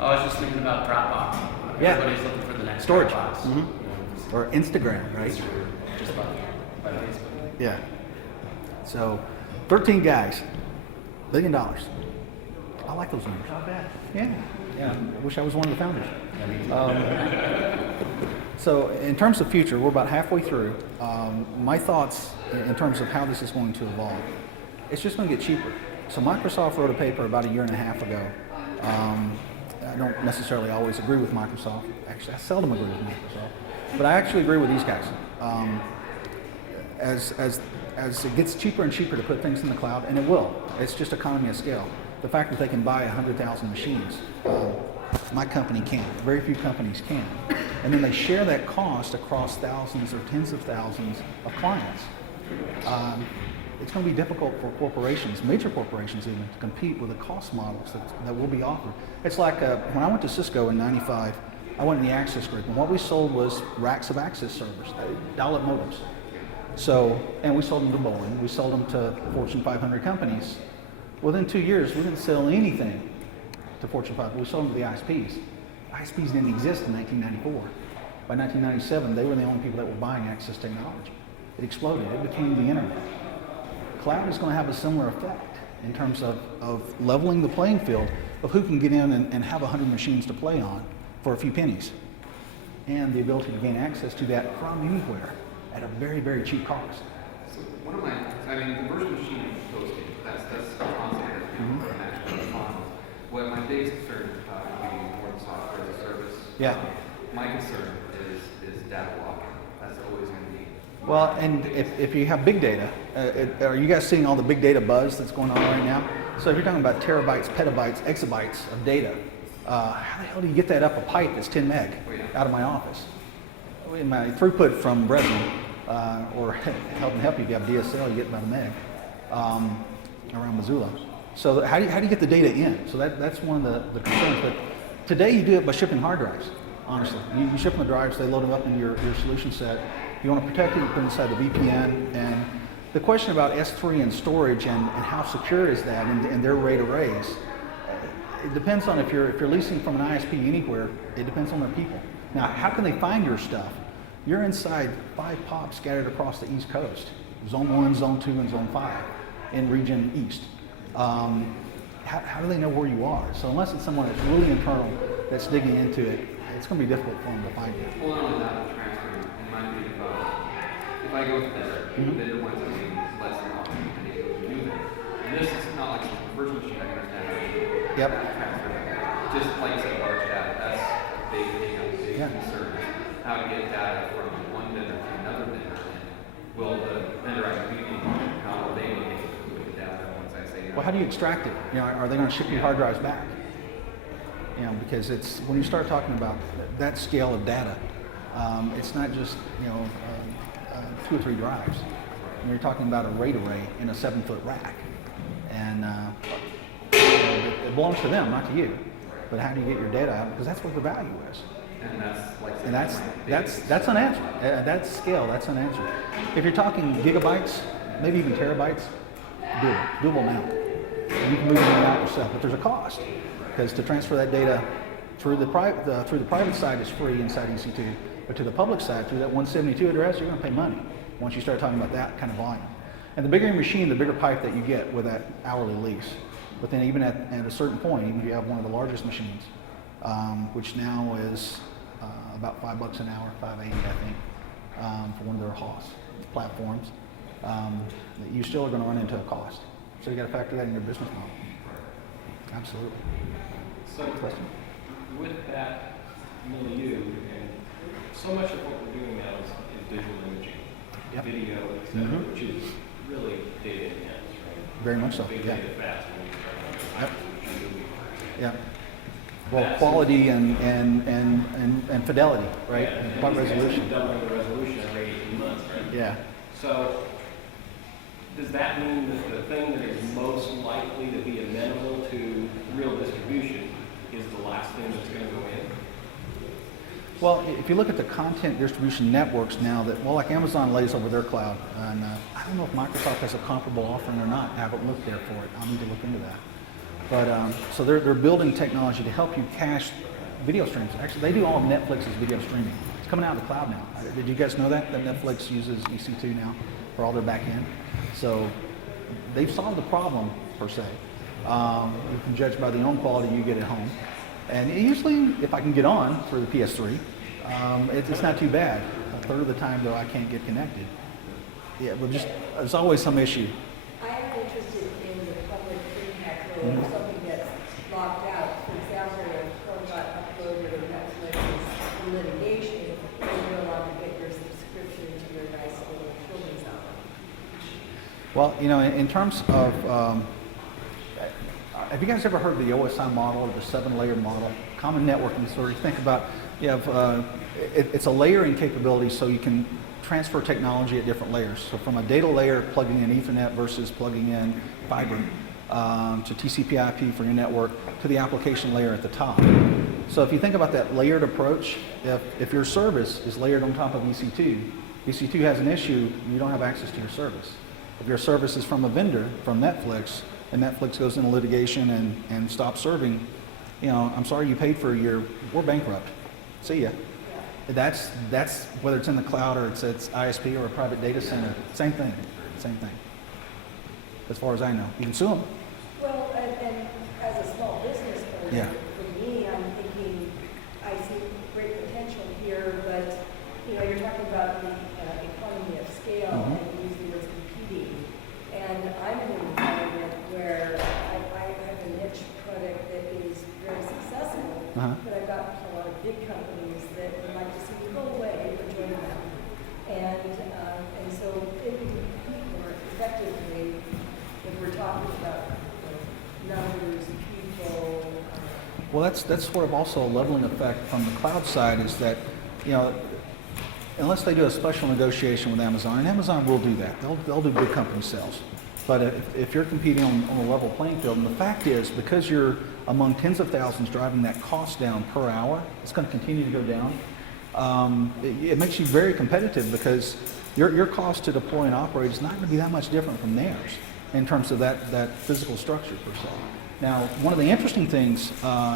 I was just thinking about Dropbox. Yeah. Everybody's looking for the next Storage. Dropbox. Mm-hmm. Or Instagram, right? Just by Facebook. Yeah. So, 13 guys, $1 billion. I like those numbers. Not bad. Yeah. Yeah. I wish I was one of the founders. So, in terms of future, we're about halfway through. My thoughts in terms of how this is going to evolve, it's just going to get cheaper. So, Microsoft wrote a paper about a year and a half ago. I don't necessarily always agree with Microsoft. Actually, I seldom agree with Microsoft. But I actually agree with these guys. As it gets cheaper and cheaper to put things in the cloud, and it will, it's just economy of scale. The fact that they can buy 100,000 machines, my company can't. Very few companies can. And then they share that cost across thousands or tens of thousands of clients. It's going to be difficult for corporations, major corporations even, to compete with the cost models that will be offered. It's like when I went to Cisco in '95, I went in the access group, and what we sold was racks of access servers, dial-up modems. So, and we sold them to Boeing, we sold them to Fortune 500 companies. Within 2 years, we didn't sell anything to Fortune 500, we sold them to the ISPs. ISPs didn't exist in 1994. By 1997, they were the only people that were buying access technology. It exploded, it became the internet. Cloud is going to have a similar effect in terms of leveling the playing field of who can get in and have 100 machines to play on for a few pennies. And the ability to gain access to that from anywhere at a very, very cheap cost. So one of the virtual machine hosting, that's constant, actually fun. What my biggest concern would be more than software as a service. Yeah. My concern is data locking. That's always going to be. Well, and if you have big data, are you guys seeing all the big data buzz that's going on right now? So if you're talking about terabytes, petabytes, exabytes of data, how the hell do you get that up a pipe that's 10 meg out of my office? My throughput from Brethren, or help you if you have DSL, you get about a meg around Missoula. So how do you get the data in? So that's one of the concerns. But today you do it by shipping hard drives, honestly. You ship them the drives, they load them up into your solution set. If you want to protect it, you put it inside the VPN. And the question about S3 and storage and how secure is that and their RAID arrays, it depends on if you're leasing from an ISP anywhere, it depends on their people. Now, how can they find your stuff? You're inside 5 POPs scattered across the East Coast, Zone 1, Zone 2, and Zone 5 in Region East. How do they know where you are? So unless it's someone that's really internal that's digging into it, it's going to be difficult for them to find you. Well, not only that, transferring, in my opinion, if I go there, vendor wants something less than often, and they go do that. And this is not like a virtual machine, I can understand. Yep. Just like you said, large data, that's a big thing, a big concern. How to get data from one vendor to another vendor, and will the vendor actually be, how will they be with the data once I say, Well, how do you extract it? Are they going to ship you hard drives back? Because it's when you start talking about that scale of data, it's not just 2 or 3 drives. You're talking about a RAID array in a 7-foot rack, and it belongs to them, not to you. But how do you get your data out? Because that's what the value is. And that's unanswered. That scale, that's unanswered. If you're talking gigabytes, maybe even terabytes, doable now. And you can move them out yourself, but there's a cost because to transfer that data through the private side is free inside EC2, but to the public side through that 172 address, you're going to pay money once you start talking about that kind of volume. And the bigger your machine, the bigger pipe that you get with that hourly lease. But then even at a certain point, even if you have one of the largest machines, which now is about $5 an hour, $5.80 I think, for one of their HOS platforms, you still are going to run into a cost. So you got to factor that in your business model. Absolutely. So with that milieu, and so much of what we're doing now is digital imaging, video, etc., which is really data intense, right? Very much so. Big Yeah. data fast. Yeah. Well, quality and fidelity, right? Yeah, and What resolution? Doubling the resolution every 18 months, right? Yeah. So does that mean that the thing that is most likely to be amenable to real distribution is the last thing that's going to go in? Well, if you look at the content distribution networks now that, well, like Amazon lays over their cloud, and I don't know if Microsoft has a comparable offering or not. I haven't looked there for it. I'll need to look into that. But so they're building technology to help you cache video streams. Actually, they do all of Netflix's video streaming. It's coming out of the cloud now. Did you guys know that Netflix uses EC2 now for all their back end? So they've solved the problem per se. You can judge by the own quality you get at home. And usually, if I can get on for the PS3, it's not too bad. A third of the time, though, I can't get connected. Yeah, but just there's always some issue. I am interested in the public impact role if something gets locked out. For example, if code got uploaded or Netflix's litigation, you're allowed to get your subscription to your nice little children's album. Well, you know, in terms of, have you guys ever heard of the OSI model or the 7-layer model? Common networking. So you think about, you have, it's a layering capability so you can transfer technology at different layers. So from a data layer, plugging in Ethernet versus plugging in fiber, to TCP/IP for your network, to the application layer at the top. So if you think about that layered approach, if your service is layered on top of EC2, EC2 has an issue, you don't have access to your service. If your service is from a vendor, from Netflix, and Netflix goes into litigation and stops serving, you know, I'm sorry you paid for we're bankrupt. See ya. That's whether it's in the cloud or it's ISP or a private data center, same thing. As far as I know, you can sue them. Well, and as a small business owner, Yeah. for me, I'm thinking I see great potential here, but you know, you're talking about the economy of scale and you use the words competing. And I'm in an environment where I have a niche product that is very successful, but I've got a lot of big companies that would like to see me go away or join them. And so it would compete more effectively if we're talking about numbers, people. Well, that's sort of also a leveling effect from the cloud side is that, you know, unless they do a special negotiation with Amazon, and Amazon will do that. They'll do big company sales. But if you're competing on a level playing field, and the fact is, because you're among tens of thousands driving that cost down per hour, it's going to continue to go down. It makes you very competitive because your cost to deploy and operate is not going to be that much different from theirs in terms of that physical structure per se. Now, one of the interesting things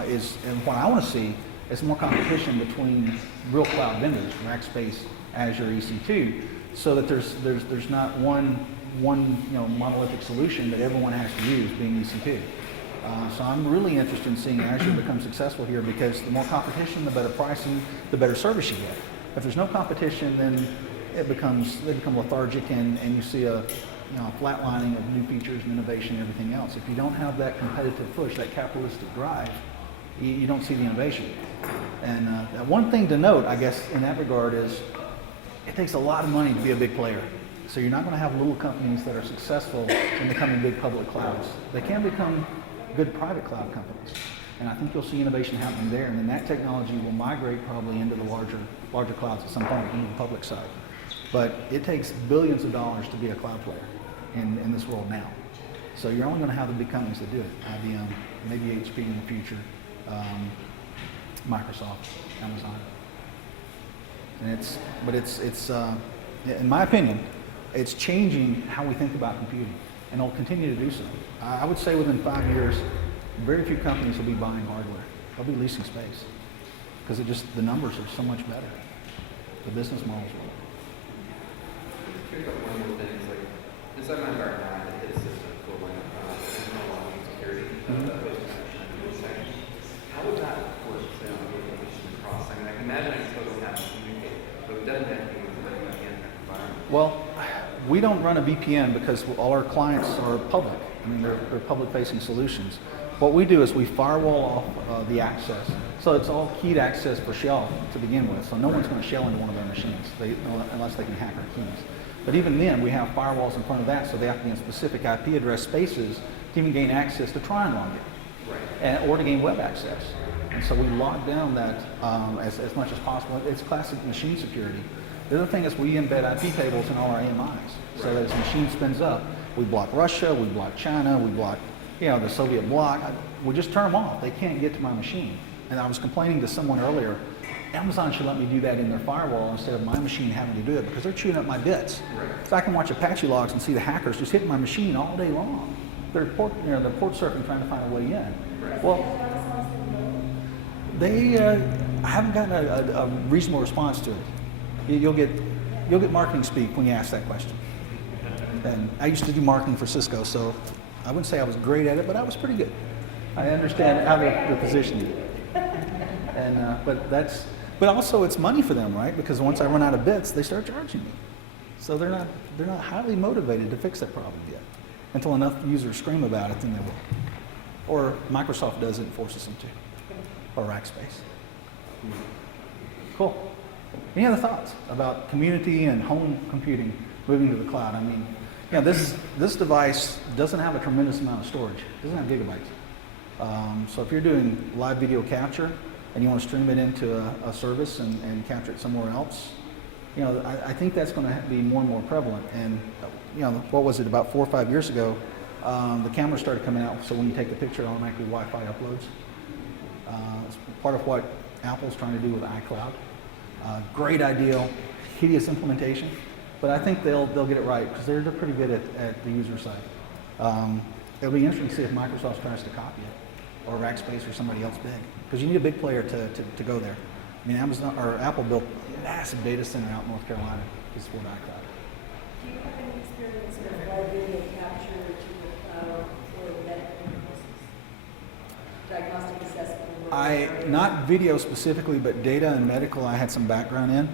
is, and what I want to see, is more competition between real cloud vendors, Rackspace, Azure, EC2, so that there's not one monolithic solution that everyone has to use, being EC2. So I'm really interested in seeing Azure become successful here because the more competition, the better pricing, the better service you get. If there's no competition, then they become lethargic and you see a flatlining of new features and innovation and everything else. If you don't have that competitive push, that capitalistic drive, you don't see the innovation. And one thing to note, I guess, in that regard is it takes a lot of money to be a big player. So you're not going to have little companies that are successful in becoming big public clouds. They can become good private cloud companies. And I think you'll see innovation happening there. And then that technology will migrate probably into the larger clouds at some point, into the public side. But it takes billions of dollars to be a cloud player in this world now. So you're only going to have the big companies that do it. IBM, maybe HP in the future, Microsoft, Amazon. And it's in my opinion, it's changing how we think about computing, and it'll continue to do so. I would say within 5 years, very few companies will be buying hardware. They'll be leasing space because the numbers are so much better. The business models will. Here's one more thing. It's like inside my environment, I hit a system for like internal logging security. How would that work? Say on a location across. I mean, I can imagine it's totally have to communicate, but it doesn't have to be like a VPN environment. Well, we don't run a VPN because all our clients are public. I mean, they're public-facing solutions. What we do is we firewall off the access. So it's all keyed access for shell to begin with. So no one's going to shell into one of their machines unless they can hack our keys. But even then, we have firewalls in front of that, so they have to be in specific IP address spaces to even gain access to try and log it, or to gain web access. And so we lock down that as much as possible. It's classic machine security. The other thing is we embed IP tables in all our AMIs, so that as the machine spins up, we block Russia, we block China, we block the Soviet bloc. We just turn them off. They can't get to my machine. And I was complaining to someone earlier Amazon should let me do that in their firewall instead of my machine having to do it, because they're chewing up my bits. So I can watch Apache logs and see the hackers just hitting my machine all day long. They're port surfing trying to find a way in. Well, I haven't gotten a reasonable response to it. You'll get marketing speak when you ask that question. And I used to do marketing for Cisco, so I wouldn't say I was great at it, but I was pretty good. I understand how they're positioning. And but also it's money for them, right? Because once I run out of bits, they start charging me. So they're not highly motivated to fix that problem yet. Until enough users scream about it, then they will. Or Microsoft does it and forces them to. Or Rackspace. Cool. Any other thoughts about community and home computing moving to the cloud? I mean, this device doesn't have a tremendous amount of storage. It doesn't have gigabytes. So if you're doing live video capture and you want to stream it into a service and capture it somewhere else, I think that's going to be more and more prevalent. And what was it, about 4 or 5 years ago, the cameras started coming out, so when you take the picture, automatically Wi-Fi uploads. It's part of what Apple's trying to do with iCloud. Great idea, hideous implementation, but I think they'll get it right, because they're pretty good at the user side. It'll be interesting to see if Microsoft tries to copy it, or Rackspace, or somebody else big, because you need a big player to go there. I mean, Apple built a massive data center out in North Carolina to support iCloud. Do you have any experience with live video capture to the cloud for medical purposes? Diagnostic assessment? Not video specifically, but data and medical I had some background in.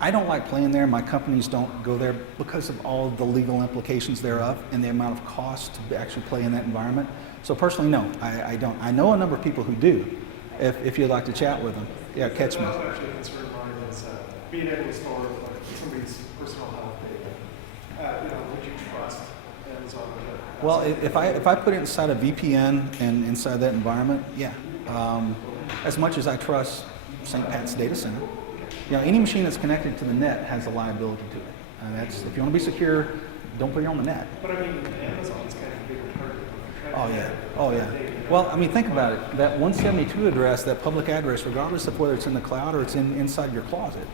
I don't like playing there. My companies don't go there because of all the legal implications thereof and the amount of cost to actually play in that environment. So personally, no, I don't. I know a number of people who do, if you'd like to chat with them. Yeah, catch me. That's actually a concern of mine is being able to store somebody's personal health data. Would you trust Amazon with it? Well, if I put it inside a VPN and inside that environment, yeah. As much as I trust St. Pat's data center, any machine that's connected to the net has a liability to it. And that's, if you want to be secure, don't put it on the net. But I mean, Amazon's kind of a bigger target. Oh yeah. Well, I mean, think about it. That 172 address, that public address, regardless of whether it's in the cloud or it's inside your closet,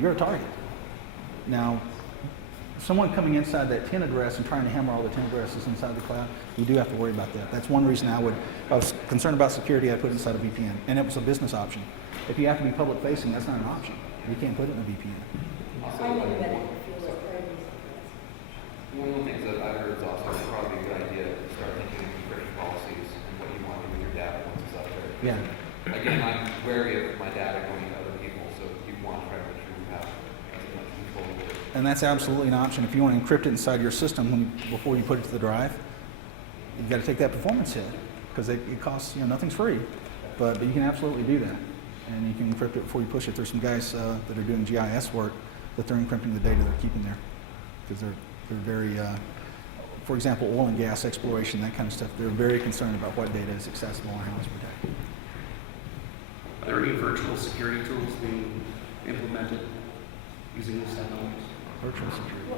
you're a target. Now, someone coming inside that 10 address and trying to hammer all the 10 addresses inside the cloud, you do have to worry about that. That's one reason I was concerned about security. I put it inside a VPN, and it was a business option. If you have to be public facing, that's not an option. You can't put it in a VPN. One of the things that I've heard is also probably a good idea to start thinking of encryption policies and what you want to do with your data once it's out there. Yeah. Again, I'm wary of my data going to other people, so you want to try to make sure you have as much control over it. And that's absolutely an option. If you want to encrypt it inside your system before you put it to the drive, you've got to take that performance hit, because it costs, nothing's free, but you can absolutely do that. And you can encrypt it before you push it. There's some guys that are doing GIS work that they're encrypting the data they're keeping there, because they're very, for example, oil and gas exploration, that kind of stuff, they're very concerned about what data is accessible and how it's protected. Are there any virtual security tools being implemented using these technologies? Virtual security.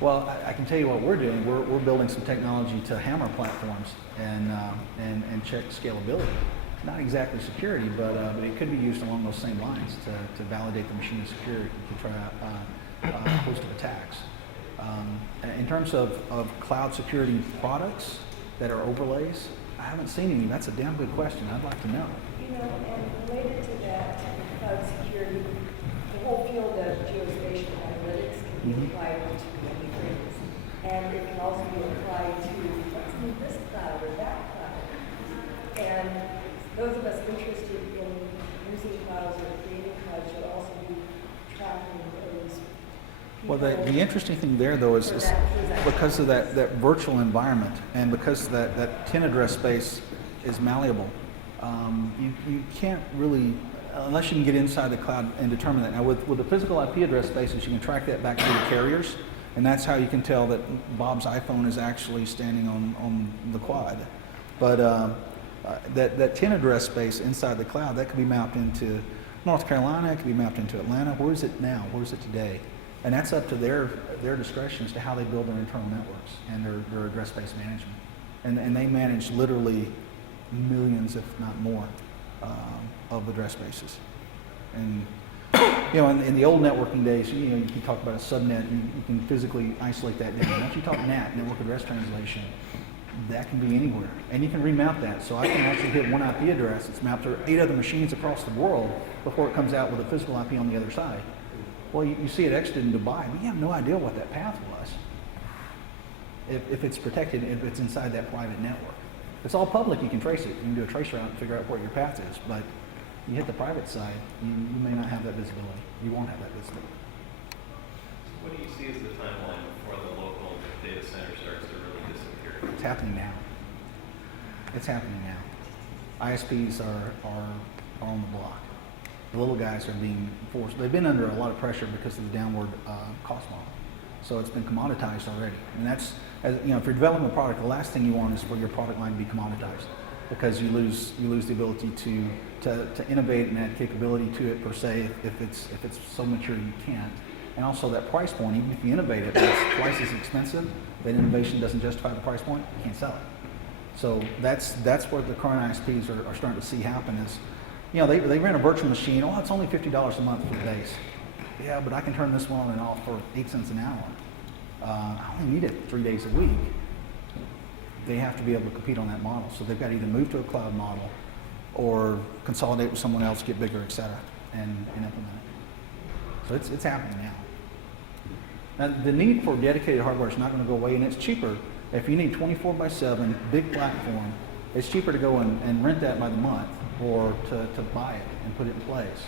Well, I can tell you what we're doing. We're building some technology to hammer platforms and check scalability. Not exactly security, but it could be used along those same lines to validate the machine security to try a host of attacks. In terms of cloud security products that are overlays, I haven't seen any. That's a damn good question. I'd like to know. And related to that, cloud security, the whole field of geospatial analytics can be applied to many things. And it can also be applied to what's in this cloud or that cloud. And those of us interested in using clouds or creating clouds should also be tracking those. Well, the interesting thing there, though, is because of that virtual environment and because that 10 address space is malleable, you can't really, unless you can get inside the cloud and determine that. Now, with the physical IP address spaces, you can track that back to the carriers, and that's how you can tell that Bob's iPhone is actually standing on the quad. But that 10 address space inside the cloud, that could be mapped into North Carolina, it could be mapped into Atlanta. Where is it now? Where is it today? And that's up to their discretion as to how they build their internal networks and their address space management. And they manage literally millions, if not more, of address spaces. And in the old networking days, you can talk about a subnet, you can physically isolate that down. Once you talk NAT, network address translation, that can be anywhere. And you can remount that. So I can actually hit one IP address that's mapped to 8 other machines across the world before it comes out with a physical IP on the other side. Well, you see it exited in Dubai, but you have no idea what that path was. If it's protected, if it's inside that private network. If it's all public, you can trace it. You can do a trace route and figure out where your path is. But you hit the private side, you may not have that visibility. You won't have that visibility. So what do you see as the timeline before the local data center starts to really disappear? It's happening now. It's happening now. ISPs are on the block. The little guys are being forced. They've been under a lot of pressure because of the downward cost model. So it's been commoditized already. And that's, if you're developing a product, the last thing you want is for your product line to be commoditized, because you lose the ability to innovate and add capability to it per se if it's so mature you can't. And also that price point, even if you innovate it, it's twice as expensive. That innovation doesn't justify the price point, you can't sell it. So that's what the current ISPs are starting to see happen is, they rent a virtual machine. Oh, it's only $50 a month for the base. Yeah, but I can turn this one on and off for 8 cents an hour. I only need it 3 days a week. They have to be able to compete on that model. So they've got to either move to a cloud model or consolidate with someone else, get bigger, et cetera, and implement it. So it's happening now. Now, the need for dedicated hardware is not going to go away, and it's cheaper. If you need 24/7, big platform, it's cheaper to go and rent that by the month or to buy it and put it in place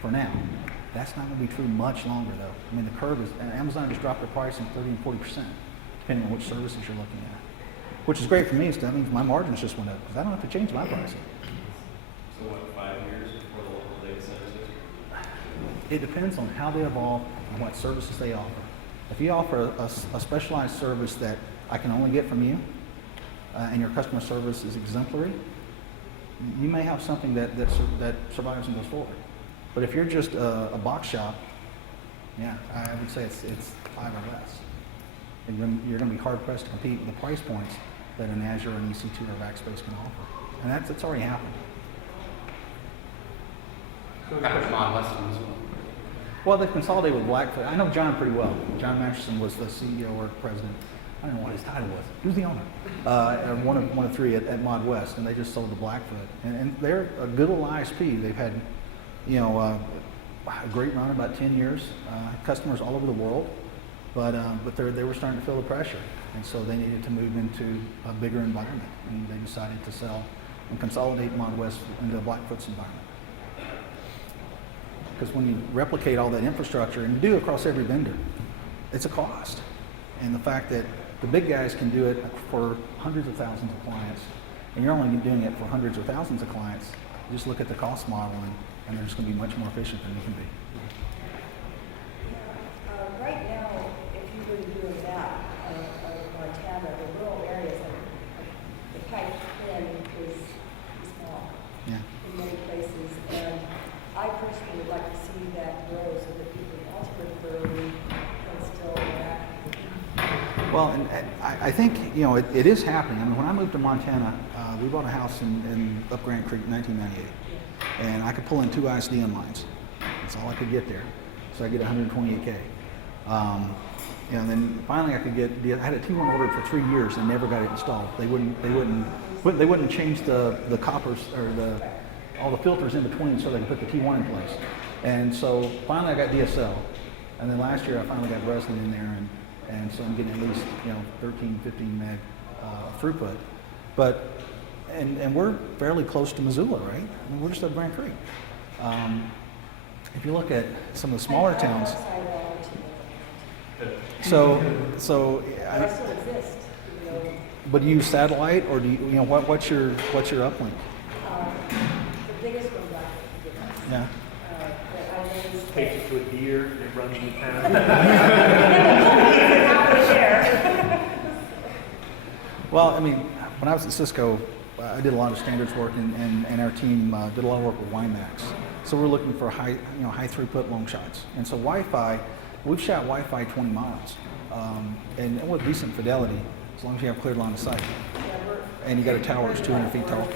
for now. That's not going to be true much longer, though. I mean, the curve is, and Amazon just dropped their pricing 30 and 40%, depending on which services you're looking at. Which is great for me, so that means my margins just went up, because I don't have to change my pricing. So what, 5 years before the local data centers? It depends on how they evolve and what services they offer. If you offer a specialized service that I can only get from you, and your customer service is exemplary, you may have something that survives and goes forward. But if you're just a box shop, yeah, I would say it's 5 or less. And you're going to be hard pressed to compete with the price points that an Azure, an EC2, or Backspace can offer. And that's already happened. So that was Mod West as well. Well, they've consolidated with Blackfoot. I know John pretty well. John Masterson was the CEO or president. I don't know what his title was. He was the owner. One of 3 at Mod West, and they just sold to Blackfoot. And they're a good little ISP. They've had, a great run, about 10 years. Customers all over the world, but they were starting to feel the pressure, and so they needed to move into a bigger environment, and they decided to sell and consolidate Mod West into Blackfoot's environment. Because when you replicate all that infrastructure, and you do it across every vendor, it's a cost. And the fact that the big guys can do it for hundreds of thousands of clients, and you're only doing it for hundreds or thousands of clients, you just look at the cost model, and they're just going to be much more efficient than you can be. Right now, if you were to do a map of Montana, the rural areas, the pipe in is small in many places. And I personally would like to see that grow so that people ultimately can still interact. Well, and I think, it is happening. I mean, when I moved to Montana, we bought a house in Up Grant Creek in 1998. And I could pull in 2 ISDN lines. That's all I could get there. So I get 128K. And then finally I had a T1 ordered for 3 years and never got it installed. They wouldn't change the coppers or all the filters in between so they could put the T1 in place. And so finally I got DSL. And then last year I finally got Breslin in there, and so I'm getting at least 13, 15 meg throughput. But and we're fairly close to Missoula, right? I mean, we're just up Grant Creek. If you look at some of the smaller towns, so They still exist. But do you use satellite, or do you what's your uplink? The biggest one got Yeah. Takes it to a deer, and it runs in town. Well, I mean, when I was at Cisco, I did a lot of standards work, and our team did a lot of work with WiMAX. So we're looking for high throughput long shots. And so Wi-Fi, we've shot Wi-Fi 20 miles, and with decent fidelity, as long as you have cleared line of sight. And you got a tower that's 200 feet tall. So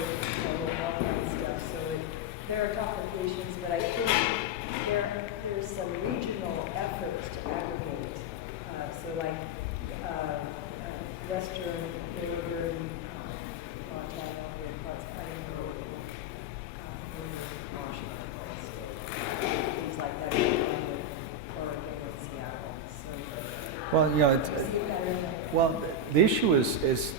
Well, you know, well, the issue is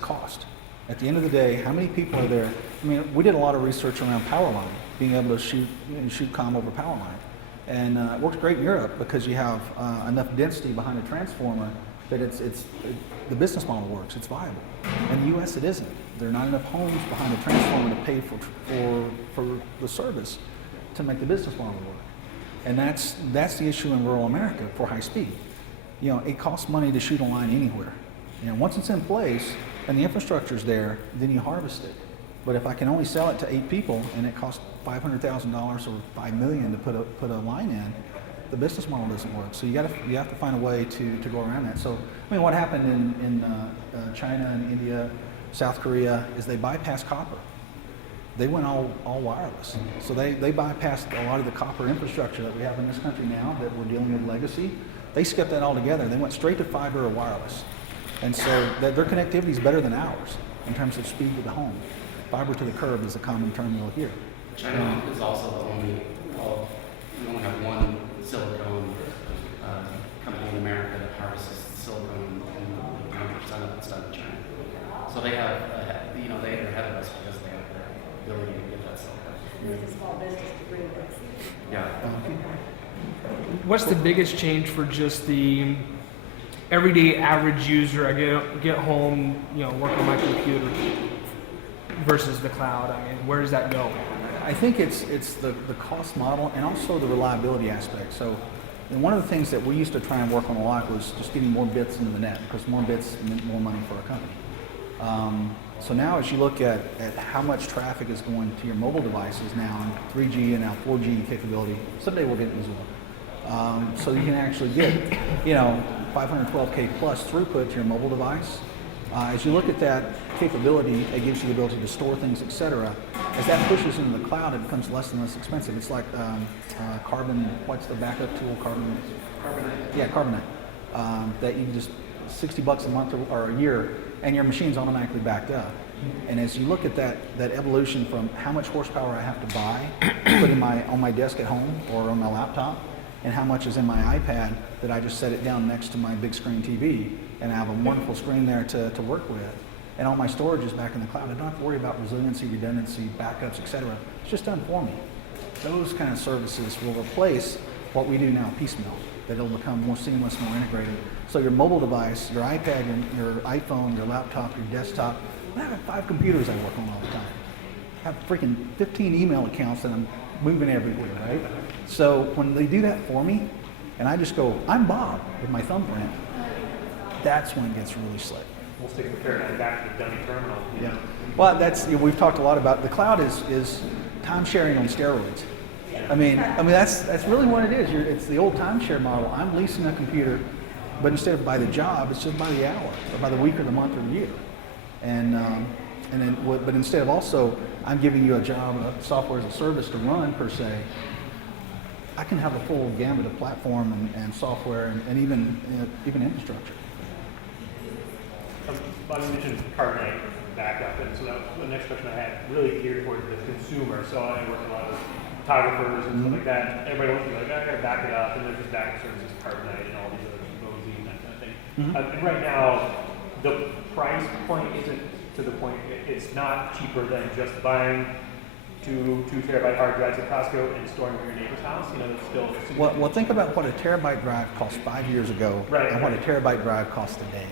cost. At the end of the day, how many people are there? I mean, we did a lot of research around power line, being able to shoot comm over power line. And it works great in Europe because you have enough density behind a transformer that the business model works, it's viable. In the US it isn't. There are not enough homes behind a transformer to pay for the service to make the business model work. And that's the issue in rural America for high speed. You know, it costs money to shoot a line anywhere. You know, once it's in place and the infrastructure's there, then you harvest it. But if I can only sell it to 8 people and it costs $500,000 or $5 million to put a line in, the business model doesn't work. So you have to find a way to go around that. So I mean, what happened in China and India, South Korea, is they bypassed copper. They went all wireless. So they bypassed a lot of the copper infrastructure that we have in this country now that we're dealing with legacy. They skipped that all together. They went straight to fiber or wireless. And so their connectivity is better than ours in terms of speed to the home. Fiber to the curb is a common term you'll hear. China is also the only, we only have one silicone company in America that harvests silicone, and 100% of it's done in China. So they have, they're ahead of us because they have the ability to get that silicone. It's a small business to bring that. Yeah. What's the biggest change for just the everyday average user? I get home, work on my computer versus the cloud. I mean, where does that go? I think it's the cost model and also the reliability aspect. So, and one of the things that we used to try and work on a lot was just getting more bits into the net, because more bits meant more money for a company. So now as you look at how much traffic is going to your mobile devices now, and 3G and now 4G capability, someday we'll get Missoula. So you can actually get, 512K plus throughput to your mobile device. As you look at that capability, it gives you the ability to store things, etc. As that pushes into the cloud, it becomes less and less expensive. It's like Carbon, what's the backup tool? Carbonite. Yeah, Carbonite. That you can just, $60 a month or a year, and your machine's automatically backed up. And as you look at that evolution from how much horsepower I have to buy, put on my desk at home or on my laptop, and how much is in my iPad that I just set it down next to my big screen TV, and I have a wonderful screen there to work with. And all my storage is back in the cloud. I don't have to worry about resiliency, redundancy, backups, etc. It's just done for me. Those kind of services will replace what we do now piecemeal, that it'll become more seamless, more integrated. So your mobile device, your iPad, your iPhone, your laptop, your desktop, I have 5 computers I work on all the time. I have freaking 15 email accounts that I'm moving everywhere, right? So when they do that for me, and I just go, I'm Bob, with my thumbprint, that's when it gets really slick. We'll stick the paradigm back to the dummy terminal. Yeah. Well, we've talked a lot about, the cloud is time sharing on steroids. I mean that's really what it is. It's the old timeshare model. I'm leasing a computer, but instead of by the job, it's just by the hour, or by the week, or the month, or the year. But instead of also, I'm giving you a job, a software as a service to run per se. I can have a full gamut of platform and software and even infrastructure. Bob, you mentioned Carbonite backup, and so that was the next question I had, really geared toward the consumer. So I work with a lot of photographers and stuff like that. Everybody wants to be like, I gotta back it up, and there's just backup services, Carbonite, and all these other Rosie and that kind of thing. And right now, the price point isn't to the point, it's not cheaper than just buying 2 terabyte hard drives at Costco and storing them in your neighbor's house. It's still. Well, think about what a terabyte drive cost 5 years ago, and what a terabyte drive costs today.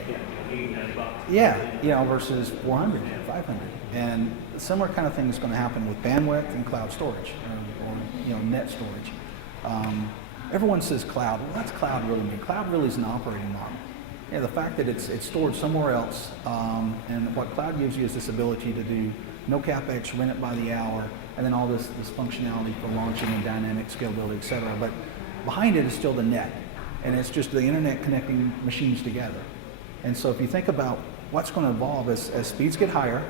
Yeah, versus 400, 500. And a similar kind of thing is going to happen with bandwidth and cloud storage, or net storage. Everyone says cloud. Well, what's cloud really mean? Cloud really is an operating model. Yeah, the fact that it's stored somewhere else, and what cloud gives you is this ability to do no capex, rent it by the hour, and then all this functionality for launching and dynamic scalability, etc. But behind it is still the net, and it's just the internet connecting machines together. And so if you think about what's going to evolve as speeds get higher,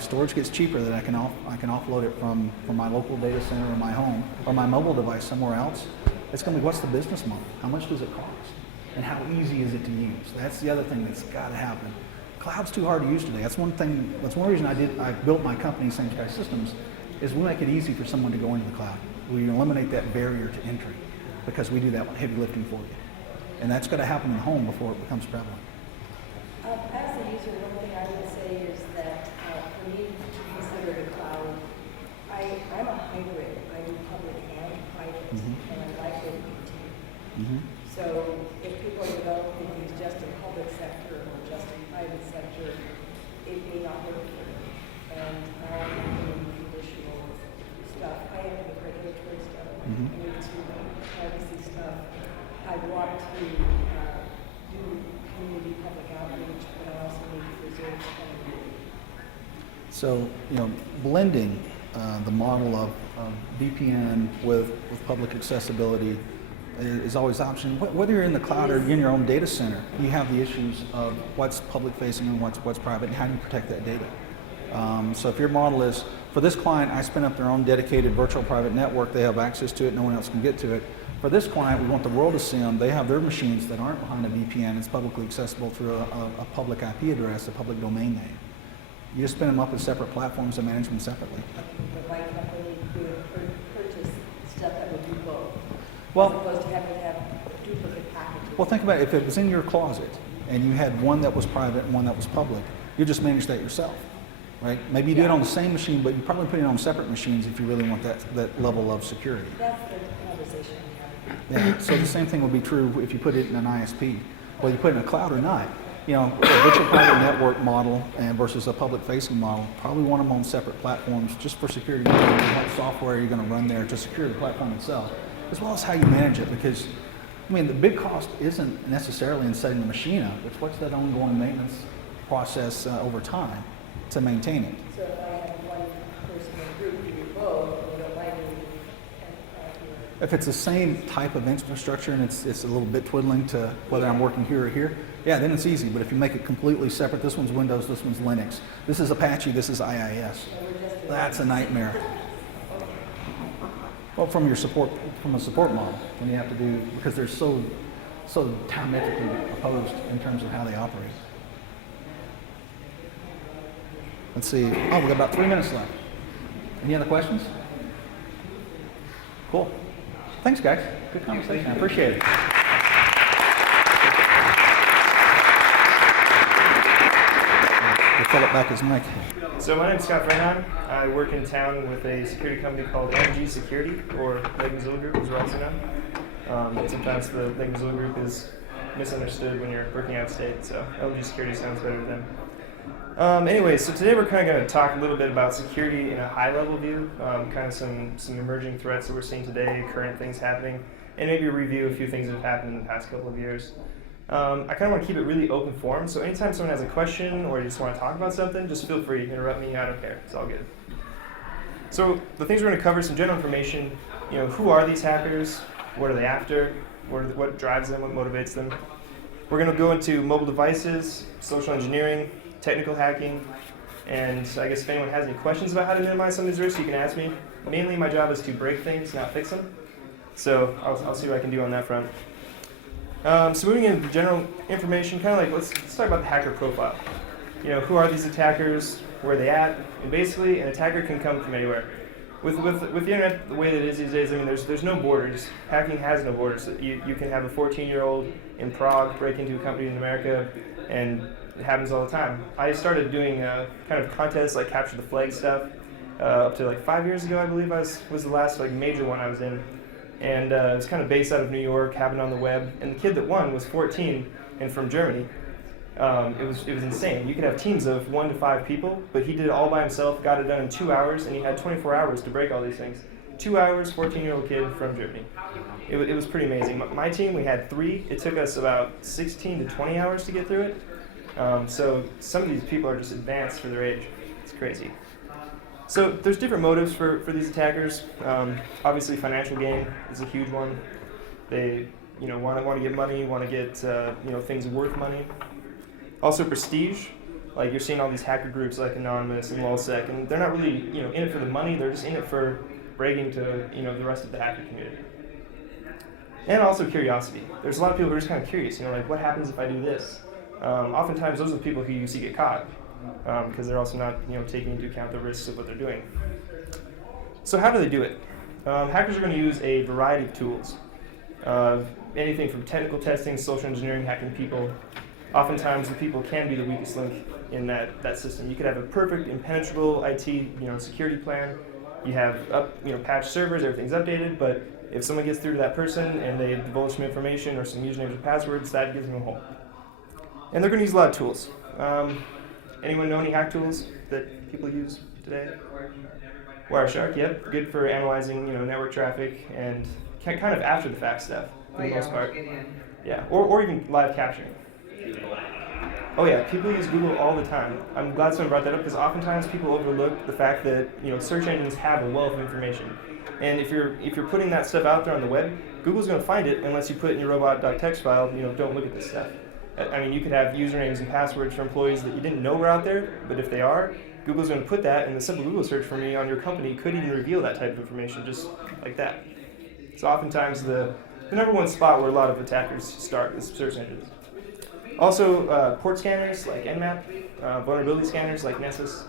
storage gets cheaper, that I can offload it from my local data center or my home or my mobile device somewhere else. It's going to be, what's the business model? How much does it cost? And how easy is it to use? That's the other thing that's got to happen. Cloud's too hard to use today. That's one reason I built my company, Same Sky Systems, is we make it easy for someone to go into the cloud. We eliminate that barrier to entry because we do that heavy lifting for you. And that's going to happen in home before it becomes prevalent. As a user, one thing I would say is that for me to consider the cloud, I'm a hybrid. I do public and private, and I like it in between. So if people are developing things just in public sector or just in private sector, it may not work for me. And I'm doing traditional stuff. I am doing regulatory stuff. I need to privacy stuff. I want to do community public outreach, but I also need to preserve connectivity. So, blending the model of VPN with public accessibility is always an option. Whether you're in the cloud or you're in your own data center, you have the issues of what's public facing and what's private, and how do you protect that data. So if your model is, for this client, I spin up their own dedicated virtual private network, they have access to it, no one else can get to it. For this client, we want the world to see them. They have their machines that aren't behind a VPN. It's publicly accessible through a public IP address, a public domain name. You just spin them up as separate platforms and manage them separately. But my company could purchase stuff that would do both, Well, as opposed to having to have duplicate packages. Well, think about it. If it was in your closet and you had one that was private and one that was public, you just manage that yourself, right? Maybe you do it on the same machine, but you probably put it on separate machines if you really want that level of security. That's the conversation we have. Yeah. So the same thing would be true if you put it in an ISP, whether you put it in a cloud or not. A virtual private network model and versus a public-facing model, probably want them on separate platforms just for security. What software you're going to run there to secure the platform itself, as well as how you manage it. Because, the big cost isn't necessarily in setting the machine up. It's what's that ongoing maintenance process over time to maintain it. So if I have one person in a group, you do both, and you don't mind doing If it's the same type of infrastructure and it's a little bit twiddling to whether I'm working here or here, yeah, then it's easy. But if you make it completely separate, this one's Windows, this one's Linux, this is Apache, this is IIS, that's a nightmare. Well, from a support model, when you have to do, because they're so diametrically opposed in terms of how they operate. Let's see. Oh, we've got about 3 minutes left. Any other questions? Cool. Thanks, guys. Good conversation. I appreciate it. We'll fill it back his mic. So my name's Scott Frehan. I work in town with a security company called MG Security, or Lake Missoula Group, as we're also known. Sometimes the Lake Missoula Group is misunderstood when you're working out of state, so LG Security sounds better to them. Anyway, so today we're kind of going to talk a little bit about security in a high-level view, kind of some emerging threats that we're seeing today, current things happening, and maybe review a few things that have happened in the past couple of years. I kind of want to keep it really open form, so anytime someone has a question or you just want to talk about something, just feel free, interrupt me, I don't care, it's all good. So the things we're going to cover, some general information, who are these hackers, what are they after, what drives them, what motivates them. We're going to go into mobile devices, social engineering, technical hacking, and I guess if anyone has any questions about how to minimize some of these risks, you can ask me. Mainly my job is to break things, not fix them. So I'll see what I can do on that front. So moving into general information, kind of like let's talk about the hacker profile. Who are these attackers? Where are they at? And basically, an attacker can come from anywhere. With the internet, the way that it is these days, there's no borders. Hacking has no borders. You can have a 14-year-old in Prague break into a company in America, and it happens all the time. I started doing kind of contests like capture the flag stuff up to like 5 years ago, I believe was the last major one I was in. And it was kind of based out of New York, happened on the web. And the kid that won was 14 and from Germany. It was insane. You could have teams of 1 to 5 people, but he did it all by himself, got it done in 2 hours, and he had 24 hours to break all these things. 2 hours, 14-year-old kid from Germany. It was pretty amazing. My team, we had 3. It took us about 16 to 20 hours to get through it. So some of these people are just advanced for their age. It's crazy. So there's different motives for these attackers. Obviously, financial gain is a huge one. They want to get money, want to get things worth money. Also prestige, like you're seeing all these hacker groups like Anonymous and LulzSec, and they're not really in it for the money. They're just in it for bragging to the rest of the hacker community. And also curiosity. There's a lot of people who are just kind of curious. Like what happens if I do this? Oftentimes those are the people who you see get caught because they're also not taking into account the risks of what they're doing. So how do they do it? Hackers are going to use a variety of tools. anything from technical testing, social engineering, hacking people. Oftentimes, the people can be the weakest link in that system. You could have a perfect, impenetrable IT, security plan. You have patched servers, everything's updated, but if someone gets through to that person and they divulge some information or some usernames or passwords, that gives them a hole. And they're going to use a lot of tools. Anyone know any hack tools that people use today? Wireshark, yep, good for analyzing network traffic and kind of after the fact stuff for the most part. Yeah, or even live capturing. Oh yeah, people use Google all the time. I'm glad someone brought that up because oftentimes people overlook the fact that search engines have a wealth of information, and if you're putting that stuff out there on the web, Google's going to find it unless you put it in your robot.txt file. Don't look at this stuff. I mean, you could have usernames and passwords for employees that you didn't know were out there, but if they are, Google's going to put that, and the simple Google search for me on your company could even reveal that type of information just like that. So oftentimes the number one spot where a lot of attackers start is search engines. Also, port scanners like Nmap, vulnerability scanners like Nessus.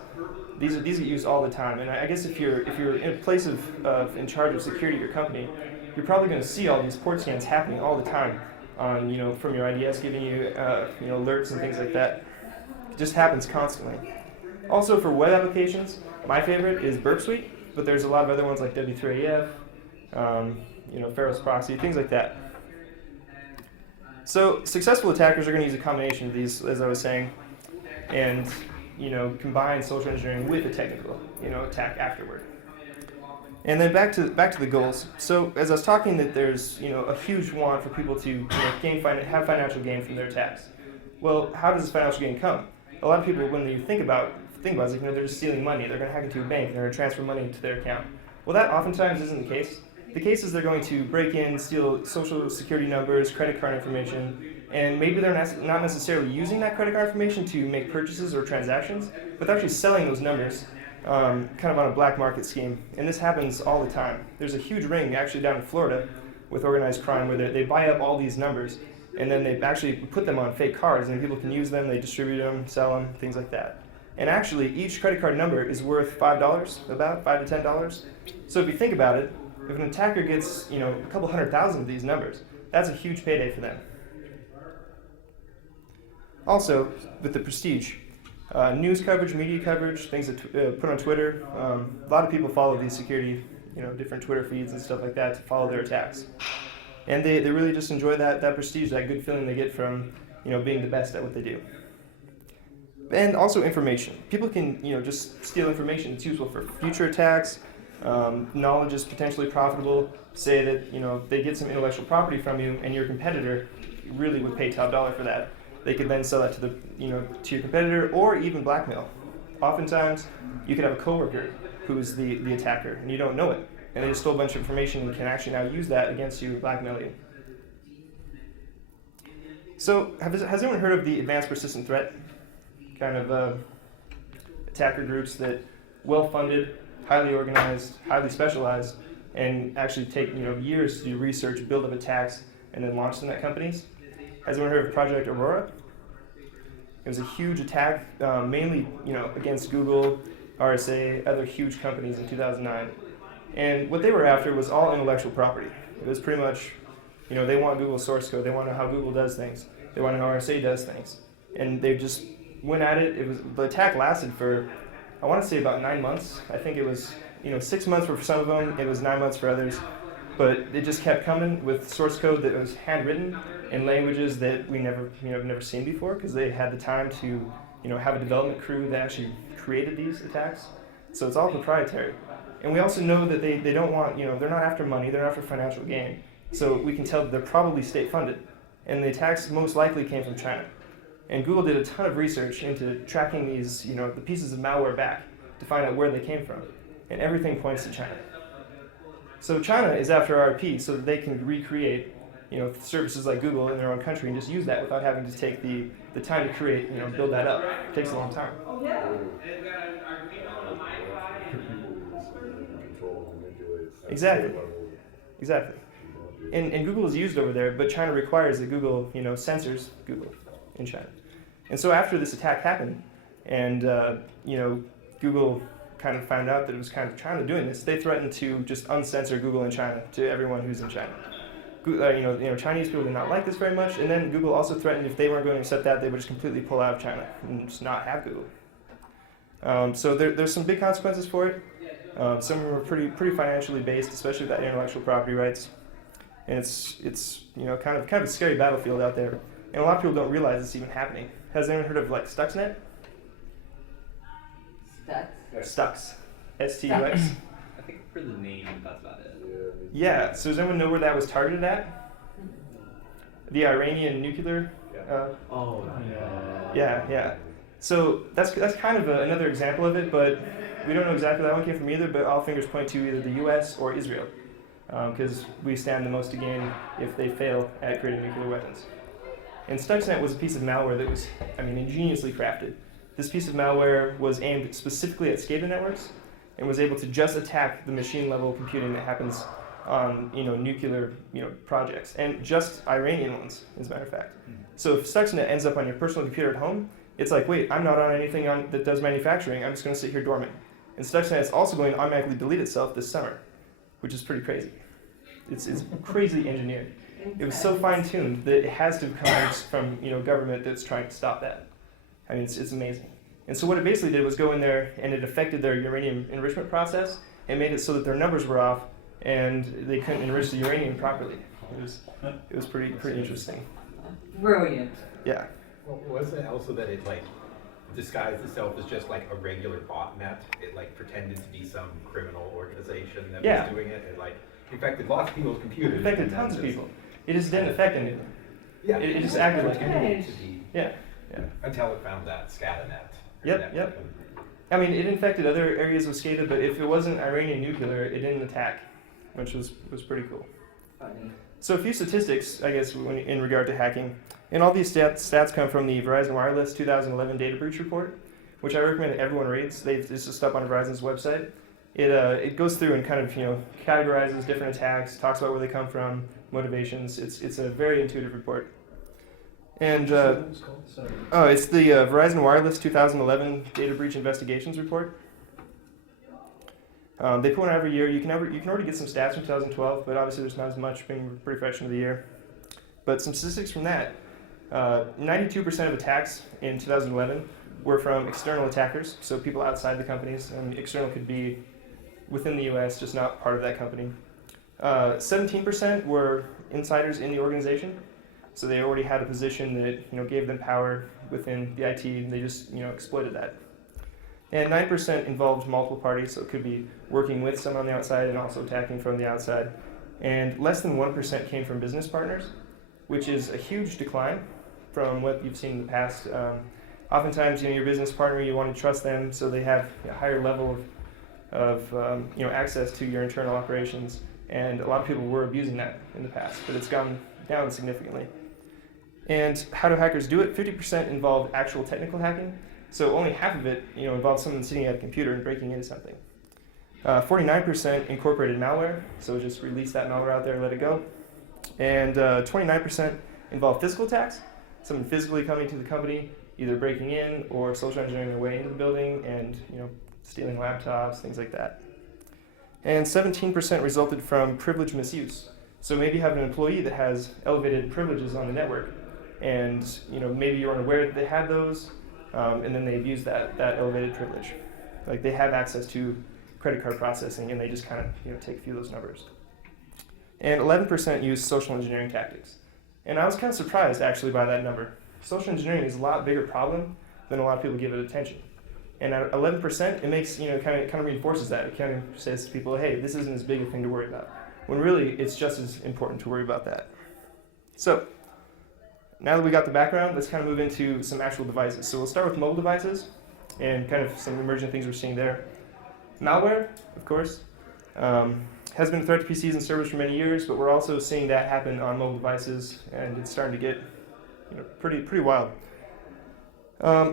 These get used all the time, and I guess if you're in a place of in charge of security at your company, you're probably going to see all these port scans happening all the time. From your IDS giving you alerts and things like that. It just happens constantly. Also for web applications, my favorite is Burp Suite, but there's a lot of other ones like W3AF, Ferrous Proxy, things like that. So successful attackers are going to use a combination of these, as I was saying, and combine social engineering with a technical attack afterward. And then back to the goals. So as I was talking, that there's a huge want for people to have financial gain from their attacks. Well, how does this financial gain come? A lot of people, when you think about it, they're just stealing money. They're going to hack into a bank. They're going to transfer money into their account. Well, that oftentimes isn't the case. The case is they're going to break in, steal social security numbers, credit card information, and maybe they're not necessarily using that credit card information to make purchases or transactions, but they're actually selling those numbers. Kind of on a black market scheme, and this happens all the time. There's a huge ring actually down in Florida with organized crime where they buy up all these numbers and then they actually put them on fake cards and people can use them, they distribute them, sell them, things like that. And actually each credit card number is worth $5, about $5 to $10. So if you think about it, if an attacker gets a couple 100,000 of these numbers, that's a huge payday for them. Also, with the prestige, news coverage, media coverage, things that put on Twitter. A lot of people follow these security, different Twitter feeds and stuff like that to follow their attacks. And they really just enjoy that prestige, that good feeling they get from being the best at what they do. And also information. People can just steal information. It's useful for future attacks. Knowledge is potentially profitable. Say that they get some intellectual property from you, and your competitor really would pay top dollar for that. They could then sell that to your competitor, or even blackmail. Oftentimes, you could have a coworker who's the attacker, and you don't know it, and they just stole a bunch of information and can actually now use that against you, blackmail you. So, has anyone heard of the advanced persistent threat kind of attacker groups that well-funded, highly organized, highly specialized, and actually take years to do research, build up attacks, and then launch them at companies? Has anyone heard of Project Aurora? It was a huge attack, mainly against Google, RSA, other huge companies in 2009. And what they were after was all intellectual property. It was pretty much, they want Google's source code. They want to know how Google does things. They want to know how RSA does things. And they just went at it. The attack lasted for, I want to say about 9 months. I think it was 6 months for some of them. It was 9 months for others. But it just kept coming with source code that was handwritten in languages that we never seen before, because they had the time to have a development crew that actually created these attacks. So it's all proprietary. And we also know that they don't want, they're not after money, they're not after financial gain. So we can tell that they're probably state funded. And the attacks most likely came from China. And Google did a ton of research into tracking these, the pieces of malware back to find out where they came from. And everything points to China. So China is after RP so that they can recreate, services like Google in their own country and just use that without having to take the time to create, build that up. It takes a long time. Exactly. And Google is used over there, but China requires that Google, censors Google in China. And so after this attack happened, and Google kind of found out that it was kind of China doing this, they threatened to just uncensor Google in China to everyone who's in China. Chinese people did not like this very much, and then Google also threatened if they weren't going to accept that, they would just completely pull out of China and just not have Google. So there's some big consequences for it. Some of them are pretty financially based, especially with that intellectual property rights. And it's kind of a scary battlefield out there. And a lot of people don't realize it's even happening. Has anyone heard of like Stuxnet? Stux. S-T-U-X. I think for the name, that's about it. Yeah, so does anyone know where that was targeted at? The Iranian nuclear? Yeah. So that's kind of another example of it, but we don't know exactly where that one came from either, but all fingers point to either the US or Israel, because we stand the most to gain if they fail at creating nuclear weapons. And Stuxnet was a piece of malware that was, ingeniously crafted. This piece of malware was aimed specifically at SCADA networks and was able to just attack the machine-level computing that happens on nuclear projects, and just Iranian ones, as a matter of fact. So if Stuxnet ends up on your personal computer at home, it's like, wait, I'm not on anything that does manufacturing. I'm just going to sit here dormant. And Stuxnet is also going to automatically delete itself this summer, which is pretty crazy. It's crazy engineered. It was so fine-tuned that it has to come from government that's trying to stop that. It's amazing. And so what it basically did was go in there, and it affected their uranium enrichment process and made it so that their numbers were off and they couldn't enrich the uranium properly. It was pretty interesting. Brilliant. Yeah. Well, wasn't it also that it disguised itself as just like a regular botnet? It pretended to be some criminal organization that was doing it. It infected lots of people's computers. It affected tons of people. It just didn't affect anything. Yeah. It just acted like it. Yeah. Until it found that SCADAnet. Yep. It infected other areas of SCADA, but if it wasn't Iranian nuclear, it didn't attack, which was pretty cool. Funny. So a few statistics, I guess, in regard to hacking. And all these stats come from the Verizon Wireless 2011 Data Breach Report, which I recommend that everyone reads. It's just up on Verizon's website. It goes through and kind of categorizes different attacks, talks about where they come from, motivations. It's a very intuitive report. And it's the Verizon Wireless 2011 Data Breach Investigations Report. They put one out every year. You can already get some stats from 2012, but obviously there's not as much being pretty fresh into the year. But some statistics from that. 92% of attacks in 2011 were from external attackers, so people outside the companies. External could be within the US, just not part of that company. 17% were insiders in the organization, so they already had a position that gave them power within the IT, and they just exploited that. And 9% involved multiple parties, so it could be working with someone on the outside and also attacking from the outside. And less than 1% came from business partners, which is a huge decline from what you've seen in the past. Oftentimes, your business partner, you want to trust them, so they have a higher level of access to your internal operations. And a lot of people were abusing that in the past, but it's gone down significantly. And how do hackers do it? 50% involved actual technical hacking, so only half of it involved someone sitting at a computer and breaking into something. 49% incorporated malware, so just release that malware out there and let it go. And 29% involved physical attacks, someone physically coming to the company, either breaking in or social engineering their way into the building and stealing laptops, things like that. And 17% resulted from privilege misuse. So maybe you have an employee that has elevated privileges on the network, and maybe you're unaware that they had those, and then they abuse that elevated privilege. Like they have access to credit card processing, and they just kind of take a few of those numbers. And 11% use social engineering tactics. And I was kind of surprised actually by that number. Social engineering is a lot bigger problem than a lot of people give it attention. And at 11%, it makes kind of reinforces that. It kind of says to people, hey, this isn't as big a thing to worry about. When really, it's just as important to worry about that. So, now that we got the background, let's kind of move into some actual devices. So we'll start with mobile devices and kind of some emerging things we're seeing there. Malware, of course, has been a threat to PCs and servers for many years, but we're also seeing that happen on mobile devices, and it's starting to get pretty wild.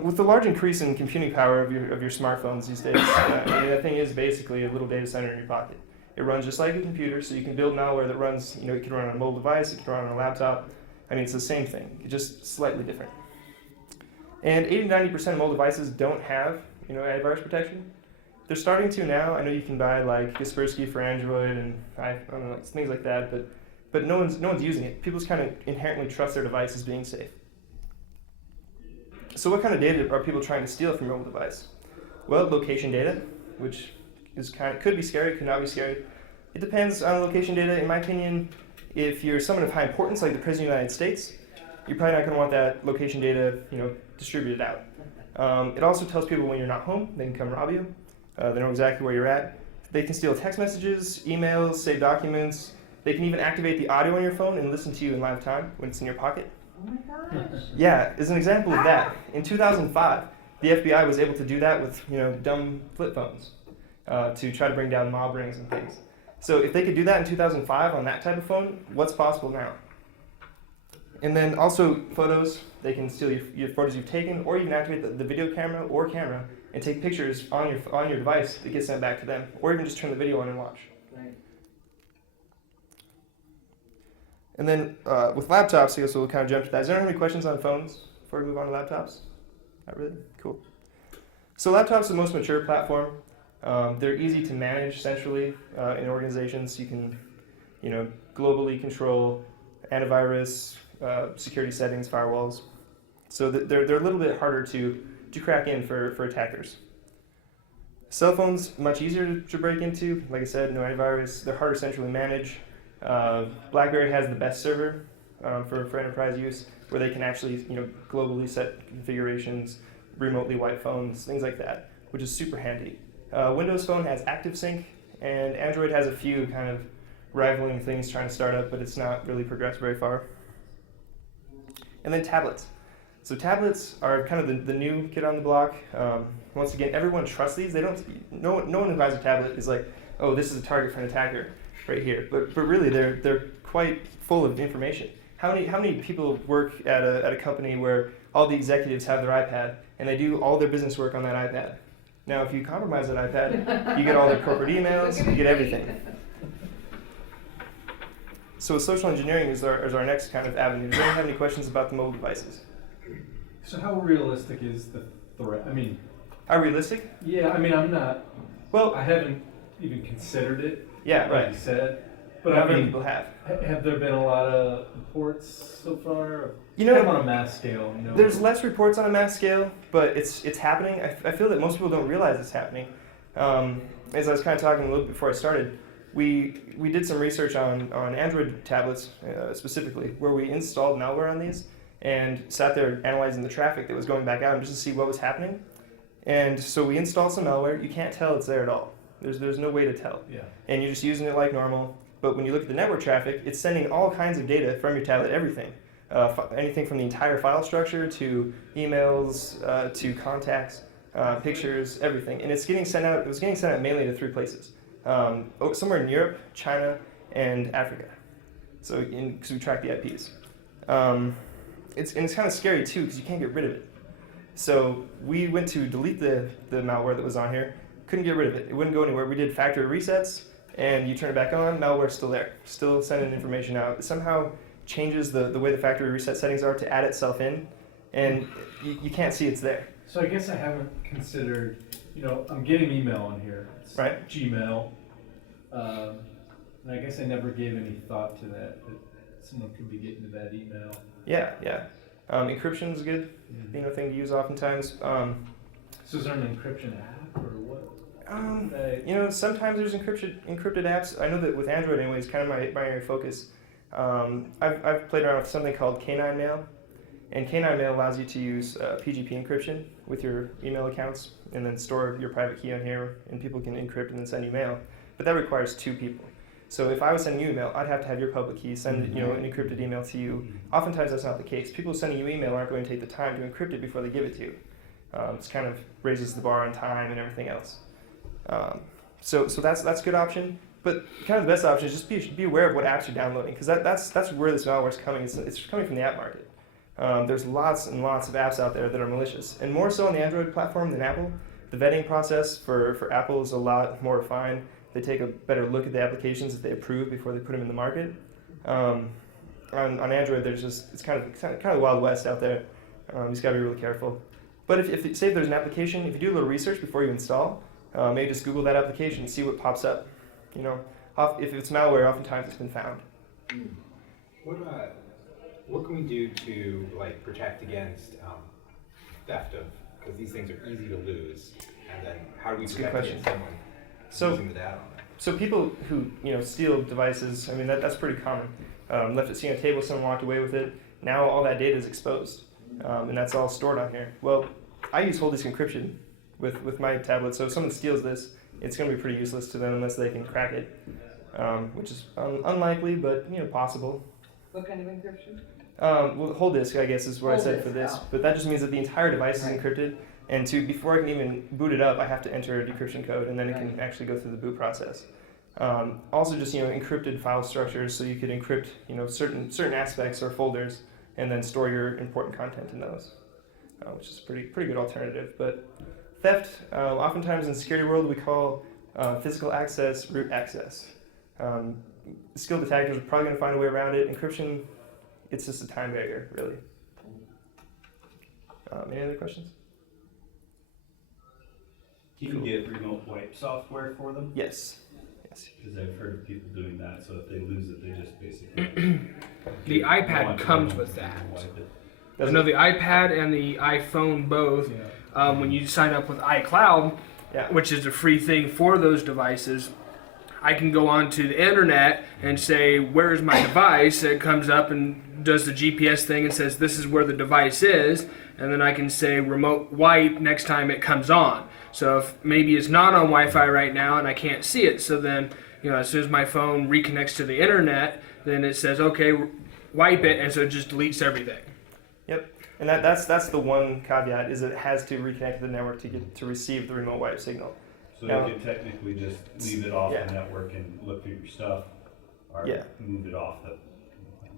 With the large increase in computing power of your smartphones these days, that thing is basically a little data center in your pocket. It runs just like a computer, so you can build malware that runs, it can run on a mobile device, it can run on a laptop. It's the same thing, it's just slightly different. And 80-90% of mobile devices don't have, antivirus protection. They're starting to now. I know you can buy like Kaspersky for Android and things like that, but but no one's using it. People just kind of inherently trust their device as being safe. So what kind of data are people trying to steal from your mobile device? Well, location data, which could be scary, could not be scary. It depends on location data. In my opinion, if you're someone of high importance, like the President of the United States, you're probably not going to want that location data, distributed out. It also tells people when you're not home, they can come rob you. They know exactly where you're at. They can steal text messages, emails, save documents. They can even activate the audio on your phone and listen to you in live time when it's in your pocket. Oh my gosh. Yeah, as an example of that, in 2005, the FBI was able to do that with dumb flip phones to try to bring down mob rings and things. So if they could do that in 2005 on that type of phone, what's possible now? And then also photos, they can steal your photos you've taken, or you can activate the video camera or camera and take pictures on your device that gets sent back to them, or even just turn the video on and watch. Right. And then with laptops, I guess we'll kind of jump to that. Does anyone have any questions on phones before we move on to laptops? Not really? Cool. So laptops are the most mature platform. They're easy to manage centrally in organizations. You can, globally control antivirus, security settings, firewalls. So they're a little bit harder to crack in for attackers. Cell phones, much easier to break into. Like I said, no antivirus. They're harder to centrally manage. BlackBerry has the best server for enterprise use, where they can actually globally set configurations, remotely wipe phones, things like that, which is super handy. Windows Phone has ActiveSync, and Android has a few kind of rivaling things trying to start up, but it's not really progressed very far. And then tablets. So tablets are kind of the new kid on the block. Once again, everyone trusts these. No one who buys a tablet is like, oh, this is a target for an attacker right here. But really, they're quite full of information. How many people work at a company where all the executives have their iPad and they do all their business work on that iPad? Now, if you compromise that iPad, you get all their corporate emails, you get everything. So social engineering is our next kind of avenue. Does anyone have any questions about the mobile devices? So how realistic is the threat? I mean, how realistic? Yeah, I mean, I'm not. Well, I haven't even considered it. Yeah, like right. you said, but Not I many mean, people have. Have there been a lot of reports so far? Kind of on a mass scale. There's less reports on a mass scale, but it's happening. I feel that most people don't realize it's happening. As I was kind of talking a little bit before I started, we did some research on Android tablets specifically, where we installed malware on these and sat there analyzing the traffic that was going back out just to see what was happening. And so we installed some malware. You can't tell it's there at all. There's no way to tell. Yeah. And you're just using it like normal. But when you look at the network traffic, it's sending all kinds of data from your tablet, everything. Anything from the entire file structure to emails to contacts, pictures, everything. And it's getting sent out. It was getting sent out mainly to 3 places: somewhere in Europe, China, and Africa. So because we track the IPs, it's kind of scary too because you can't get rid of it. So we went to delete the malware that was on here. Couldn't get rid of it. It wouldn't go anywhere. We did factory resets, and you turn it back on. Malware's still there, still sending information out. It somehow changes the way the factory reset settings are to add itself in, and you can't see it's there. So I guess I haven't considered. I'm getting email on here. It's right. Gmail. And I guess I never gave any thought to that someone could be getting to that email. Yeah. Encryption is a good thing to use oftentimes. So is there an encryption app or what? Sometimes there's encrypted apps. I know that with Android anyway, it's kind of my primary focus. I've played around with something called K9 Mail, and K9 Mail allows you to use PGP encryption with your email accounts and then store your private key on here, and people can encrypt and then send you mail. But that requires 2 people. So if I was sending you email, I'd have to have your public key send an encrypted email to you. Oftentimes that's not the case. People sending you email aren't going to take the time to encrypt it before they give it to you. It's kind of raises the bar on time and everything else. So that's a good option. But kind of the best option is just be aware of what apps you're downloading, because that's where this malware is coming. It's coming from the app market. There's lots and lots of apps out there that are malicious, and more so on the Android platform than Apple. The vetting process for Apple is a lot more refined. They take a better look at the applications that they approve before they put them in the market. On Android, it's kind of the Wild West out there. You just got to be really careful. But if say if there's an application, if you do a little research before you install, maybe just Google that application and see what pops up. If it's malware, oftentimes it's been found. What can we do to like protect against theft of, because these things are easy to lose, and then how do we That's a good protect against question. someone using the data on it? So people who steal devices, I mean that's pretty common. Left it sitting on a table, someone walked away with it. Now all that data is exposed, and that's all stored on here. Well, I use whole disk encryption with my tablet, so if someone steals this, it's going to be pretty useless to them unless they can crack it, which is unlikely, but possible. What kind of encryption? Well, whole disk, I guess, is what Whole I said disk, for this, oh. but that just means that the entire device Right. is encrypted, and before I can even boot it up, I have to enter a decryption code, and then it can Right. actually go through the boot process. Also, just encrypted file structures, so you could encrypt certain aspects or folders, and then store your important content in those, which is a pretty good alternative. But theft, oftentimes in the security world, we call physical access root access. Skilled attackers are probably going to find a way around it. Encryption, it's just a time barrier, really. Any other questions? Can you get remote wipe software for them? Yes. Because I've heard of people doing that, so if they lose it, they just basically... The iPad comes with that. I know the iPad and the iPhone both, when you sign up with iCloud, which is a free thing for those devices, I can go onto the internet and say, where's my device? It comes up and does the GPS thing and says, this is where the device is. And then I can say remote wipe next time it comes on. So if maybe it's not on Wi-Fi right now and I can't see it, so then as soon as my phone reconnects to the internet, then it says, okay, wipe it, and so it just deletes everything. Yep, and that's the one caveat, is it has to reconnect to the network to receive the remote wipe signal. So Now, you could technically just leave it off the network and look through your stuff, or move it off the...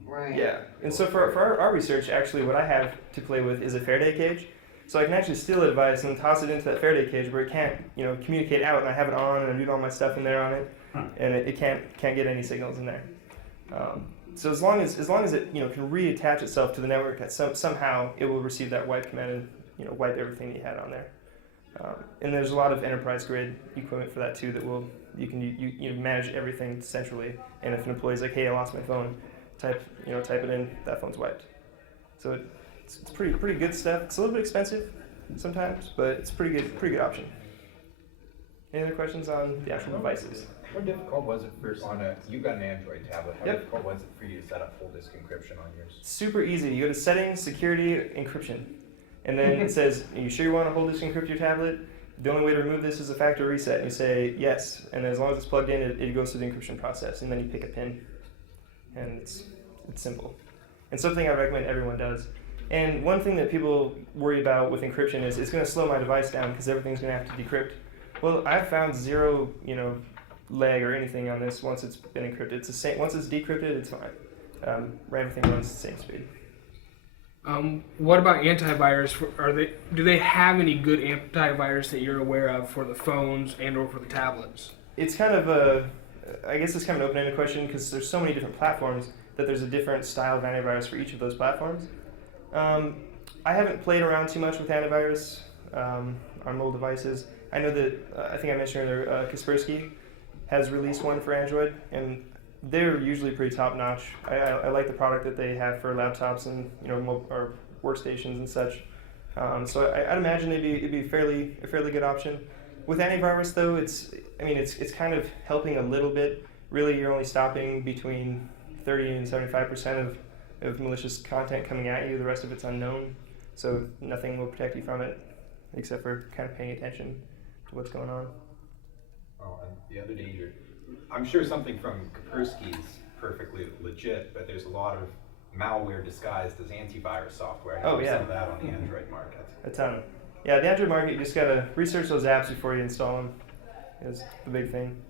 Right. Yeah, and so for our research, actually what I have to play with is a Faraday cage. So I can actually steal a device and toss it into that Faraday cage where it can't, communicate out, and I have it on and I read all my stuff in there on it, and it can't get any signals in there. So as long as it can reattach itself to the network, somehow it will receive that wipe command and wipe everything you had on there. And there's a lot of enterprise grade equipment for that too that you can manage everything centrally. And if an employee's like, hey, I lost my phone, type it in, that phone's wiped. So it's pretty good stuff. It's a little bit expensive sometimes, but it's a pretty good option. Any other questions on the actual devices? How difficult was it you've got an Android tablet, how difficult was it for you to set up full disk encryption on yours? Super easy. You go to settings, security, encryption. And then it says, are you sure you want to hold disk encrypt your tablet? The only way to remove this is a factory reset. And you say yes, and as long as it's plugged in, it goes through the encryption process, and then you pick a pin. And it's simple. And something I recommend everyone does. And one thing that people worry about with encryption is it's going to slow my device down because everything's going to have to decrypt. Well, I've found zero, lag or anything on this once it's been encrypted. It's the same. Once it's decrypted, it's fine. Everything runs the same speed. What about antivirus? Do they have any good antivirus that you're aware of for the phones and or for the tablets? It's kind of I guess it's kind of an open-ended question because there's so many different platforms that there's a different style of antivirus for each of those platforms. I haven't played around too much with antivirus on mobile devices. I know that I think I mentioned earlier, Kaspersky has released one for Android, and they're usually pretty top-notch. I like the product that they have for laptops and or workstations and such. So I'd imagine it'd be a fairly good option. With antivirus though, it's kind of helping a little bit. Really, you're only stopping between 30 and 75% of malicious content coming at you. The rest of it's unknown, so nothing will protect you from it, except for kind of paying attention to what's going on. Oh, and the other danger, I'm sure something from Kaspersky is perfectly legit, but there's a lot of malware disguised as antivirus software. I know there's some of that on the Android market. A ton. Yeah, the Android market, you just gotta research those apps before you install them. Is the big thing.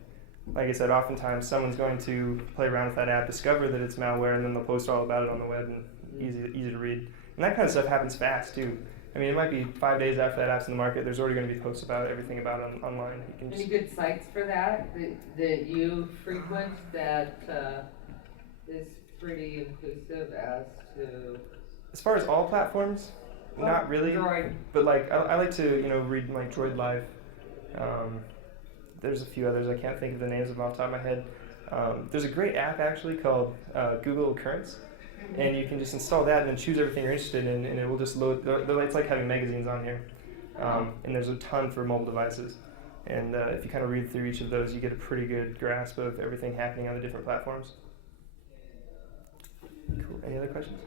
Like I said, oftentimes someone's going to play around with that app, discover that it's malware, and then they'll post all about it on the web and easy to read. And that kind of stuff happens fast too. I mean, it might be 5 days after that app's in the market, there's already going to be posts about everything about it online. You can Any good sites for that that you frequent that is pretty inclusive as to... As far as all platforms, not really. Droid. But like, I like to read like Droid Live. There's a few others I can't think of the names of off the top of my head. There's a great app actually called Google Currents, and you can just install that and then choose everything you're interested in, and it will just load. It's like having magazines on here, and there's a ton for mobile devices. And if you kind of read through each of those, you get a pretty good grasp of everything happening on the different platforms. Cool. Any other questions?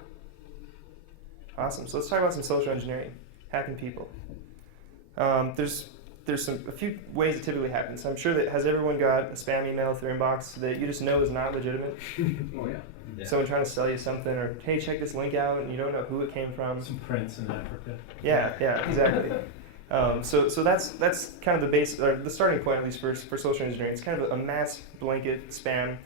Awesome. So let's talk about some social engineering, hacking people. There's a few ways it typically happens. I'm sure that has everyone got a spam email through their inbox that you just know is not legitimate? Oh yeah. Someone trying to sell you something, or hey, check this link out, and you don't know who it came from. Some prince in Africa. Yeah, exactly. So that's kind of the base, or the starting point, at least for social engineering. It's kind of a mass blanket spam.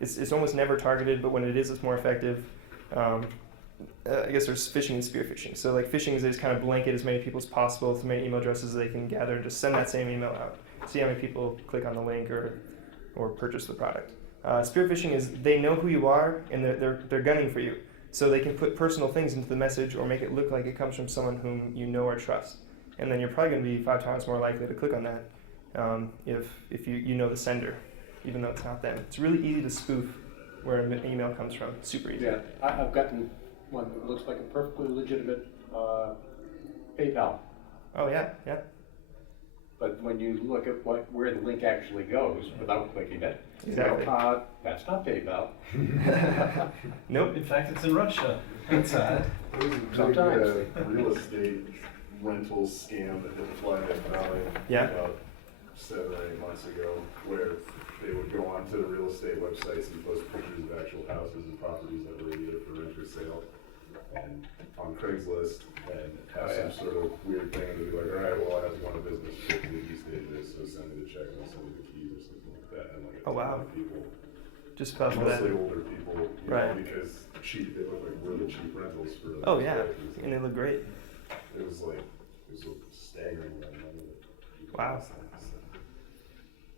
It's almost never targeted, but when it is, it's more effective. I guess there's phishing and spear phishing. So like phishing is they just kind of blanket as many people as possible with as many email addresses as they can gather and just send that same email out. See how many people click on the link or purchase the product. Spear phishing is they know who you are and they're gunning for you. So they can put personal things into the message or make it look like it comes from someone whom you know or trust. And then you're probably going to be 5 times more likely to click on that if you know the sender, even though it's not them. It's really easy to spoof where an email comes from. Super easy. Yeah, I've gotten one that looks like a perfectly legitimate PayPal. Oh yeah. But when you look at where the link actually goes without clicking it, exactly. You know, that's not PayPal. Nope. In fact, it's in Russia. That's sad. There was a big real estate rental scam that hit Flathead Valley about 7 or 8 months ago, where they would go onto the real estate websites and post pictures of actual houses and properties that were either for rent or sale, and on Craigslist, and have some sort of weird thing to be like, all right, well, I have to go on a business trip to the East database, so send me the check and I'll send you the keys or something like that. And like a ton of people, just fell for that. mostly older people, you know, because they look like really cheap rentals for. Oh yeah, and they look great. It was staggering. Wow.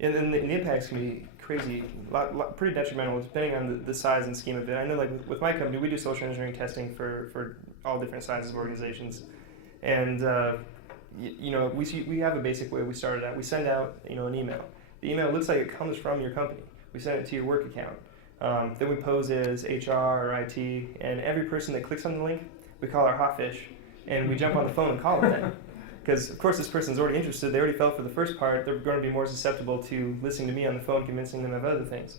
And then the impacts can be crazy, pretty detrimental depending on the size and scheme of it. I know, like with my company, we do social engineering testing for all different sizes of organizations, and we have a basic way we started out. We send out an email. The email looks like it comes from your company. We send it to your work account. Then we pose it as HR or IT, and every person that clicks on the link, we call our hotfish, and we jump on the phone and call them then. Because, of course, this person's already interested. They already fell for the first part. They're going to be more susceptible to listening to me on the phone, convincing them of other things.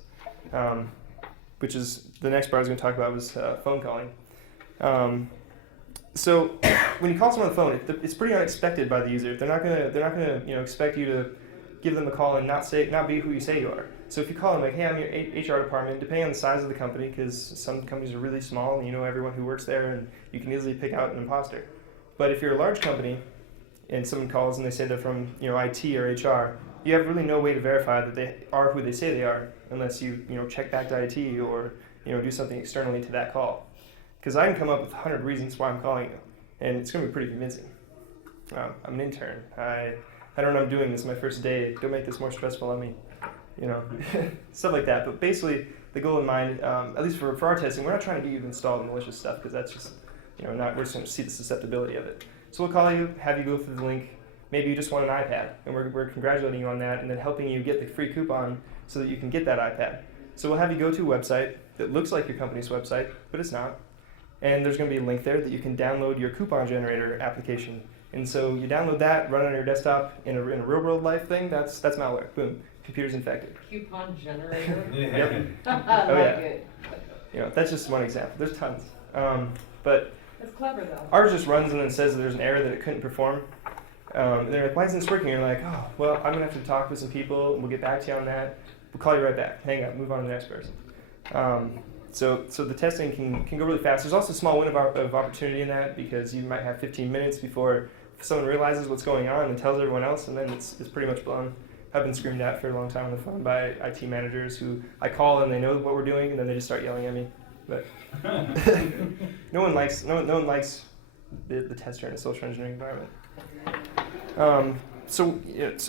Which is the next part I was going to talk about was phone calling. So when you call someone on the phone, it's pretty unexpected by the user. They're not going to expect you to give them a call and not be who you say you are. So if you call them like, hey, I'm your HR department, depending on the size of the company, because some companies are really small and you know everyone who works there, and you can easily pick out an imposter. But if you're a large company, and someone calls and they say they're from IT or HR, you have really no way to verify that they are who they say they are unless you check back to IT or do something externally to that call. Because I can come up with 100 reasons why I'm calling you, and it's going to be pretty convincing. I'm an intern. I don't know I'm doing this my first day. Don't make this more stressful on me. Stuff like that. But basically, the goal in mind, at least for our testing, we're not trying to get you to install malicious stuff because that's just we're just going to see the susceptibility of it. So we'll call you, have you go through the link. Maybe you just want an iPad, and we're congratulating you on that, and then helping you get the free coupon so that you can get that iPad. So we'll have you go to a website that looks like your company's website, but it's not. And there's going to be a link there that you can download your coupon generator application. And so you download that, run it on your desktop in a real world life thing. That's malware. Boom, computer's infected. Coupon generator. Yep. I like it. That's just one example. There's tons. But that's clever though. Ours just runs and then says that there's an error that it couldn't perform. And they're like, why isn't this working? And you're like, oh, well, I'm going to have to talk with some people, and we'll get back to you on that. We'll call you right back. Hang up, move on to the next person. So the testing can go really fast. There's also a small window of opportunity in that because you might have 15 minutes before someone realizes what's going on and tells everyone else, and then it's pretty much blown. I've been screamed at for a long time on the phone by IT managers who I call and they know what we're doing, and then they just start yelling at me. But no one likes the tester in a social engineering environment. So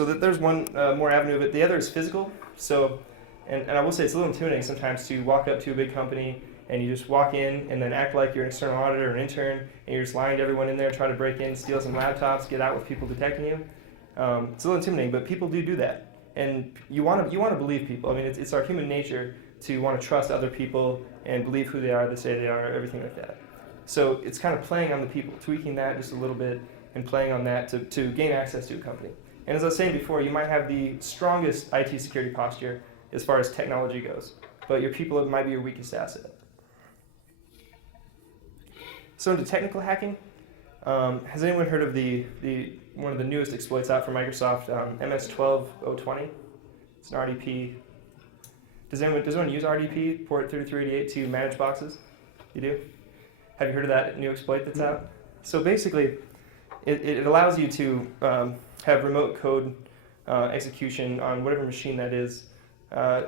that there's one more avenue of it. The other is physical. So, and I will say it's a little intimidating sometimes to walk up to a big company and you just walk in and then act like you're an external auditor or an intern, and you're just lying to everyone in there, try to break in, steal some laptops, get out with people detecting you. It's a little intimidating, but people do that. And you want to believe people. I mean, it's our human nature to want to trust other people and believe who they are, they say they are, everything like that. So it's kind of playing on the people, tweaking that just a little bit and playing on that to gain access to a company. And as I was saying before, you might have the strongest IT security posture as far as technology goes, but your people might be your weakest asset. So into technical hacking, has anyone heard of the one of the newest exploits out from Microsoft, MS-12.020? It's an RDP. Does anyone use RDP, port 3388, to manage boxes? You do? Have you heard of that new exploit that's out? So basically, it allows you to have remote code execution on whatever machine that is,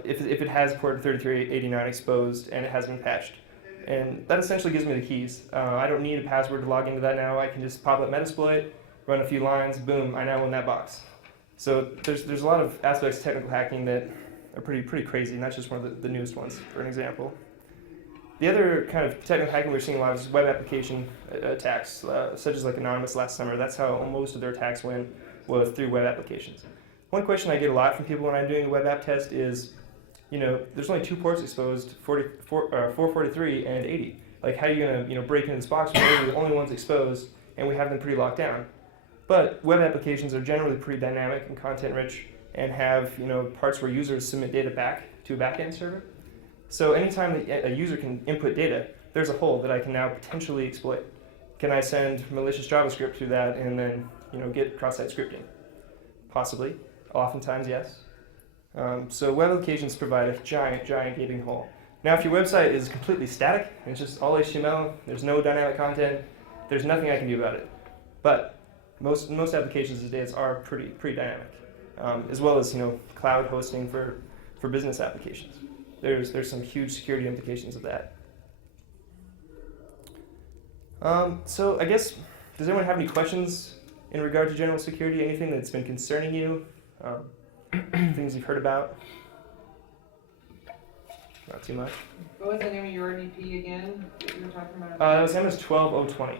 if it has port 3389 exposed and it has been patched. And that essentially gives me the keys. I don't need a password to log into that now. I can just pop up Metasploit, run a few lines, boom, I now own that box. So there's a lot of aspects of technical hacking that are pretty crazy, and that's just one of the newest ones, for an example. The other kind of technical hacking we're seeing a lot is web application attacks, such as like Anonymous last summer. That's how most of their attacks went, was through web applications. One question I get a lot from people when I'm doing a web app test is, there's only 2 ports exposed, 443 and 80. Like, how are you going to break into this box when those are the only ones exposed, and we have them pretty locked down? But web applications are generally pretty dynamic and content-rich, and have parts where users submit data back to a backend server. So anytime that a user can input data, there's a hole that I can now potentially exploit. Can I send malicious JavaScript through that and then get cross-site scripting? Possibly. Oftentimes, yes. So web applications provide a giant gaping hole. Now, if your website is completely static, and it's just all HTML, there's no dynamic content, there's nothing I can do about it. But most applications these days are pretty dynamic, as well as cloud hosting for business applications. There's some huge security implications of that. So I guess, does anyone have any questions in regard to general security? Anything that's been concerning you? Things you've heard about? Not too much. What was the name of your RDP again that you were talking about? That was MS-12.020.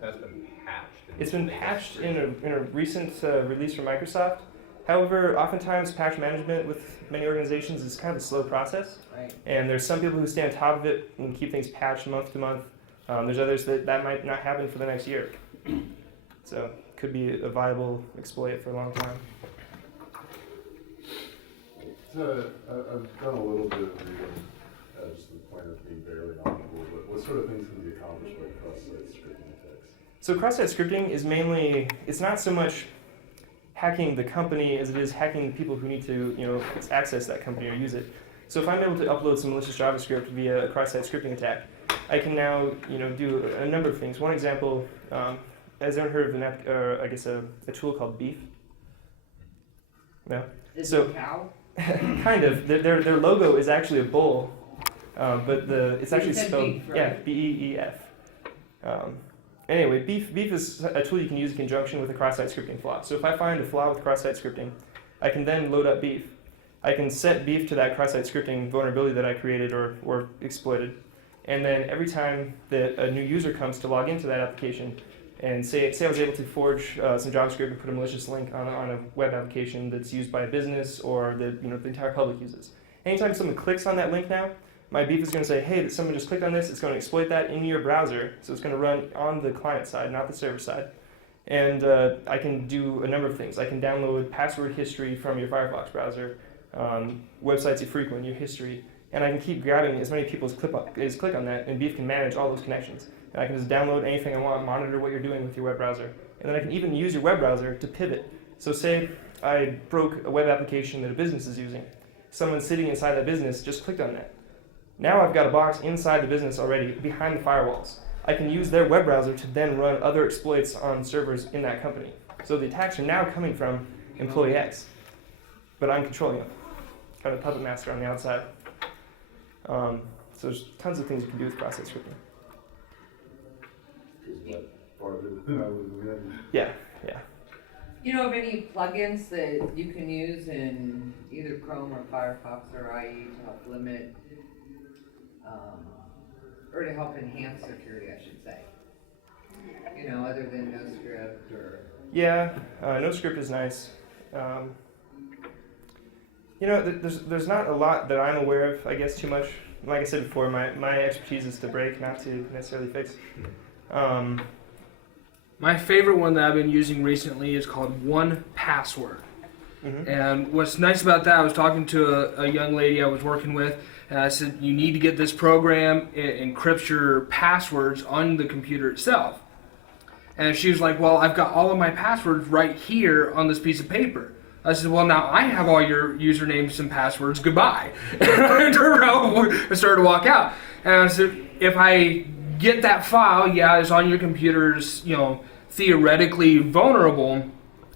That's been patched. It's been patched in a recent release from Microsoft. However, oftentimes patch management with many organizations is kind of a slow process. Right. And there's some people who stay on top of it and keep things patched month to month. There's others that might not happen for the next year. So could be a viable exploit for a long time. So I've done a little bit of reading, just to the point of being barely knowledgeable, but what sort of things can be accomplished by cross-site scripting attacks? So cross-site scripting is mainly, it's not so much hacking the company as it is hacking people who need to access that company or use it. So if I'm able to upload some malicious JavaScript via a cross-site scripting attack, I can now do a number of things. One example, has anyone heard of a tool called Beef? No? Is it a cow? Kind of. Their logo is actually a bull, but it's actually spelled beef, right? BEEF. Anyway, Beef is a tool you can use in conjunction with a cross-site scripting flaw. So if I find a flaw with cross-site scripting, I can then load up Beef. I can set Beef to that cross-site scripting vulnerability that I created or exploited, and then every time that a new user comes to log into that application, and say I was able to forge some JavaScript and put a malicious link on a web application that's used by a business or that the entire public uses. Anytime someone clicks on that link now, my Beef is going to say, hey, someone just clicked on this. It's going to exploit that in your browser, so it's going to run on the client side, not the server side. And I can do a number of things. I can download password history from your Firefox browser, websites you frequent, your history, and I can keep grabbing as many people as click on that, and Beef can manage all those connections. And I can just download anything I want, monitor what you're doing with your web browser. And then I can even use your web browser to pivot. So say I broke a web application that a business is using. Someone sitting inside that business just clicked on that. Now I've got a box inside the business already, behind the firewalls. I can use their web browser to then run other exploits on servers in that company. So the attacks are now coming from employee X, but I'm controlling them. Kind of puppet master on the outside. So there's tons of things you can do with cross-site scripting. Yeah. You know of any plugins that you can use in either Chrome or Firefox or IE to help limit, or to help enhance security, I should say? Other than NoScript or... Yeah, NoScript is nice. You know, there's not a lot that I'm aware of, I guess, too much. Like I said before, my expertise is to break, not to necessarily fix. My favorite one that I've been using recently is called 1Password. And what's nice about that, I was talking to a young lady I was working with, and I said, you need to get this program, it encrypts your passwords on the computer itself. And she was like, well, I've got all of my passwords right here on this piece of paper. I said, well, now I have all your usernames and passwords, goodbye. And I turned around and started to walk out. And I said, if I get that file, yeah, it's on your computer's, you know, theoretically vulnerable,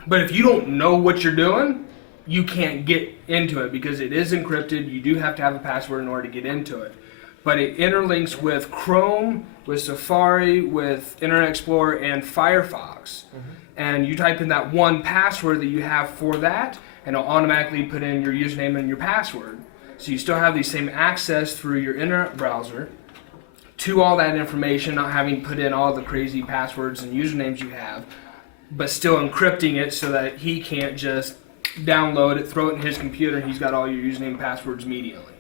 but if you don't know what you're doing, you can't get into it because it is encrypted. You do have to have a password in order to get into it. But it interlinks with Chrome, with Safari, with Internet Explorer, and Firefox. And you type in that 1Password that you have for that, and it'll automatically put in your username and your password. So you still have the same access through your internet browser to all that information, not having put in all the crazy passwords and usernames you have, but still encrypting it so that he can't just download it, throw it in his computer, and he's got all your username and passwords immediately.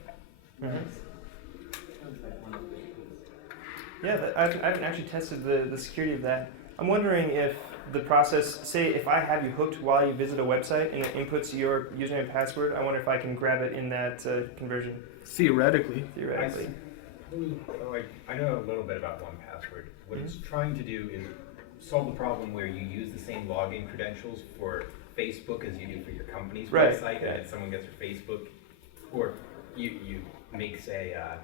Yeah, I haven't actually tested the security of that. I'm wondering if the process, say if I have you hooked while you visit a website and it inputs your username and password, I wonder if I can grab it in that conversion. Theoretically. Like, I know a little bit about 1Password. What it's trying to do is solve the problem where you use the same login credentials for Facebook as you do for your company's website, and if someone gets your Facebook, or you make, say, a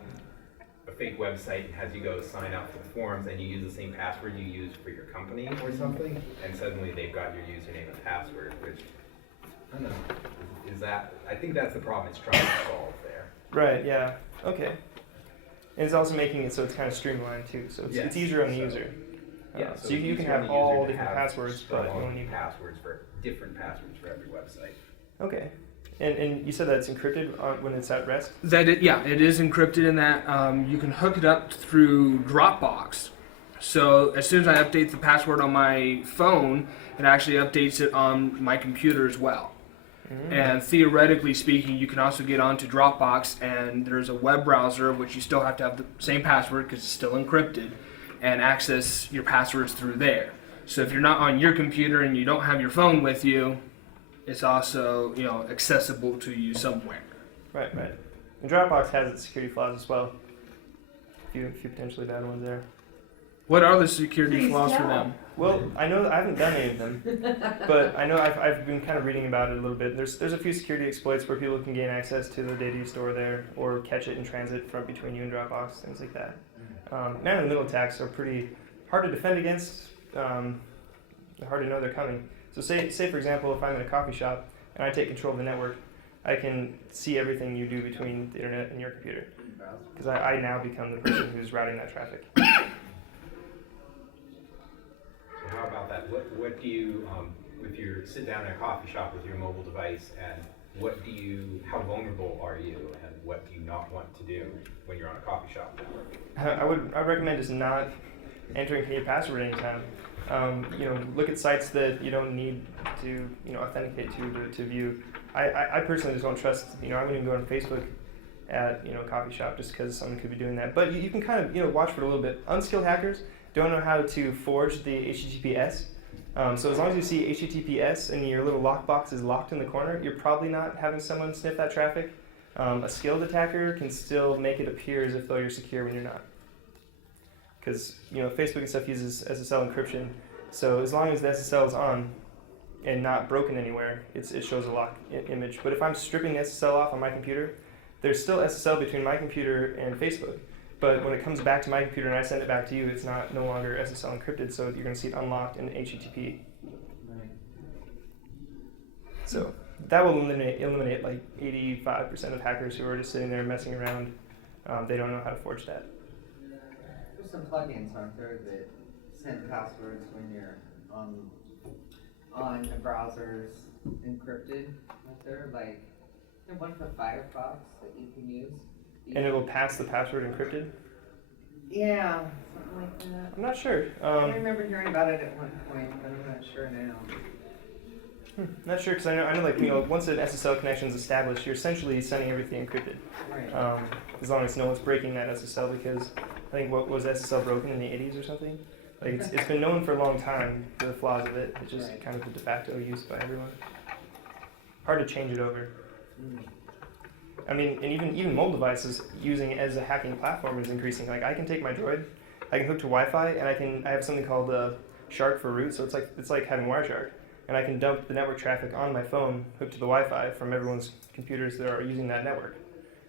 fake website and has you go sign up for the forms and you use the same password you use for your company or something, and suddenly they've got your username and password, which, I don't know, is that, I think that's the problem it's trying to solve there. Right, yeah, okay. And it's also making it so it's kind of streamlined too, so it's easier on the user. Yeah, so you can have all different passwords, but you only need passwords for different passwords for every website. Okay. And you said that it's encrypted when it's at rest? Yeah, it is encrypted in that you can hook it up through Dropbox. So as soon as I update the password on my phone, it actually updates it on my computer as well. And theoretically speaking, you can also get onto Dropbox, and there's a web browser which you still have to have the same password because it's still encrypted, and access your passwords through there. So if you're not on your computer and you don't have your phone with you, it's also, you know, accessible to you somewhere. Right. And Dropbox has its security flaws as well. A few potentially bad ones there. What are the security flaws for them? Well, I know I haven't done any of them, but I know I've been kind of reading about it a little bit. There's a few security exploits where people can gain access to the data you store there, or catch it in transit from between you and Dropbox, things like that. Man-in-the-middle attacks are pretty hard to defend against. They're hard to know they're coming. So say for example, if I'm in a coffee shop and I take control of the network, I can see everything you do between the internet and your computer, because I now become the person who's routing that traffic. So how about that? What do you, if you sit down in a coffee shop with your mobile device, and how vulnerable are you, and what do you not want to do when you're on a coffee shop network? I would recommend just not entering your password anytime. Look at sites that you don't need to, authenticate to view. I personally just don't trust, I wouldn't even go on Facebook at, a coffee shop just because someone could be doing that. But you can kind of, watch for it a little bit. Unskilled hackers don't know how to forge the HTTPS. So as long as you see HTTPS and your little lockbox is locked in the corner, you're probably not having someone sniff that traffic. A skilled attacker can still make it appear as if though you're secure when you're not. Because Facebook and stuff uses SSL encryption, so as long as the SSL is on and not broken anywhere, it shows a locked image. But if I'm stripping the SSL off on my computer, there's still SSL between my computer and Facebook. But when it comes back to my computer and I send it back to you, it's no longer SSL encrypted, so you're going to see it unlocked in HTTP. So that will eliminate like 85% of hackers who are just sitting there messing around. They don't know how to forge that. There's some plugins, aren't there, that send passwords when you're on the browsers encrypted, aren't there? Like, there's one for Firefox that you can use. And it will pass the password encrypted? Yeah, something like that. I'm not sure. I remember hearing about it at one point, but I'm not sure now. Not sure, because I know, like, once an SSL connection is established, you're essentially sending everything encrypted. Right. As long as no one's breaking that SSL, because I think what was SSL broken in the 80s or something? Like, it's been known for a long time, the flaws of it. It's just kind of the de facto use by everyone. Hard to change it over. I mean, and even mobile devices using it as a hacking platform is increasing. Like, I can take my Droid, I can hook to Wi-Fi, and I have something called Shark for root, so it's like having Wireshark. And I can dump the network traffic on my phone hooked to the Wi-Fi from everyone's computers that are using that network.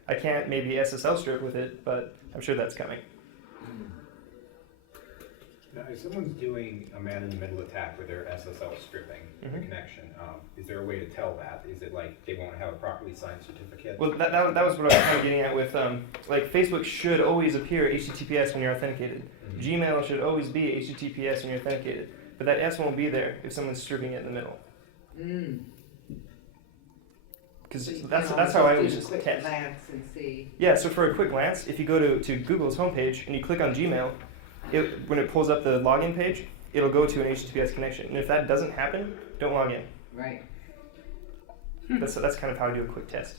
I can't maybe SSL strip with it, but I'm sure that's coming. Now, if someone's doing a man-in-the-middle attack with their SSL stripping the connection, is there a way to tell that? Is it like they won't have a properly signed certificate? Well, that was what I was kind of getting at with, like, Facebook should always appear HTTPS when you're authenticated. Gmail should always be HTTPS when you're authenticated. But that S won't be there if someone's stripping it in the middle. Because that's how I always just test. Glance and see. Yeah, so for a quick glance, if you go to Google's homepage and you click on Gmail, when it pulls up the login page, it'll go to an HTTPS connection. And if that doesn't happen, don't log in. Right. That's kind of how I do a quick test.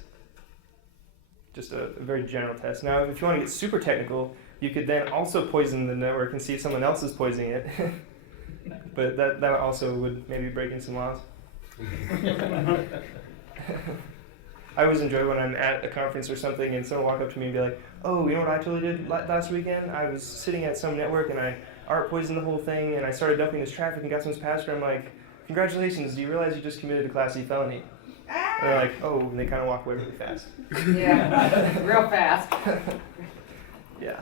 Just a very general test. Now, if you want to get super technical, you could then also poison the network and see if someone else is poisoning it. But that also would maybe break in some laws. I always enjoy when I'm at a conference or something and someone walk up to me and be like, oh, you know what I totally did last weekend? I was sitting at some network and I art poisoned the whole thing and I started dumping this traffic and got some password. I'm like, congratulations, do you realize you just committed a Class C felony? And they're like, oh, and they kind of walk away really fast. Yeah, real fast. Yeah.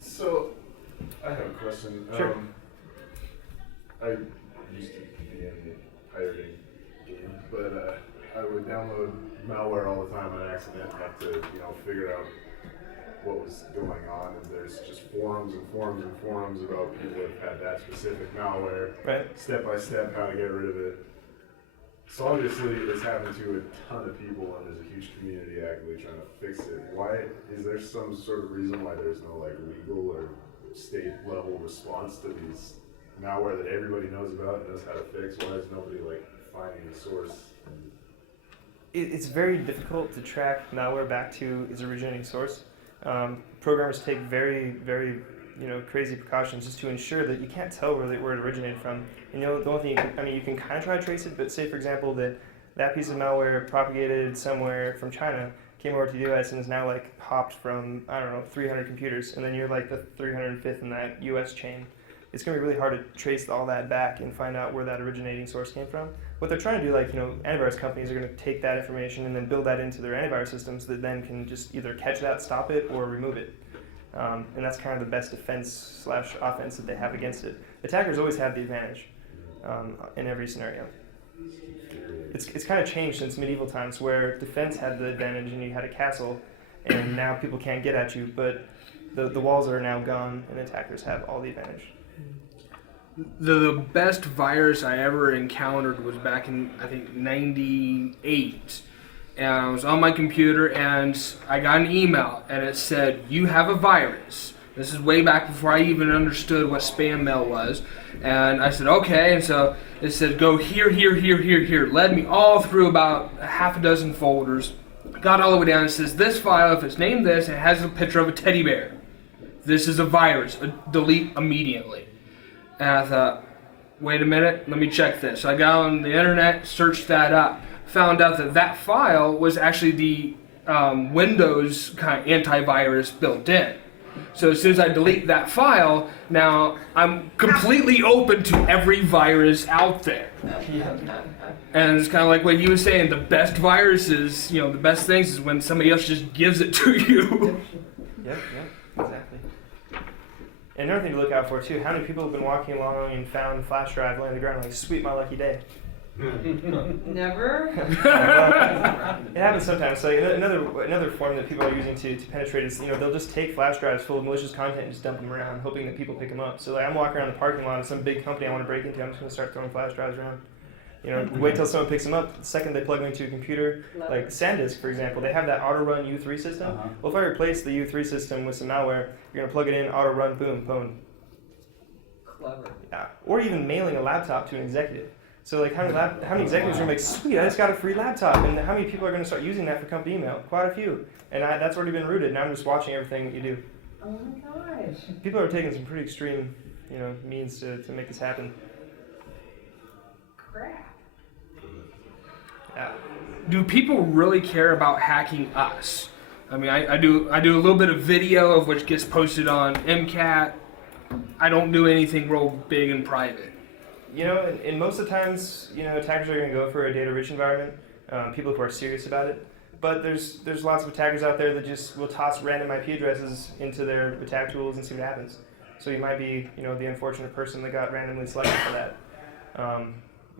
So, I have a question. Sure. I used to be in the pirating game, but I would download malware all the time on accident and have to, figure out what was going on. And there's just forums and forums and forums about people that have had that specific malware, step by step how to get rid of it. So obviously it's happened to a ton of people and there's a huge community actively trying to fix it. Why is there some sort of reason why there's no legal or state level response to these malware that everybody knows about and knows how to fix? Why is nobody finding the source? It's very difficult to track malware back to its originating source. Programmers take very, very crazy precautions just to ensure that you can't tell where it originated from. And the only thing you can kind of try to trace it, but say for example that piece of malware propagated somewhere from China, came over to the US and is now hopped from, 300 computers, and then you're the 305th in that US chain. It's going to be really hard to trace all that back and find out where that originating source came from. What they're trying to do, antivirus companies are going to take that information and then build that into their antivirus systems that then can just either catch that, stop it, or remove it. And that's kind of the best defense/offense that they have against it. Attackers always have the advantage in every scenario. It's kind of changed since medieval times where defense had the advantage and you had a castle, and now people can't get at you, but the walls are now gone and attackers have all the advantage. The best virus I ever encountered was back in, I think, 98. And I was on my computer and I got an email and it said, you have a virus. This is way back before I even understood what spam mail was. And I said, okay. And so it said, go here, here, here, here, here. Led me all through about a half a dozen folders. Got all the way down. It says, this file, if it's named this, it has a picture of a teddy bear. This is a virus. Delete immediately. And I thought, wait a minute, let me check this. So I got on the internet, searched that up, found out that file was actually the Windows kind of antivirus built in. So as soon as I delete that file, now I'm completely open to every virus out there. And it's kind of like what you were saying, the best viruses, the best things is when somebody else just gives it to you. Yep, exactly. And another thing to look out for too, how many people have been walking along and found a flash drive laying on the ground like, sweet, my lucky day. Never? It happens sometimes. So another form that people are using to penetrate is, they'll just take flash drives full of malicious content and just dump them around, hoping that people pick them up. So I'm walking around the parking lot of some big company I want to break into, I'm just going to start throwing flash drives around. Wait till someone picks them up. The second they plug them into a computer, like SanDisk, for example, they have that auto-run U3 system. Well, if I replace the U3 system with some malware, you're going to plug it in, auto-run, boom, boom. Clever. Yeah. Or even mailing a laptop to an executive. So like how many executives are like, sweet, I just got a free laptop, and how many people are going to start using that for company email? Quite a few, and that's already been rooted. Now I'm just watching everything that you do. Oh my gosh. People are taking some pretty extreme, means to make this happen. Crap. Yeah. Do people really care about hacking us? I mean, I do a little bit of video of which gets posted on MCAT. I don't do anything real big and private. And most of the times, attackers are going to go for a data-rich environment, people who are serious about it. But there's lots of attackers out there that just will toss random IP addresses into their attack tools and see what happens. So you might be, the unfortunate person that got randomly selected for that.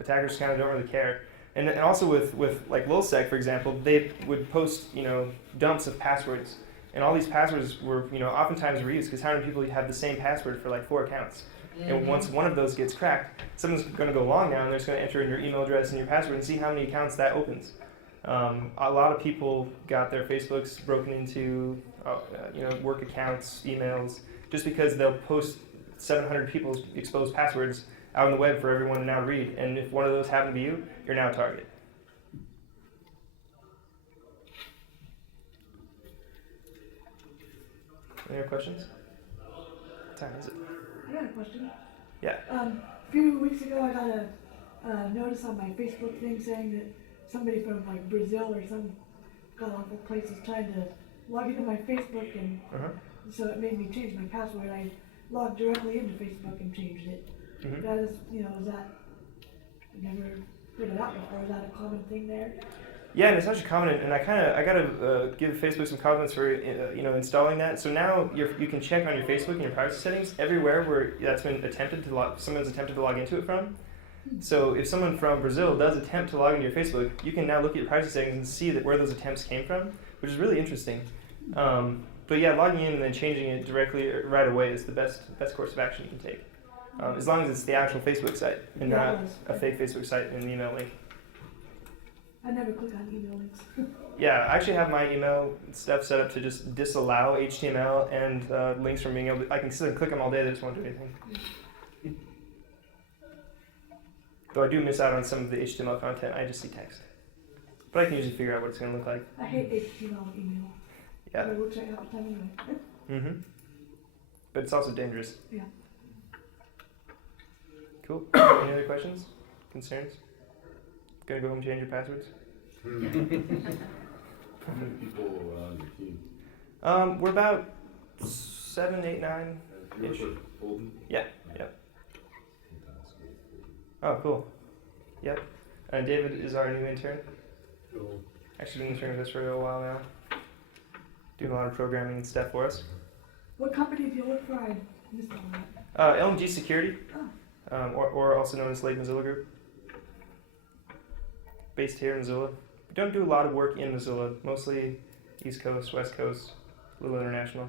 Attackers kind of don't really care. And also with like LulzSec, for example, they would post, dumps of passwords. And all these passwords were, oftentimes reused because how many people have the same password for like 4 accounts? And once one of those gets cracked, someone's going to go along now and they're just going to enter in your email address and your password and see how many accounts that opens. A lot of people got their Facebooks broken into, work accounts, emails, just because they'll post 700 people's exposed passwords out on the web for everyone to now read. And if one of those happened to be you, you're now a target. Any other questions? What time is it? I got a question. Yeah. A few weeks ago, I got a notice on my Facebook thing saying that somebody from like Brazil or some god-awful place was trying to log into my Facebook, and so it made me change my password. I logged directly into Facebook and changed it. That is, is that, I've never heard of that before. Is that a common thing there? Yeah, and it's actually common, and I gotta give Facebook some compliments for installing that. So now you can check on your Facebook and your privacy settings everywhere where that's been someone's attempted to log into it from. So if someone from Brazil does attempt to log into your Facebook, you can now look at your privacy settings and see where those attempts came from, which is really interesting. But yeah, logging in and then changing it directly right away is the best course of action you can take, as long as it's the actual Facebook site and not a fake Facebook site and an email link. I never click on email links. Yeah, I actually have my email stuff set up to just disallow HTML and links from being able to, I can sit and click them all day, they just won't do anything. Though I do miss out on some of the HTML content, I just see text. But I can usually figure out what it's going to look like. I hate HTML email. Yeah. I will check out the time anyway. But it's also dangerous. Yeah. Cool. Any other questions? Concerns? Gonna go home and change your passwords? How many people on your team? We're about 7, 8, 9 ish. Yeah. Oh, cool. Yep. David is our new intern. Cool. Actually been interning with us for a while now. Doing a lot of programming and stuff for us. What company do you work for? I missed all that. LMG Security, or also known as Lake Missoula Group. Based here in Missoula. We don't do a lot of work in Missoula, mostly East Coast, West Coast, a little international.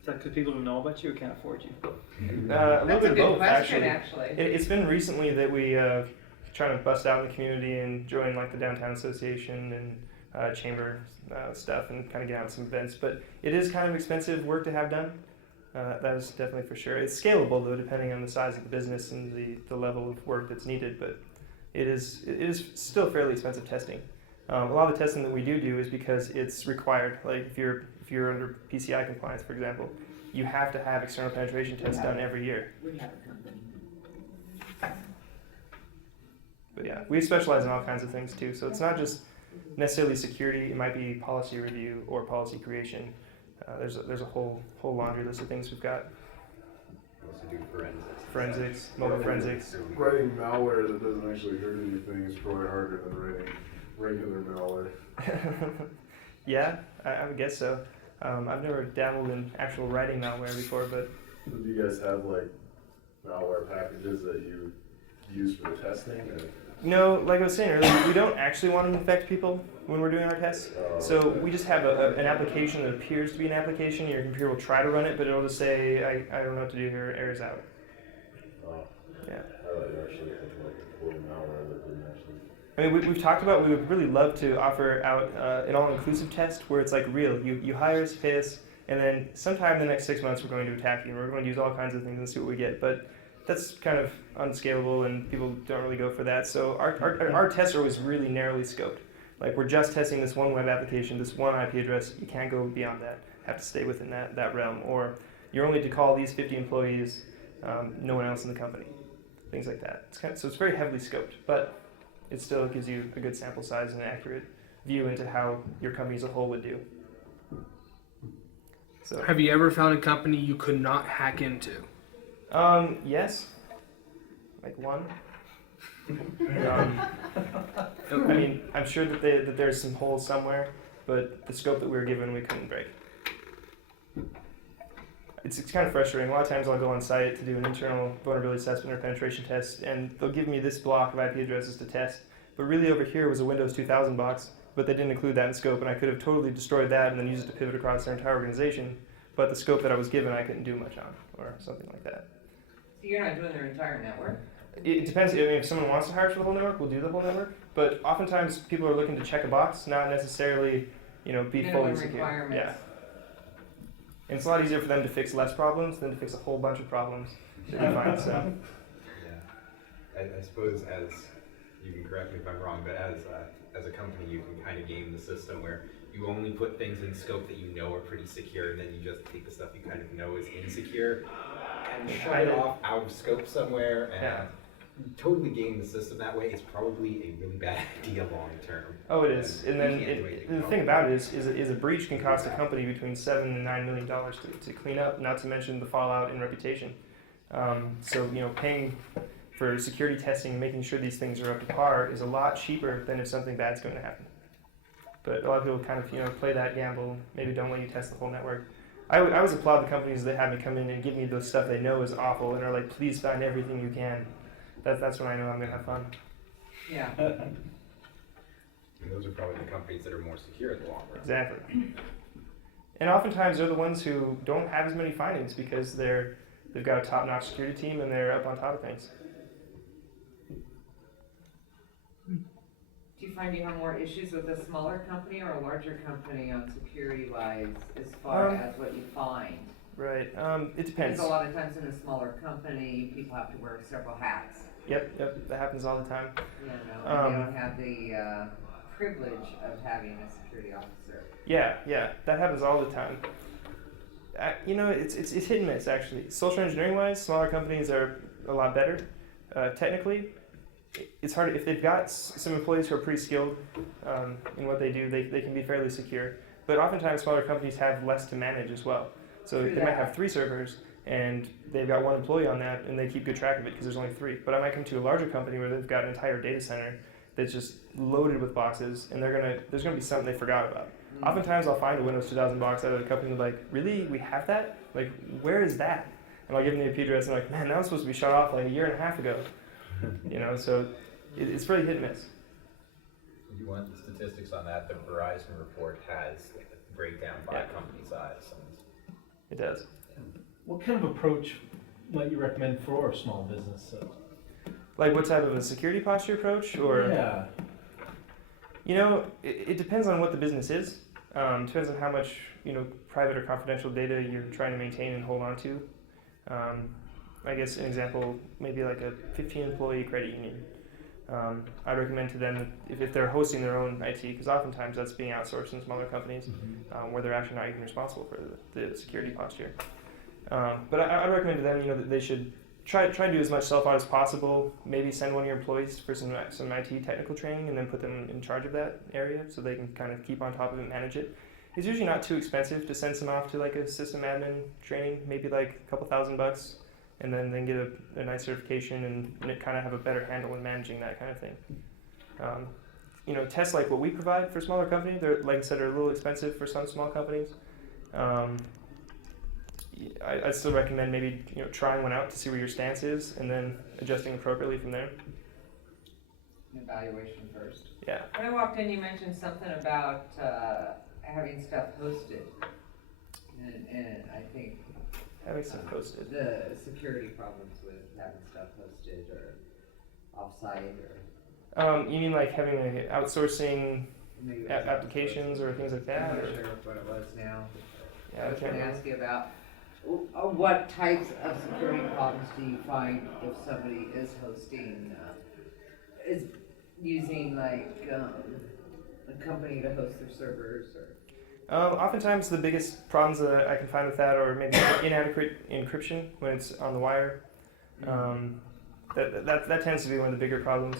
Is that because people don't know about you or can't afford you? A little bit of both, question, actually. It's been recently that we trying to bust out in the community and join like the Downtown Association and chamber stuff and kind of get out some events. But it is kind of expensive work to have done. That is definitely for sure. It's scalable though, depending on the size of the business and the level of work that's needed. But it is still fairly expensive testing. A lot of the testing that we do is because it's required. Like if you're under PCI compliance, for example, you have to have external penetration tests done every year. But yeah, we specialize in all kinds of things too. So it's not just necessarily security. It might be policy review or policy creation. There's a whole laundry list of things we've got. Also do forensics, mobile forensics. Writing malware that doesn't actually hurt anything is probably harder than writing regular malware. Yeah, I would guess so. I've never dabbled in actual writing malware before, but... So do you guys have like malware packages that you use for the testing? Or? No, like I was saying earlier, we don't actually want to infect people when we're doing our tests. So we just have an application that appears to be an application. Your computer will try to run it, but it'll just say, I don't know what to do here, errors out. Yeah. I thought you actually had like a full malware that didn't actually... I mean, we've talked about, we would really love to offer out an all-inclusive test where it's like real. You hire us, pay us, and then sometime in the next 6 months we're going to attack you. We're going to use all kinds of things and see what we get. But that's kind of unscalable, and people don't really go for that. So our tests are always really narrowly scoped. Like, we're just testing this one web application, this one IP address. You can't go beyond that. Have to stay within that realm. Or you're only to call these 50 employees, no one else in the company. Things like that. So it's very heavily scoped, but it still gives you a good sample size and an accurate view into how your company as a whole would do. So, have you ever found a company you could not hack into? Yes. Like one. I mean, I'm sure that there's some holes somewhere, but the scope that we were given, we couldn't break. It's kind of frustrating. A lot of times I'll go on site to do an internal vulnerability assessment or penetration test, and they'll give me this block of IP addresses to test, but really over here was a Windows 2000 box, but they didn't include that in scope, and I could have totally destroyed that and then used it to pivot across their entire organization, but the scope that I was given I couldn't do much on, or something like that. So you're not doing their entire network? It depends. I mean, if someone wants to hire for the whole network, we'll do the whole network. But oftentimes, people are looking to check a box, not necessarily, be Minimum fully secure. requirements. Yeah. And it's a lot easier for them to fix less problems than to fix a whole bunch of problems that you find. So. Yeah. I suppose, as you can correct me if I'm wrong, but as a company, you can kind of game the system where you only put things in scope that you know are pretty secure, and then you just take the stuff you kind of know is insecure and shut it off out of scope somewhere, and totally game the system that way is probably a really bad idea long term. Oh, it is. And then the thing about it is a breach can cost a company between $7 and $9 million to clean up, not to mention the fallout in reputation. So paying for security testing and making sure these things are up to par is a lot cheaper than if something bad's going to happen. But a lot of people kind of play that gamble, maybe don't let you test the whole network. I always applaud the companies that have me come in and give me the stuff they know is awful and are like, please find everything you can. That's when I know I'm going to have fun. Yeah. And those are probably the companies that are more secure in the long run. Exactly. And oftentimes they're the ones who don't have as many findings because they've got a top-notch security team and they're up on top of things. Do you find you have more issues with a smaller company or a larger company on security-wise as far as what you find? Right. It depends. Because a lot of times in a smaller company, people have to wear several hats. Yep. That happens all the time. They don't have the privilege of having a security officer. Yeah, that happens all the time. It's hit and miss, actually. Social engineering-wise, smaller companies are a lot better. Technically, it's hard. If they've got some employees who are pretty skilled in what they do, they can be fairly secure. But oftentimes, smaller companies have less to manage as well. So they might have 3 servers, and they've got 1 employee on that, and they keep good track of it because there's only 3. But I might come to a larger company where they've got an entire data center that's just loaded with boxes, and there's gonna be something they forgot about. Oftentimes, I'll find a Windows 2000 box out of the company and like, really, we have that? Like, where is that? And I'll give them the IP address, and I'm like, man, that was supposed to be shut off like a year and a half ago. So it's really hit and miss. If you want the statistics on that, the Verizon report has like a breakdown by company size. It does. What kind of approach might you recommend for a small business? Like what type of a security posture approach, or? Yeah. It depends on what the business is. Depends on how much private or confidential data you're trying to maintain and hold on to. I guess an example, maybe like a 15-employee credit union. I recommend to them if they're hosting their own IT, because oftentimes that's being outsourced in smaller companies, where they're actually not even responsible for the security posture. But I recommend to them, that they should try to do as much self-audit as possible. Maybe send one of your employees for some IT technical training, and then put them in charge of that area so they can kind of keep on top of it and manage it. It's usually not too expensive to send some off to like a system admin training, maybe like a couple $1,000, and then get a nice certification and kind of have a better handle in managing that kind of thing. Tests like what we provide for smaller companies, they're, like I said, are a little expensive for some small companies. I'd still recommend maybe trying one out to see where your stance is, and then adjusting appropriately from there. Evaluation first. Yeah. When I walked in, you mentioned something about having stuff hosted, and I think having stuff hosted. The security problems with having stuff hosted or offsite or. You mean like having outsourcing applications or things like that? I'm not sure what it was now. Yeah, I was going to ask you about What types of security problems do you find if somebody is hosting, is using like a company to host their servers or? Oftentimes the biggest problems that I can find with that are maybe inadequate encryption when it's on the wire. That tends to be one of the bigger problems.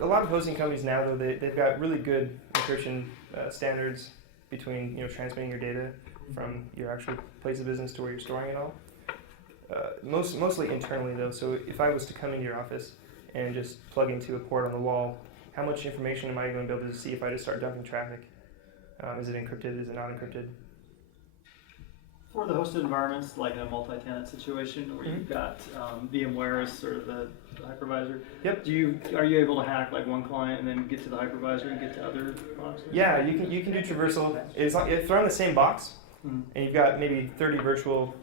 A lot of hosting companies now, though, they've got really good encryption standards between transmitting your data from your actual place of business to where you're storing it all. Mostly internally, though. So if I was to come into your office and just plug into a port on the wall, how much information am I going to be able to see if I just start dumping traffic? Is it encrypted? Is it not encrypted? For the hosted environments, like in a multi-tenant situation where you've got VMware as sort of the hypervisor. Yep. Are you able to hack like one client and then get to the hypervisor and get to other boxes? Yeah, you can do traversal. If they're on the same box, and you've got maybe 30 virtual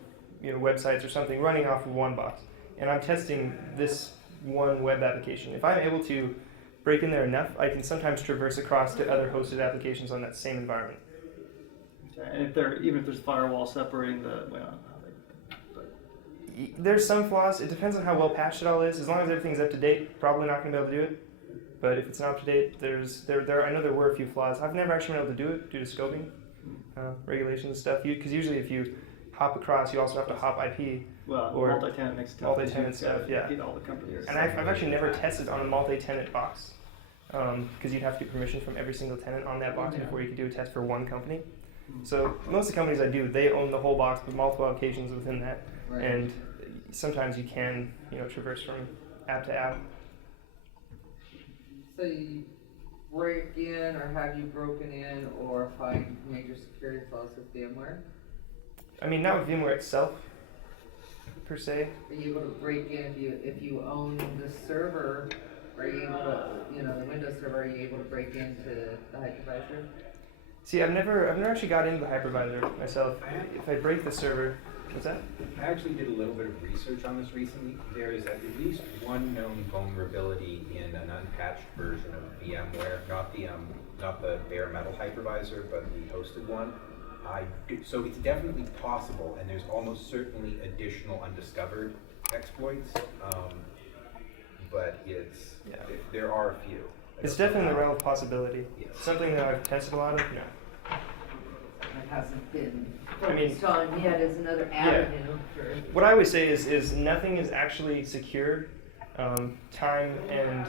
websites or something running off of one box, and I'm testing this one web application. If I'm able to break in there enough, I can sometimes traverse across to other hosted applications on that same environment. Okay. And even if there's firewall separating There's some flaws. It depends on how well patched it all is. As long as everything's up to date, probably not going to be able to do it. But if it's not up to date, I know there were a few flaws. I've never actually been able to do it due to scoping regulations and stuff. Because usually if you hop across, you also have to hop IP. Or multi-tenant makes it tough. Multi-tenant stuff, yeah. Get all the companies. And I've actually never tested on a multi-tenant box. Because you'd have to get permission from every single tenant on that box before you could do a test for one company. So most of the companies I do, they own the whole box with multiple applications within that. Right. And sometimes you can, traverse from app to app. So you break in, or have you broken in, or find major security flaws with VMware? I mean, not with VMware itself, per se. Are you able to break in if you own the server? Are you able to, the Windows server? Are you able to break into the hypervisor? See, I've never actually got into the hypervisor myself. If I break the server, what's that? I actually did a little bit of research on this recently. There is at least one known vulnerability in an unpatched version of VMware, not the bare metal hypervisor, but the hosted one. So it's definitely possible, and there's almost certainly additional undiscovered exploits. But there are a few. It's definitely in the realm of possibility. Yes. Something that I've tested a lot of, no. It hasn't been focused on yet as another avenue. What I always say is nothing is actually secure. Time and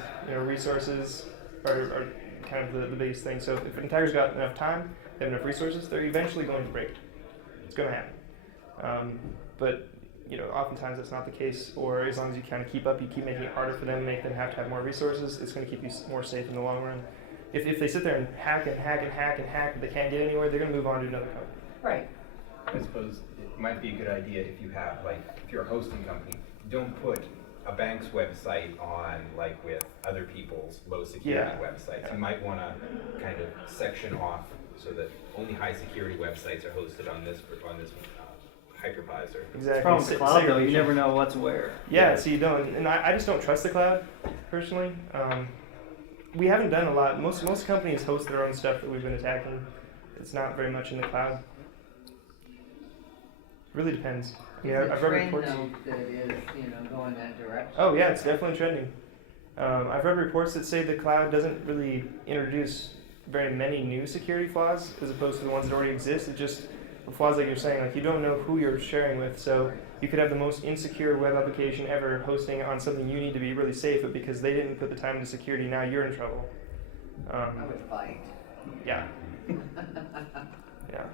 resources are kind of the biggest thing. So if an attacker's got enough time, they have enough resources, they're eventually going to break it. It's going to happen. But oftentimes that's not the case, or as long as you kind of keep up, you keep making it harder for them, make them have to have more resources, it's going to keep you more safe in the long run. If they sit there and hack and hack and hack and hack, but they can't get anywhere, they're going to move on to another company. Right. I suppose it might be a good idea if you're a hosting company, don't put a bank's website on with other people's low security websites. You might want to kind of section off so that only high security websites are hosted on this hypervisor. Exactly. The problem with the cloud, though, you never know what's where. Yeah, so you don't. And I just don't trust the cloud, personally. We haven't done a lot. Most companies host their own stuff that we've been attacking. It's not very much in the cloud. Really depends. I've read reports. That is, going that direction. Oh yeah, it's definitely trending. I've read reports that say the cloud doesn't really introduce very many new security flaws as opposed to the ones that already exist. It just flaws like you're saying, you don't know who you're sharing with, so you could have the most insecure web application ever hosting on something you need to be really safe, but because they didn't put the time into security, now you're in trouble. I would fight. Yeah. Yeah.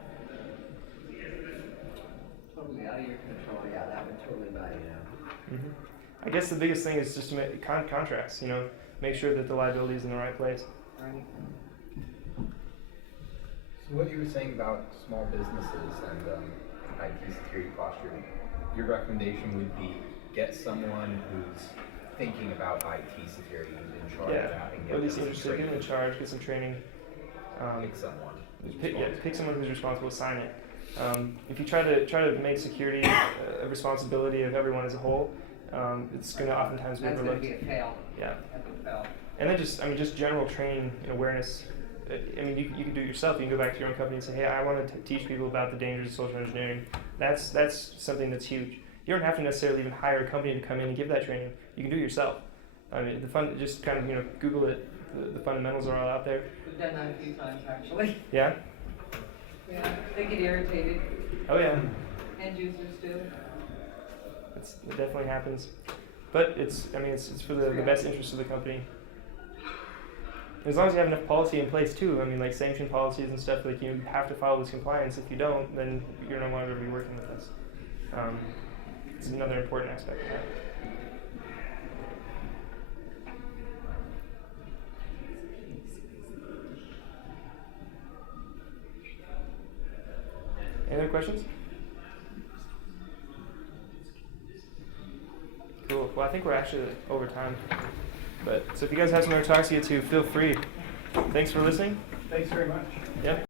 Totally out of your control. Yeah, that would totally buy you out. Mm-hmm. I guess the biggest thing is just to make contracts. Make sure that the liability is in the right place. Right. So what you were saying about small businesses and IT security posture, your recommendation would be get someone who's thinking about IT security, who's in charge of that, and or at least interested, get them in charge, get some training. Pick someone. Pick someone who's responsible, sign it. If you try to make security a responsibility of everyone as a whole, it's going to oftentimes be overlooked. That's going to be a fail. Yeah. Fail. And then just general training and awareness. You can do it yourself. You can go back to your own company and say, hey, I want to teach people about the dangers of social engineering. That's something that's huge. You don't have to necessarily even hire a company to come in and give that training. You can do it yourself. I mean, just kind of Google it. The fundamentals are all out there. We've done that a few times actually. Yeah. Yeah, they get irritated. Oh yeah. End users do. It definitely happens, but it's for the best interest of the company. As long as you have enough policy in place too. I mean, like sanction policies and stuff. Like you have to follow this compliance. If you don't, then you're no longer going to be working with us. It's another important aspect of that. Any other questions? Cool. Well, I think we're actually over time. So if you guys have some other talks to get to, feel free. Thanks for listening. Thanks very much. Yep.